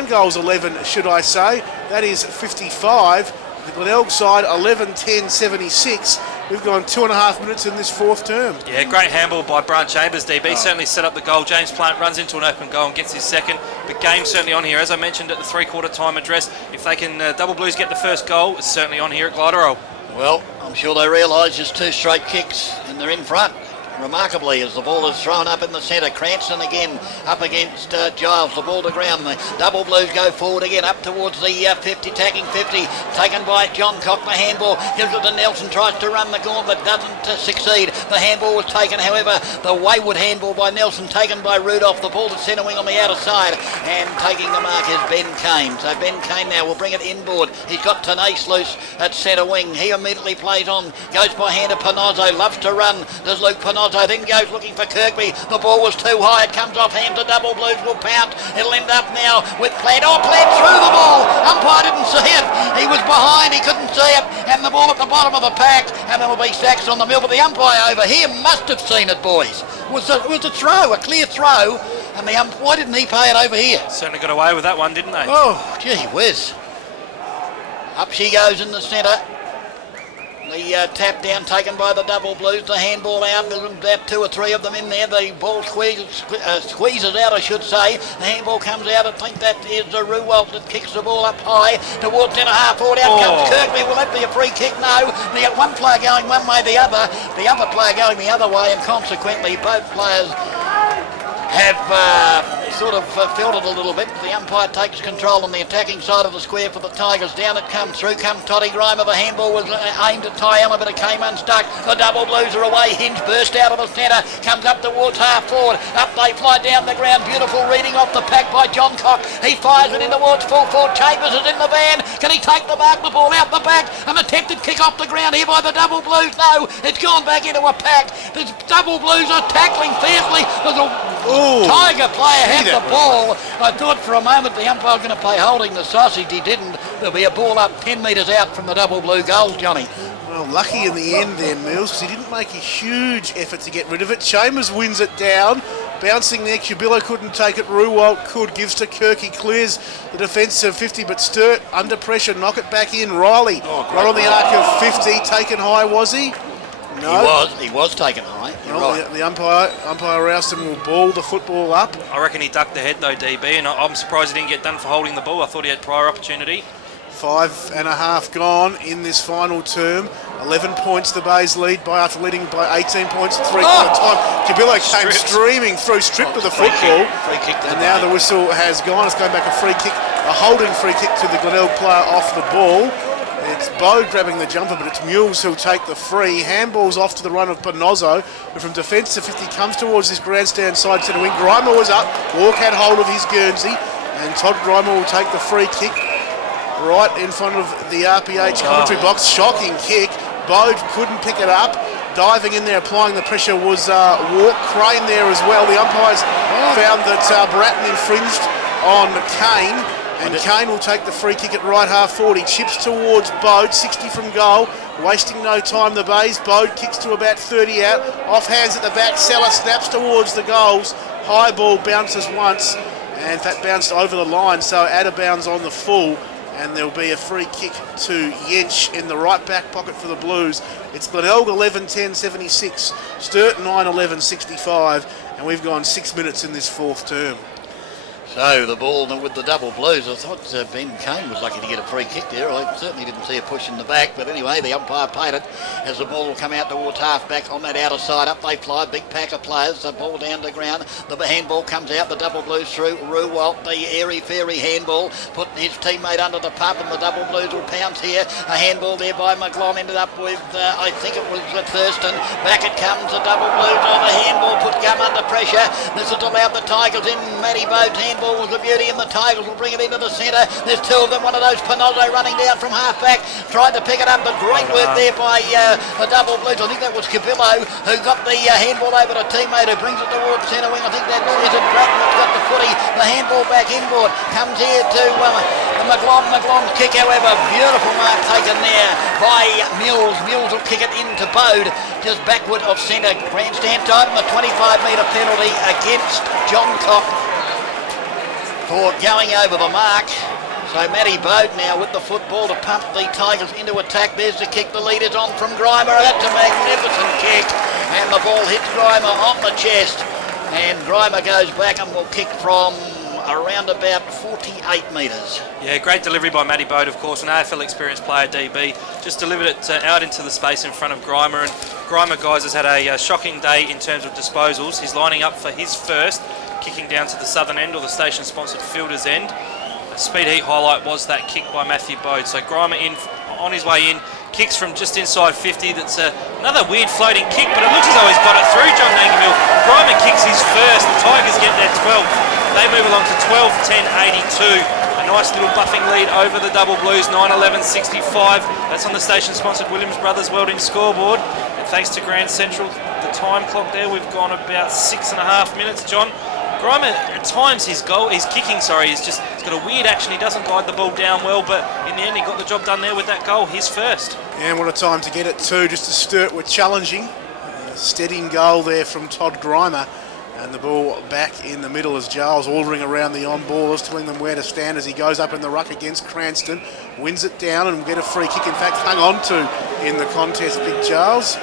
goals 11, should I say. That is 55. The Glenelg side 11-10-76. We've gone 2.5 minutes in this fourth term. Yeah, great handball by Brian Chambers, DB. Certainly set up the goal. James Plant runs into an open goal and gets his second. The game's certainly on here. As I mentioned at the three-quarter time address, if they can double blues get the first goal, it's certainly on here at Gliderol. Well, I'm sure they realise just two straight kicks and they're in front. Remarkably, as the ball is thrown up in the centre. Cranston again up against Giles. The ball to ground. The double blues go forward again up towards the 50, tagging 50. Taken by John Cock. The handball gives it to Nelson. Tries to run the gauntlet. Doesn't succeed. The handball was taken. However, the wayward handball by Nelson taken by Rudolph. The ball to centre wing on the outer side. And taking the mark is Ben Kane. So Ben Kane now will bring it inboard. He's got Tenace loose at centre wing. He immediately plays on. Goes by hand to Panozzo. Loves to run. Does Luke Panozzo. Then goes looking for Kirkby. The ball was too high. It comes off hand to double blues. Will pounce. It'll end up now with Plaid. Oh, Plaid threw the ball. Umpire didn't see it. He was behind. He couldn't see it. And the ball at the bottom of the pack. And there will be sacks on the mill. But the umpire over here must have seen it, boys. It was a throw, a clear throw. And why didn't he pay it over here? Certainly got away with that one, didn't they? Oh, gee whiz. Up she goes in the centre. The tap down taken by the double blues. The handball out. There's about two or three of them in there. The ball squeezes out, I should say. The handball comes out. I think that is Ruwalt that kicks the ball up high towards centre half forward. Out comes Kirkby. Will that be a free kick? No. We got one player going one way, the other player going the other way, and consequently both players have sort of felt it a little bit. The umpire takes control on the attacking side of the square for the Tigers. Down it comes through. Come Toddy Grimer. The handball was aimed at Ty Elmer, but it came unstuck. The double blues are away. Hinge burst out of the centre. Comes up towards half forward. Up they fly down the ground. Beautiful reading off the pack by John Cock. He fires it in towards full forward. Chambers is in the van. Can he take the mark? The ball out the back. An attempted kick off the ground here by the double blues. No, it's gone back into a pack. The double blues are tackling fiercely. There's a Tiger player had the ball. I thought for a moment the umpire was going to play holding the sausage. He didn't. There'll be a ball up 10 metres out from the double blue goals, Johnny. Well, lucky in the end there, Mills, because he didn't make a huge effort to get rid of it. Chambers wins it down. Bouncing there, Cubillo couldn't take it. Ruwalt could. Gives to Kirk. He clears the defence of 50, but Sturt under pressure. Knock it back in. Riley right on the arc of 50. Taken high, was he? No. He was taken high. You're Well, right. the umpire Rouston will ball the football up. I reckon he ducked the head though, DB, and I'm surprised he didn't get done for holding the ball. I thought he had prior opportunity. 5.5 gone in this final term. 11 points the Bays lead by after leading by 18 points at three-quarter time. Cabillo came streaming through, stripped of the football. Free kick to And the now Bays. the whistle has gone. It's going back a free kick, a holding free kick to the Glenelg player off the ball. It's Bode grabbing the jumper, but it's Mules who'll take the free. Handball's off to the run of Panozzo, who from defence to 50 comes towards this grandstand side centre wing. Grimer was up. Walk had hold of his Guernsey, and Todd Grimer will take the free kick right in front of the RPH commentary box. Shocking kick. Bode couldn't pick it up. Diving in there, applying the pressure was Walk. Crane there as well. The umpires found that Bratton infringed on Kane. And Kane will take the free kick at right half forward. He chips towards Bode, 60 from goal. Wasting no time, the Bays. Bode kicks to about 30 out. Off hands at the back. Seller snaps towards the goals. High ball bounces once. And in fact bounced over the line. So out of bounds on the full. And there'll be a free kick to Yench in the right back pocket for the Blues. It's Glenelg 11-10-76. Sturt 9-11-65. And we've gone 6 minutes in this fourth term. So the ball with the double Blues, I thought Ben Kane was lucky to get a free kick there. I certainly didn't see a push in the back, but anyway, the umpire paid it as the ball will come out towards half-back on that outer side. Up they fly, big pack of players, the ball down to ground. The handball comes out, the double Blues through. Ruwalt, the airy-fairy handball, putting his teammate under the pump, and the double Blues will pounce here. A handball there by McGlom, ended up with, I think it was Thurston. Back it comes, the double Blues on the handball, put Gum under pressure. This has allowed the Tigers in. Matty Bode's handball was the beauty, and the Tigers will bring it into the centre. There's two of them, one of those Panozzo running down from half-back, tried to pick it up, but great work there by the double Blues. I think that was Cabillo who got the handball over to teammate who brings it towards centre wing. I think that is it. Bratton that's got the footy, the handball back inboard, comes here to the McGlom's kick, however, beautiful mark taken there by Mules. Mules will kick it into Bode, just backward of centre. Grandstand time, the 25-metre penalty against John Cock for going over the mark. So Matty Bode now with the football to pump the Tigers into attack. There's the kick, the lead is on from Grimer. That's a magnificent kick, and the ball hits Grimer on the chest, and Grimer goes back and will kick from around about 48 metres. Yeah, great delivery by Matty Bode, of course, an AFL experienced player, DB. Just delivered it out into the space in front of Grimer, and Grimer, guys, has had a shocking day in terms of disposals. He's lining up for his first, kicking down to the southern end, or the station-sponsored fielder's end. A speed heat highlight was that kick by Matthew Bode. So Grimer in on his way in, kicks from just inside 50. That's another weird floating kick, but it looks as though he's got it through John Nangerville. Grimer kicks his first. The Tigers get their 12th. They move along to 12-10-82. A nice little buffing lead over the double Blues, 9-11-65. That's on the station-sponsored Williams Brothers Welding scoreboard. And thanks to Grand Central, the time clock there, we've gone about 6.5 minutes, John. Grimer, at times he's kicking, he's got a weird action. He doesn't guide the ball down well, but in the end he got the job done there with that goal, his first. Yeah, and what a time to get it too. Just to Sturt were challenging. Steadying goal there from Todd Grimer. And the ball back in the middle as Giles ordering around the on-ballers, telling them where to stand as he goes up in the ruck against Cranston. Wins it down and will get a free kick, in fact hung on to in the contest, Big Giles.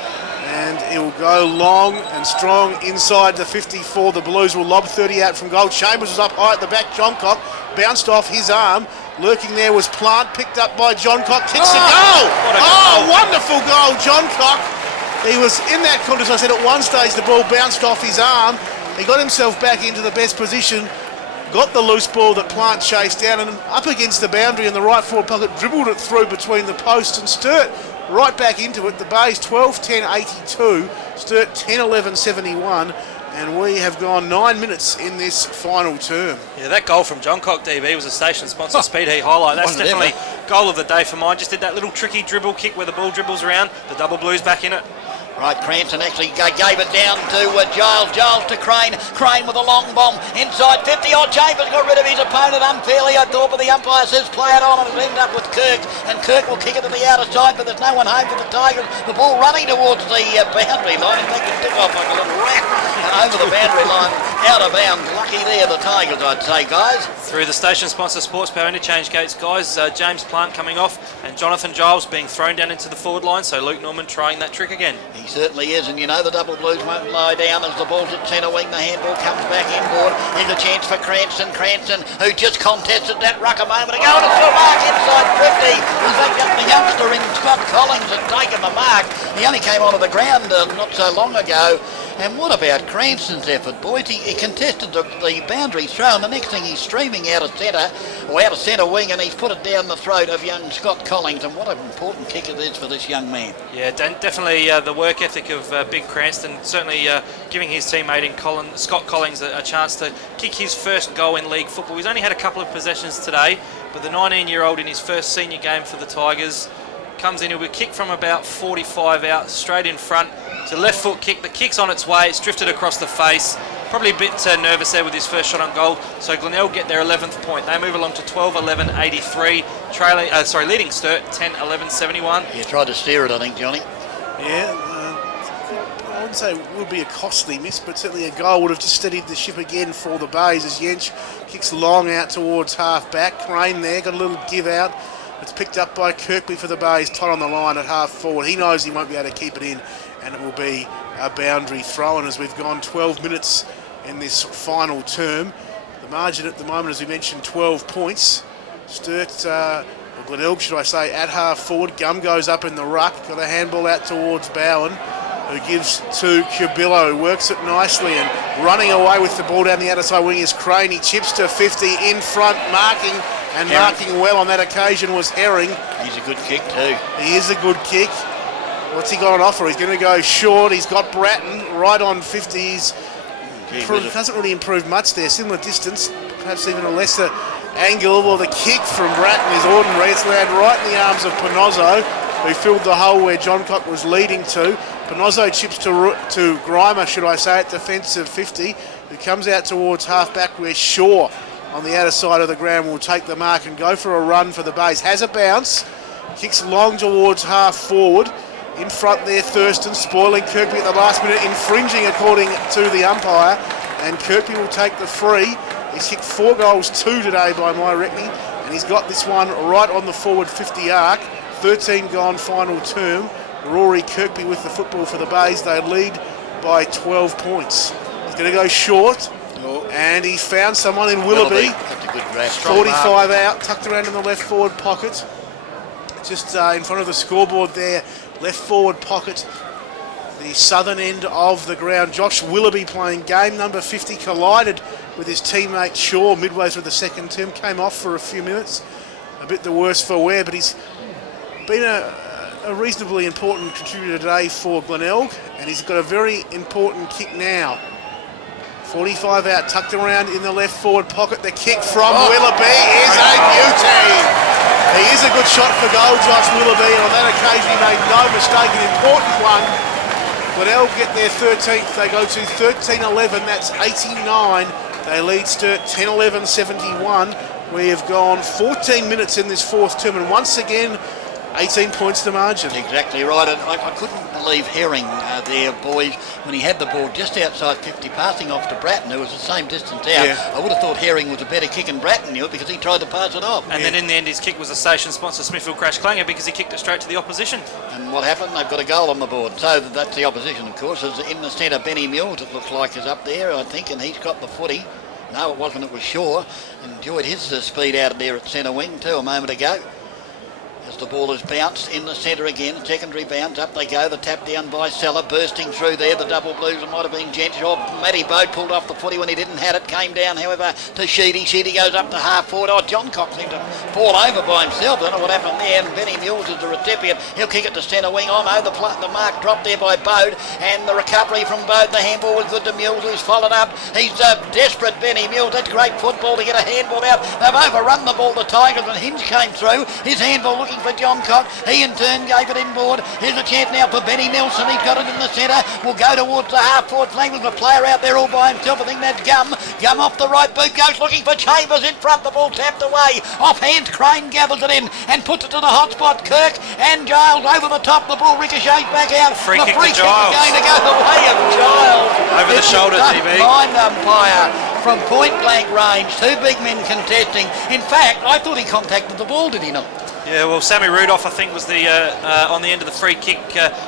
And he'll go long and strong inside the 54. The Blues will lob 30 out from goal. Chambers was up high at the back. John Cock bounced off his arm. Lurking there was Plant, picked up by John Cock. Kicks a goal! Oh, wonderful goal, John Cock. He was in that contest. I said at one stage the ball bounced off his arm. He got himself back into the best position. Got the loose ball that Plant chased down and up against the boundary in the right forward pocket. Dribbled it through between the posts and Sturt right back into it. The Bays 12-10-82, Sturt 10-11-71, and we have gone 9 minutes in this final term. Yeah, that goal from John Cock, DB, was a station-sponsored speed heat highlight. That's definitely goal of the day for mine. Just did that little tricky dribble kick where the ball dribbles around. The double Blues back in it. Right, Cranston actually gave it down to Giles. Giles to Crane. Crane with a long bomb inside 50. Chambers got rid of his opponent unfairly, I thought, but the umpire says play it on, and it'll end up with Kirk. And Kirk will kick it to the outer side, but there's no one home for the Tigers. The ball running towards the boundary line. In fact, it took off like a little rat over the boundary line, out of bounds. Lucky risky there, the Tigers, I'd say, guys. Through the station sponsor Sports Power interchange gates, guys, James Plant coming off and Jonathan Giles being thrown down into the forward line, so Luke Norman trying that trick again. He certainly is, and you know the double blues won't lie down as the ball's at centre wing. The handball comes back inboard. Here's a chance for Cranston, who just contested that ruck a moment ago, and it's the mark inside 50. He's backed up the youngster in Scott Collins and taken the mark. He only came onto the ground not so long ago. And what about Cranston's effort, boys? He contested the boundary throw, and the next thing he's streaming out of centre, or out of centre wing, and he's put it down the throat of young Scott Collins. And what an important kick it is for this young man. Yeah, definitely the work ethic of Big Cranston, certainly giving his teammate in Scott Collins a chance to kick his first goal in league football. He's only had a couple of possessions today, but the 19-year-old in his first senior game for the Tigers comes in. He'll be kicked from about 45 out, straight in front. It's a left foot kick. The kick's on its way. It's drifted across the face. Probably a bit nervous there with his first shot on goal. So Glenelg get their 11th point. They move along to 12-11-83. Leading Sturt 10-11-71. You tried to steer it, I think, Johnny. Yeah, I wouldn't say it would be a costly miss, but certainly a goal would have just steadied the ship again for the Bays as Jench kicks long out towards half back. Crane there, got a little give out. It's picked up by Kirkby for the Bays, tight on the line at half forward. He knows he won't be able to keep it in, and it will be a boundary throw. And as we've gone 12 minutes in this final term, the margin at the moment, as we mentioned, 12 points. Sturt, or Glenelg, should I say, at half forward. Gum goes up in the ruck, got a handball out towards Bowen, who gives to Cubillo, who works it nicely, and running away with the ball down the outer side wing is Crane. He chips to 50 in front, marking well on that occasion was Herring. He's a good kick too. He is a good kick. What's he got on offer? He's going to go short. He's got Bratton right on 50s. Hasn't really improved much there. Similar distance, perhaps even a lesser angle. Well, the kick from Bratton is ordinary. It's landed right in the arms of Panozzo, who filled the hole where John Cock was leading to. Panozzo chips to Grimer, should I say, at defensive 50, who comes out towards half-back where Shaw on the outer side of the ground will take the mark and go for a run for the Bays. Has a bounce, kicks long towards half-forward. In front there, Thurston spoiling Kirkby at the last minute, infringing according to the umpire, and Kirkby will take the free. He's kicked 4 goals, 2 today by my reckoning, and he's got this one right on the forward 50 arc. 13 gone final term. Rory Kirkby with the football for the Bays. They lead by 12 points. He's going to go short, and he found someone in Willoughby. That's a good grab. 45 out, tucked around in the left forward pocket. Just in front of the scoreboard there, left forward pocket, the southern end of the ground. Josh Willoughby playing game number 50, collided with his teammate Shaw midway through the second term, came off for a few minutes. A bit the worse for wear, but he's been a reasonably important contributor today for Glenelg, and he's got a very important kick now. 45 out, tucked around in the left forward pocket. The kick from Willoughby is a beauty. He is a good shot for goal, Josh Willoughby, and on that occasion he made no mistake, an important one. Glenelg get their 13th. They go to 13-11. That's 89. They lead Sturt 10-11-71. We have gone 14 minutes in this fourth term, and once again, 18 points to margin. Exactly right, and I couldn't believe Herring there, boys, when he had the ball just outside 50, passing off to Bratton, who was the same distance out. Yeah. I would have thought Herring was a better kick, and Bratton knew it because he tried to pass it off. And then in the end, his kick was a station sponsor Smithfield Crash Clanger because he kicked it straight to the opposition. And what happened? They've got a goal on the board. So that's the opposition, of course. Is in the centre, Benny Mills, it looks like, is up there, I think, and he's got the footy. No, it wasn't. It was Shaw. Enjoyed his speed out there at centre wing too a moment ago. As the ball is bounced in the centre again, secondary bounce, up they go, the tap down by Seller, bursting through there, the double blues, it might have been Genshaw. Matty Bode pulled off the footy when he didn't have it, came down however to Sheedy. Sheedy goes up to half forward. John Cox seemed to fall over by himself. I don't know what happened there, and Benny Mills is the recipient. He'll kick it to centre wing. The mark dropped there by Bode, and the recovery from Bode, the handball was good to Mills, who's followed up. He's desperate, Benny Mills. That's great football to get a handball out. They've overrun the ball, the Tigers, and Hinge came through. His handball looking for John Cox. He in turn gave it inboard. Here's a chance now for Benny Nelson. He's got it in the centre. Will go towards the half-forward flank with a player out there all by himself. I think that's Gum. Gum off the right boot goes looking for Chambers in front. The ball tapped away. Offhand, Crane gathers it in and puts it to the hot spot. Kirk and Giles over the top. The ball ricochets back out. Free the kick free to kick is Giles. going to go the way of Giles. Over the shoulder, TB. Blind umpire. from point blank range. Two big men contesting. In fact, I thought he contacted the ball, did he not? Yeah, well, Sammy Rudolph, I think, was the on the end of the free kick.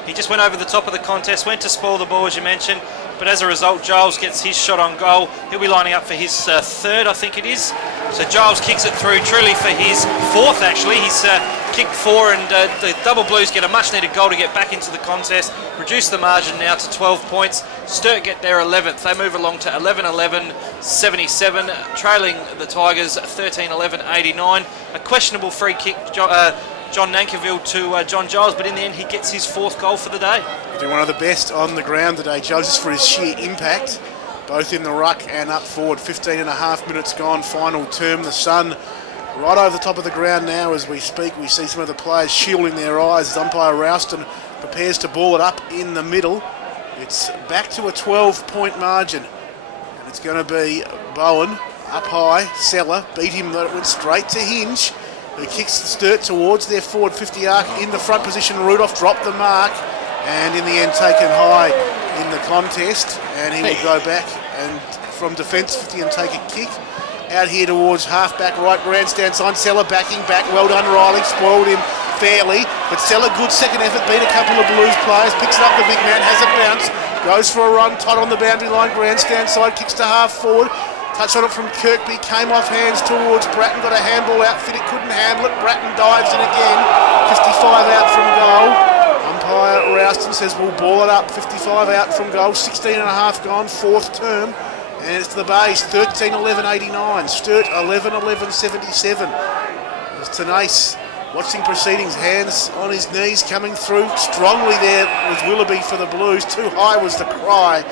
He just went over the top of the contest, went to spoil the ball, as you mentioned. But as a result, Giles gets his shot on goal. He'll be lining up for his third, I think it is. So Giles kicks it through, truly for his fourth, actually. He's kicked 4, and the Double Blues get a much-needed goal to get back into the contest, reduce the margin now to 12 points. Sturt get their 11th. They move along to 11-11-77, trailing the Tigers 13-11-89. A questionable free kick, John Nankerville to John Giles, but in the end he gets his 4th goal for the day. He's been one of the best on the ground today, Giles, just for his sheer impact, both in the ruck and up forward. 15 and a half minutes gone, final term. The sun right over the top of the ground now as we speak. We see some of the players shielding their eyes as umpire Rouston prepares to ball it up in the middle. It's back to a 12-point margin, and it's going to be Bowen up high. Seller beat him, that it went straight to Hinge, who kicks the Sturt towards their forward 50 arc. In the front position, Rudolph dropped the mark, and in the end taken high in the contest, and he will go back and from defence 50 and take a kick. Out here towards half-back right grandstand sign. Seller backing back. Well done, Riley. Spoiled him fairly. But Seller, good second effort. Beat a couple of Blues players. Picks up the big man. Has a bounce. Goes for a run. Tight on the boundary line. Grandstand side. Kicks to half forward. Touch on it from Kirkby. Came off hands towards Bratton. Got a handball outfit. It couldn't handle it. Bratton dives in again. 55 out from goal. Umpire Rouston says we'll ball it up. 55 out from goal. 16 and a half gone. 4th term. And it's to the Bays, 13-11-89. Sturt, 11-11-77. It's Tenace watching proceedings, hands on his knees, coming through strongly there was Willoughby for the Blues. Too high was the cry.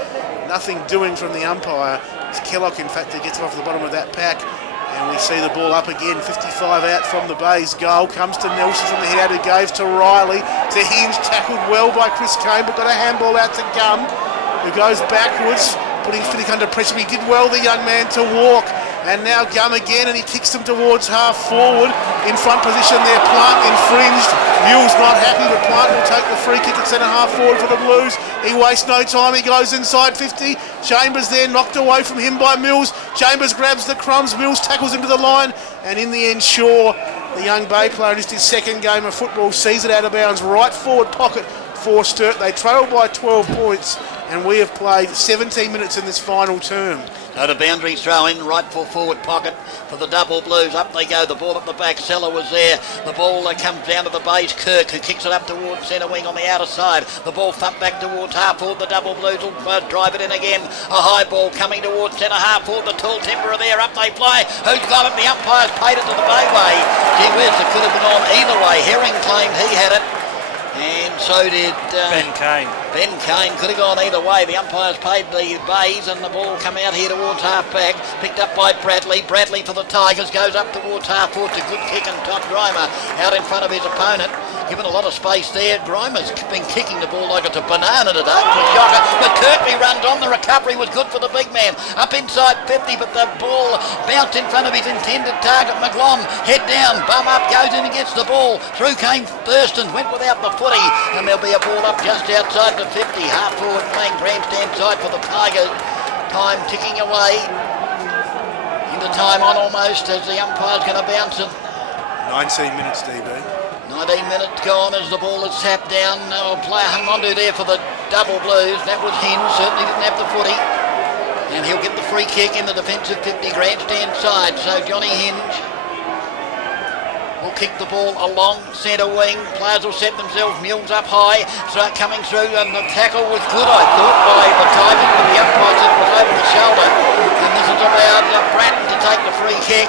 Nothing doing from the umpire. It's Kellogg, in fact, that gets off the bottom of that pack. And we see the ball up again, 55 out from the Bays. Goal comes to Nelson from the head out, who gave to Riley. To Hinge, tackled well by Chris Kane, but got a handball out to Gum, who goes backwards, putting Fiddick under pressure. He did well, the young man, to walk. And now Gum again, and he kicks them towards half forward. In front position there, Plant infringed. Mule's not happy, but Plant will take the free kick at centre half forward for the Blues. He wastes no time, he goes inside 50. Chambers there, knocked away from him by Mills. Chambers grabs the crumbs, Mills tackles him to the line. And in the end, Shaw, the young Bay player, just his second game of football, sees it out of bounds, right forward pocket for Sturt. They trail by 12 points. And we have played 17 minutes in this final term. So the boundary throw in, right for forward pocket for the Double Blues. Up they go, the ball at the back. Seller was there. The ball comes down to the base. Kirk, who kicks it up towards centre wing on the outer side. The ball thumped back towards half forward. The Double Blues will drive it in again. A high ball coming towards centre half forward. The tall timber are there. Up they play. Who's got it? The umpire's paid it to the Bayway. Gee whiz, it could have been on either way. Herring claimed he had it. And so did Ben Kane. Ben Kane. Could have gone either way. The umpires paid the Bays, and the ball come out here towards half-back. Picked up by Bradley. Bradley for the Tigers. Goes up towards half-forward to good kick, and Todd Grimer out in front of his opponent. Given a lot of space there. Grimer's been kicking the ball like it's a banana today. Shocker. But Kirkby runs on. The recovery was good for the big man. Up inside 50, but the ball bounced in front of his intended target. McGlom, head down, bum up, goes in against the ball. Through came Thurston, went without the footy, and there'll be a ball up just outside the 50. Half forward playing grandstand side for the Tigers. Time ticking away. Into time on almost as the umpire's going to bounce it. 19 minutes, DB. 19 minutes gone as the ball is tapped down. A player hung onto there for the Double Blues. That was Hinge, certainly didn't have the footy. And he'll get the free kick in the defensive 50 grandstand side. So Johnny Hinge will kick the ball along centre wing. Players will set themselves. Mules up high. Start coming through, and the tackle was good, I thought, by the Tigers, but the umpire said it was over the shoulder. And this is allowed Bratton to take the free kick.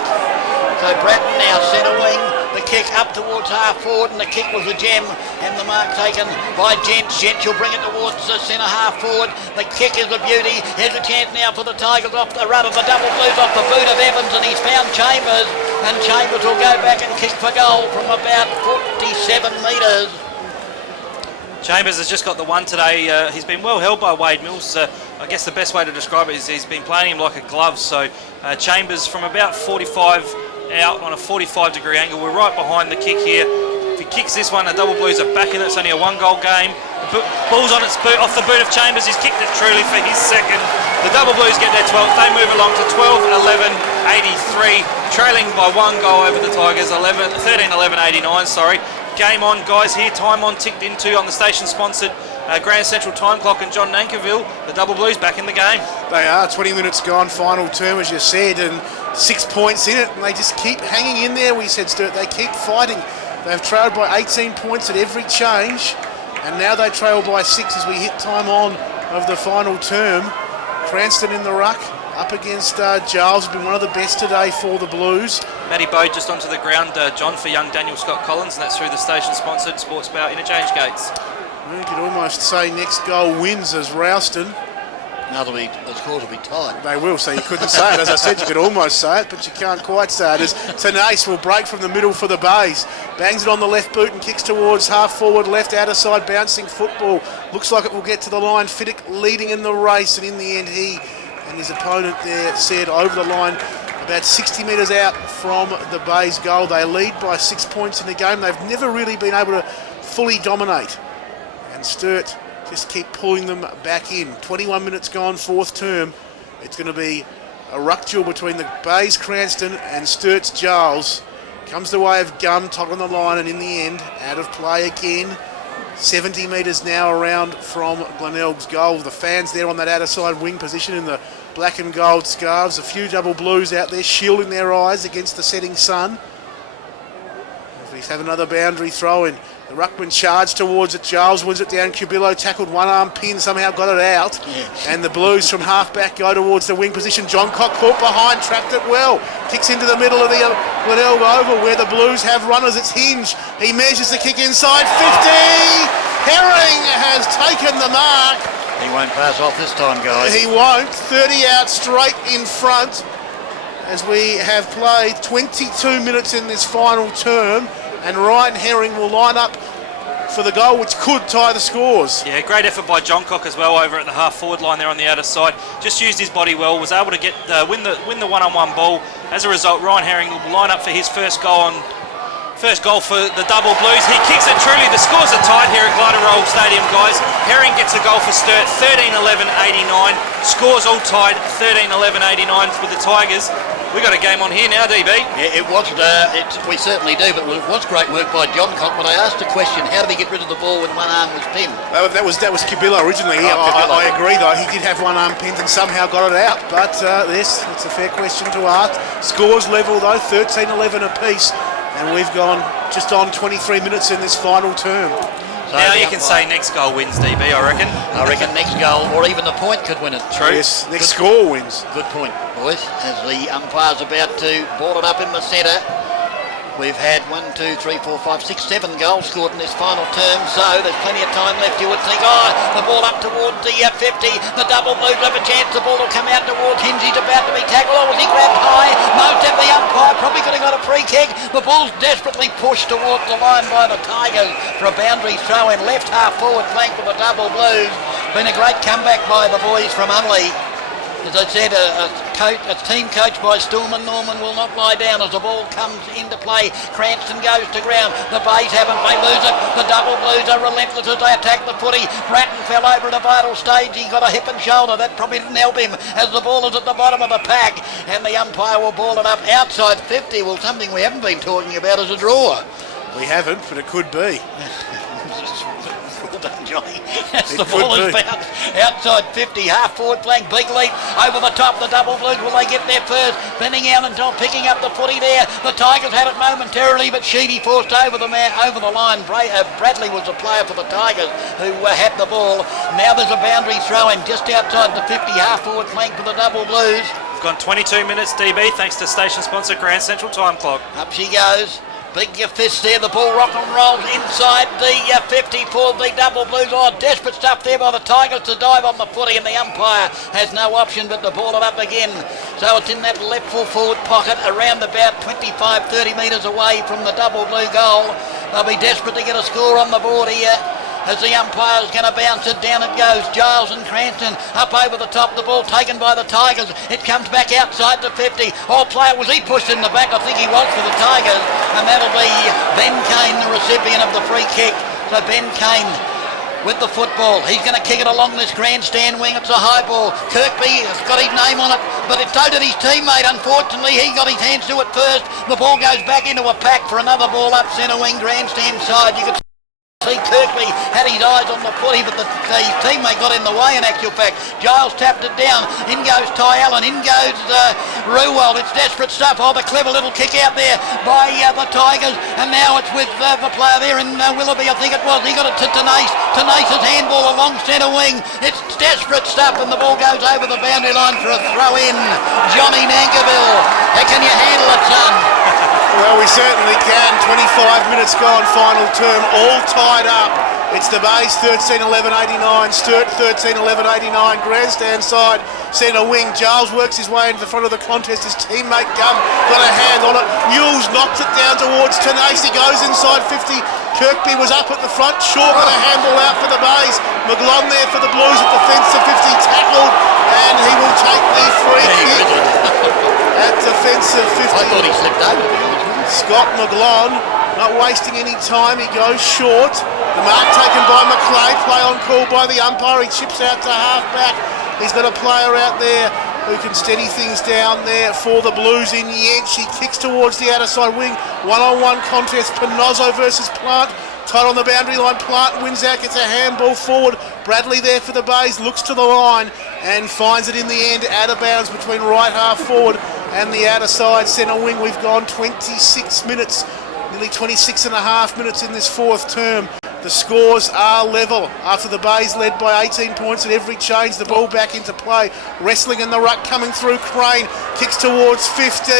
So Bratton now centre wing. The kick up towards half forward, and the kick was a gem, and the mark taken by Gents. Gents will bring it towards the centre half forward. The kick is a beauty. Here's a chance now for the Tigers off the run of the Double Blues, off the boot of Evans, and he's found Chambers, and Chambers will go back and kick for goal from about 47 metres. Chambers has just got the one today. He's been well held by Wade Mills. I guess the best way to describe it is he's been playing him like a glove. So Chambers from about 45 out on a 45-degree angle. We're right behind the kick here. If he kicks this one, the Double Blues are back in it. It's only a 1-goal game. The ball's on its boot, off the boot of Chambers. He's kicked it truly for his second. The Double Blues get their 12th. They move along to 12-11-83, trailing by 1 goal over the Tigers. 13-11-89. Sorry. Game on, guys. Here, time on ticked into on the station-sponsored Grand Central time clock, and John Nankerville, the Double Blues back in the game. They are 20 minutes gone, final term, as you said, and 6 points in it, and they just keep hanging in there. We said, Sturt, they keep fighting. They've trailed by 18 points at every change, and now they trail by 6 as we hit time on of the final term. Cranston in the ruck, up against Giles, been one of the best today for the Blues. Matty Bode just onto the ground, John, for young Daniel Scott Collins, and that's through the station-sponsored Sports Bar interchange gates. You could almost say next goal wins as Ralston. Now the score will be tight. They will, so you couldn't say it. As I said, you could almost say it, but you can't quite say it. As Tenace will break from the middle for the Bays. Bangs it on the left boot and kicks towards half-forward left, outer side, bouncing football. Looks like it will get to the line. Fiddick leading in the race, and in the end he and his opponent there said over the line about 60 metres out from the Bays goal. They lead by 6 points in the game. They've never really been able to fully dominate. And Sturt just keep pulling them back in. 21 minutes gone, fourth term. It's going to be a ruck duel between the Bays Cranston and Sturt's Giles. Comes the way of Gum, toggling the line, and in the end, out of play again. 70 metres now around from Glenelg's goal. The fans there on that outer side wing position in the black and gold scarves. A few Double Blues out there shielding their eyes against the setting sun. We have another boundary throw in. The ruckman charged towards it. Giles wins it down. Cubillo tackled, one arm pin, somehow got it out. Yeah. And the Blues from half-back go towards the wing position. John Cock caught behind, trapped it well. Kicks into the middle of the Glenelg Oval where the Blues have runners. It's Hinge. He measures the kick inside. 50! Herring has taken the mark. He won't pass off this time, guys. He won't. 30 out straight in front as we have played 22 minutes in this final term. And Ryan Herring will line up for the goal, which could tie the scores. Yeah, great effort by John Cock as well over at the half-forward line there on the outer side. Just used his body well, was able to get win the one-on-one ball. As a result, Ryan Herring will line up for his first goal for the Double Blues. He kicks it truly. The scores are tied here at Glider Roll Stadium, guys. Herring gets a goal for Sturt, 13-11-89. Scores all tied, 13-11-89 for the Tigers. We got a game on here now, DB. Yeah, it was. We certainly do, but it was great work by John Cock. But I asked the question: how did he get rid of the ball when one arm was pinned? That was Cubillo originally. I agree, though. He did have one arm pinned and somehow got it out. But it's a fair question to ask. Scores level though, 13-11 apiece, and we've gone just on 23 minutes in this final term. So now you can say next goal wins, DB, I reckon. I reckon next goal, or even the point, could win it. True. Yes, next score wins. Good point, boys. As the umpire's about to ball it up in the centre. We've had 1, 2, 3, 4, 5, 6, 7 goals scored in this final term, so there's plenty of time left. You would think, the ball up towards the 50, the Double Blues have a chance, the ball will come out towards Hinge, he's about to be tackled, was he grabbed high? Most of the umpire probably could have got a free kick. The ball's desperately pushed towards the line by the Tigers for a boundary throw in left half forward flank for the Double Blues. Been a great comeback by the boys from Unley. As I said, a team coached by Stillman Norman will not lie down as the ball comes into play. Cranston goes to ground. The Bays haven't. They lose it. The Double Blues are relentless as they attack the footy. Bratton fell over at a vital stage. He got a hip and shoulder. That probably didn't help him as the ball is at the bottom of the pack. And the umpire will ball it up outside 50. Well, something we haven't been talking about is a draw. We haven't, but it could be. Johnny. As the ball is bounced outside 50, half forward flank, big leap over the top. The Double Blues, will they get there first? Bending out and picking up the footy there. The Tigers had it momentarily, but Sheedy forced over the line. Bradley was the player for the Tigers who had the ball. Now there's a boundary throw in just outside the 50, half forward flank for the Double Blues. We've gone 22 minutes, DB, thanks to station sponsor Grand Central Time Clock. Up she goes. Big fist there, the ball rock and rolls inside the 50 for the Double Blues. Desperate stuff there by the Tigers to dive on the footy, and the umpire has no option but to ball it up again. So it's in that left full forward pocket around about 25-30 metres away from the Double Blue goal. They'll be desperate to get a score on the board here. as the umpire's going to bounce it. Down it goes. Giles and Cranston up over the top. The ball taken by the Tigers. It comes back outside the 50. Oh, player, was he pushed in the back? I think he was for the Tigers. And that'll be Ben Kane, the recipient of the free kick. So Ben Kane with the football. He's going to kick it along this grandstand wing. It's a high ball. Kirkby has got his name on it, but it so did his teammate. Unfortunately, he got his hands to it first. The ball goes back into a pack for another ball up centre wing, grandstand side. You could see Kirkby had his eyes on the footy, but his teammate got in the way in actual fact. Giles tapped it down. In goes Ty Allen. In goes Ruwald. It's desperate stuff. Oh, the clever little kick out there by the Tigers. And now it's with the player there in Willoughby, I think it was. He got it to Tenace. Tenace's handball along centre wing. It's desperate stuff, and the ball goes over the boundary line for a throw in. Johnny Nankerville. How can you handle it, son? Well, we certainly can. 25 minutes gone, final term, all tied up. It's the Bays 13-11-89, Sturt 13-11-89, grandstand side, centre wing. Giles works his way into the front of the contest. His teammate Gum got a hand on it. Mules knocks it down towards Tenace. He goes inside 50. Kirkby was up at the front. Shaw got a handball out for the Bays. McGlone there for the Blues at defence of 50, tackled, and he will take the free kick at defensive 50. I thought he slipped over. Scott McGlone not wasting any time. He goes short. The mark taken by McLeod. Play on call by the umpire. He chips out to half back. He's got a player out there who can steady things down there for the Blues in Yench. He kicks towards the outer side wing. One-on-one contest. Pinozzo versus Plant. Tight on the boundary line. Plant wins out. Gets a handball forward. Bradley there for the Bays. Looks to the line and finds it in the end out of bounds between right half forward and the outer side centre wing. We've gone 26 minutes, nearly 26 and a half minutes in this fourth term. The scores are level after the Bays led by 18 points at every change. The ball back into play. Wrestling in the ruck coming through. Crane kicks towards 50.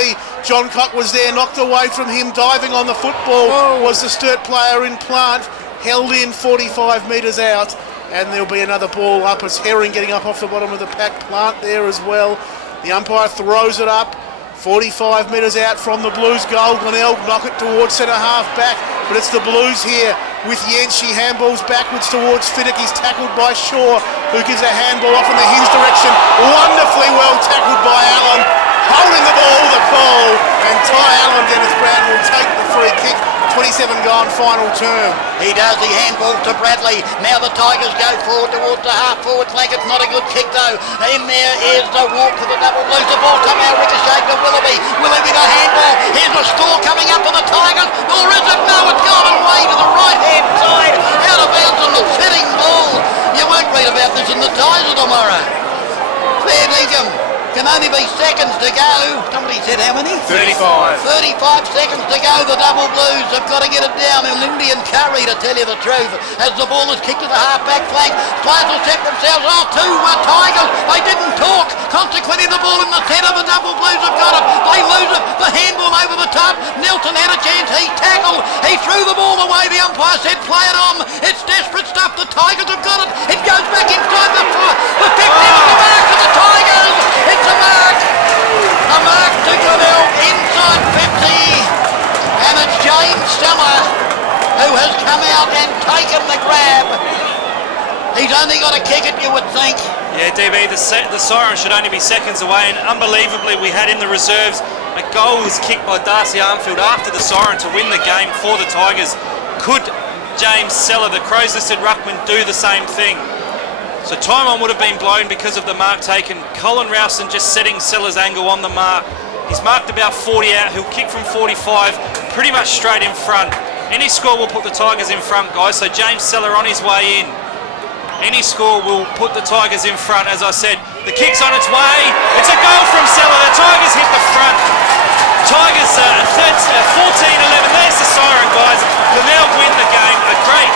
John Cock was there, knocked away from him. Diving on the football was the Sturt player in Plant. Held in 45 metres out. And there'll be another ball up. It's Herring getting up off the bottom of the pack. Plant there as well. The umpire throws it up. 45 metres out from the Blues goal. Glenelg knock it towards centre half back, but it's the Blues here with Yenshi. Handballs backwards towards Fiddick. He's tackled by Shaw, who gives a handball off in the Hinge direction. Wonderfully well tackled by Allen. Holding the ball, the call, and Ty Allen, Dennis Brown, will take the free kick. 27 gone, final term. He does the handball to Bradley. Now the Tigers go forward towards the half-forward flank. It's not a good kick though. In there is the walk for the double Blues. The ball somehow ricocheted to Willoughby. Willoughby the handball. Here's the score coming up for the Tigers. Or is it? No, it's gone away to the right-hand side. Out of bounds on the sitting ball. You won't read about this in the Tigers tomorrow. Fair dinkum. Can only be seconds to go. Somebody said how many? 35. 35 seconds to go. The double Blues have got to get it down. An Indian curry, to tell you the truth, as the ball is kicked to the half-back flank. Players will set themselves. Oh, two Tigers. They didn't talk. Consequently, the ball in the centre. The double Blues have got it. They lose it. The handball over the top. Nelson had a chance. He tackled. He threw the ball away. The umpire said, play it on. It's desperate stuff. The Tigers have got it. It goes back inside the 50. It's the mark for the Tigers. It's a mark. A mark to Glenelg inside 50. And it's James Seller who has come out and taken the grab. He's only got to kick it, you would think. Yeah, DB, the siren should only be seconds away, and unbelievably we had in the reserves a goal was kicked by Darcy Armfield after the siren to win the game for the Tigers. Could James Seller, the Crows listed ruckman, do the same thing? So time on would have been blown because of the mark taken. Colin Rowson just setting Seller's angle on the mark. He's marked about 40 out. He'll kick from 45, pretty much straight in front. Any score will put the Tigers in front, guys. So James Seller on his way in. Any score will put the Tigers in front, as I said. The kick's on its way. It's a goal from Seller. The Tigers hit the front. Tigers 14-11. There's the siren, guys. Glenelg win the game. A great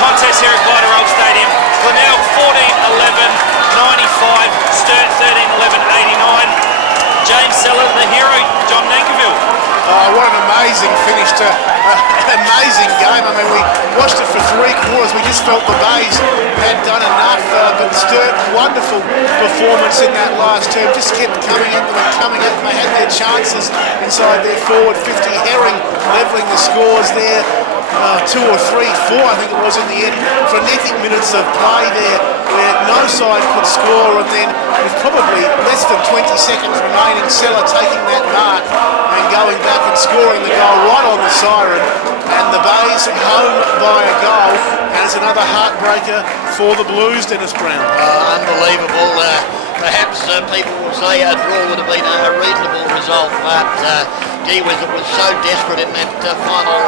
contest here at Glider Old Stadium. Glenelg 14-11, 95. Sturt 13-11, 89. James Seller, the hero, John Nankerville. Oh, what an amazing finish to an amazing game. I mean, we watched it for 3 quarters. We just felt the Bays had done enough, but Sturt, wonderful performance in that last term. Just kept coming at them and coming at them. They had their chances inside their forward 50. Herring levelling the scores there. 2 or 3, 4 I think it was in the end, frenetic minutes of play there where no side could score, and then with probably less than 20 seconds remaining, Seller taking that mark and going back and scoring the goal right on the siren, and the Bays home by a goal, and it's another heartbreaker for the Blues, Dennis Brown. Unbelievable. Perhaps people will say a draw would have been a reasonable result, but gee whiz, it was so desperate in that final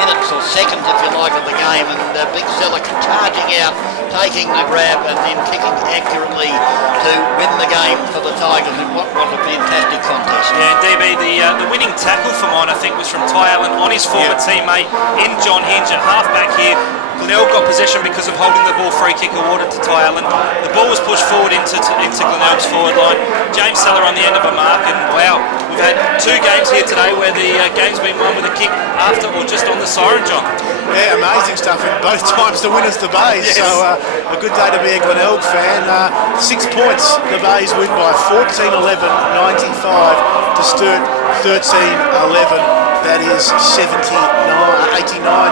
minutes or seconds, if you like, of the game, and Big Seller charging out, taking the grab, and then kicking accurately to win the game for the Tigers in what was a fantastic contest. Yeah, DB, the winning tackle for mine, I think, was from Ty Allen on his former teammate in John Hinge at half-back here. Glenelg got possession because of holding the ball, free kick awarded to Ty Allen. The ball was pushed forward into Glenelg's forward line. James Seller on the end of a mark, and wow, we've had 2 games here today where the game's been won with a kick after or just on the siren, John. Yeah, amazing stuff, and both times the winners the Bays, yes. So a good day to be a Glenelg fan. 6 points, the Bays win by 14-11, 95 to Sturt 13-11. That is 89,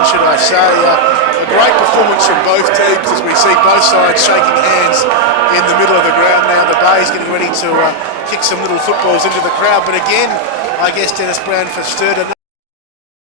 should I say. A great performance from both teams as we see both sides shaking hands in the middle of the ground now. The Bays getting ready to kick some little footballs into the crowd, but again, I guess Dennis Brown for Sturt,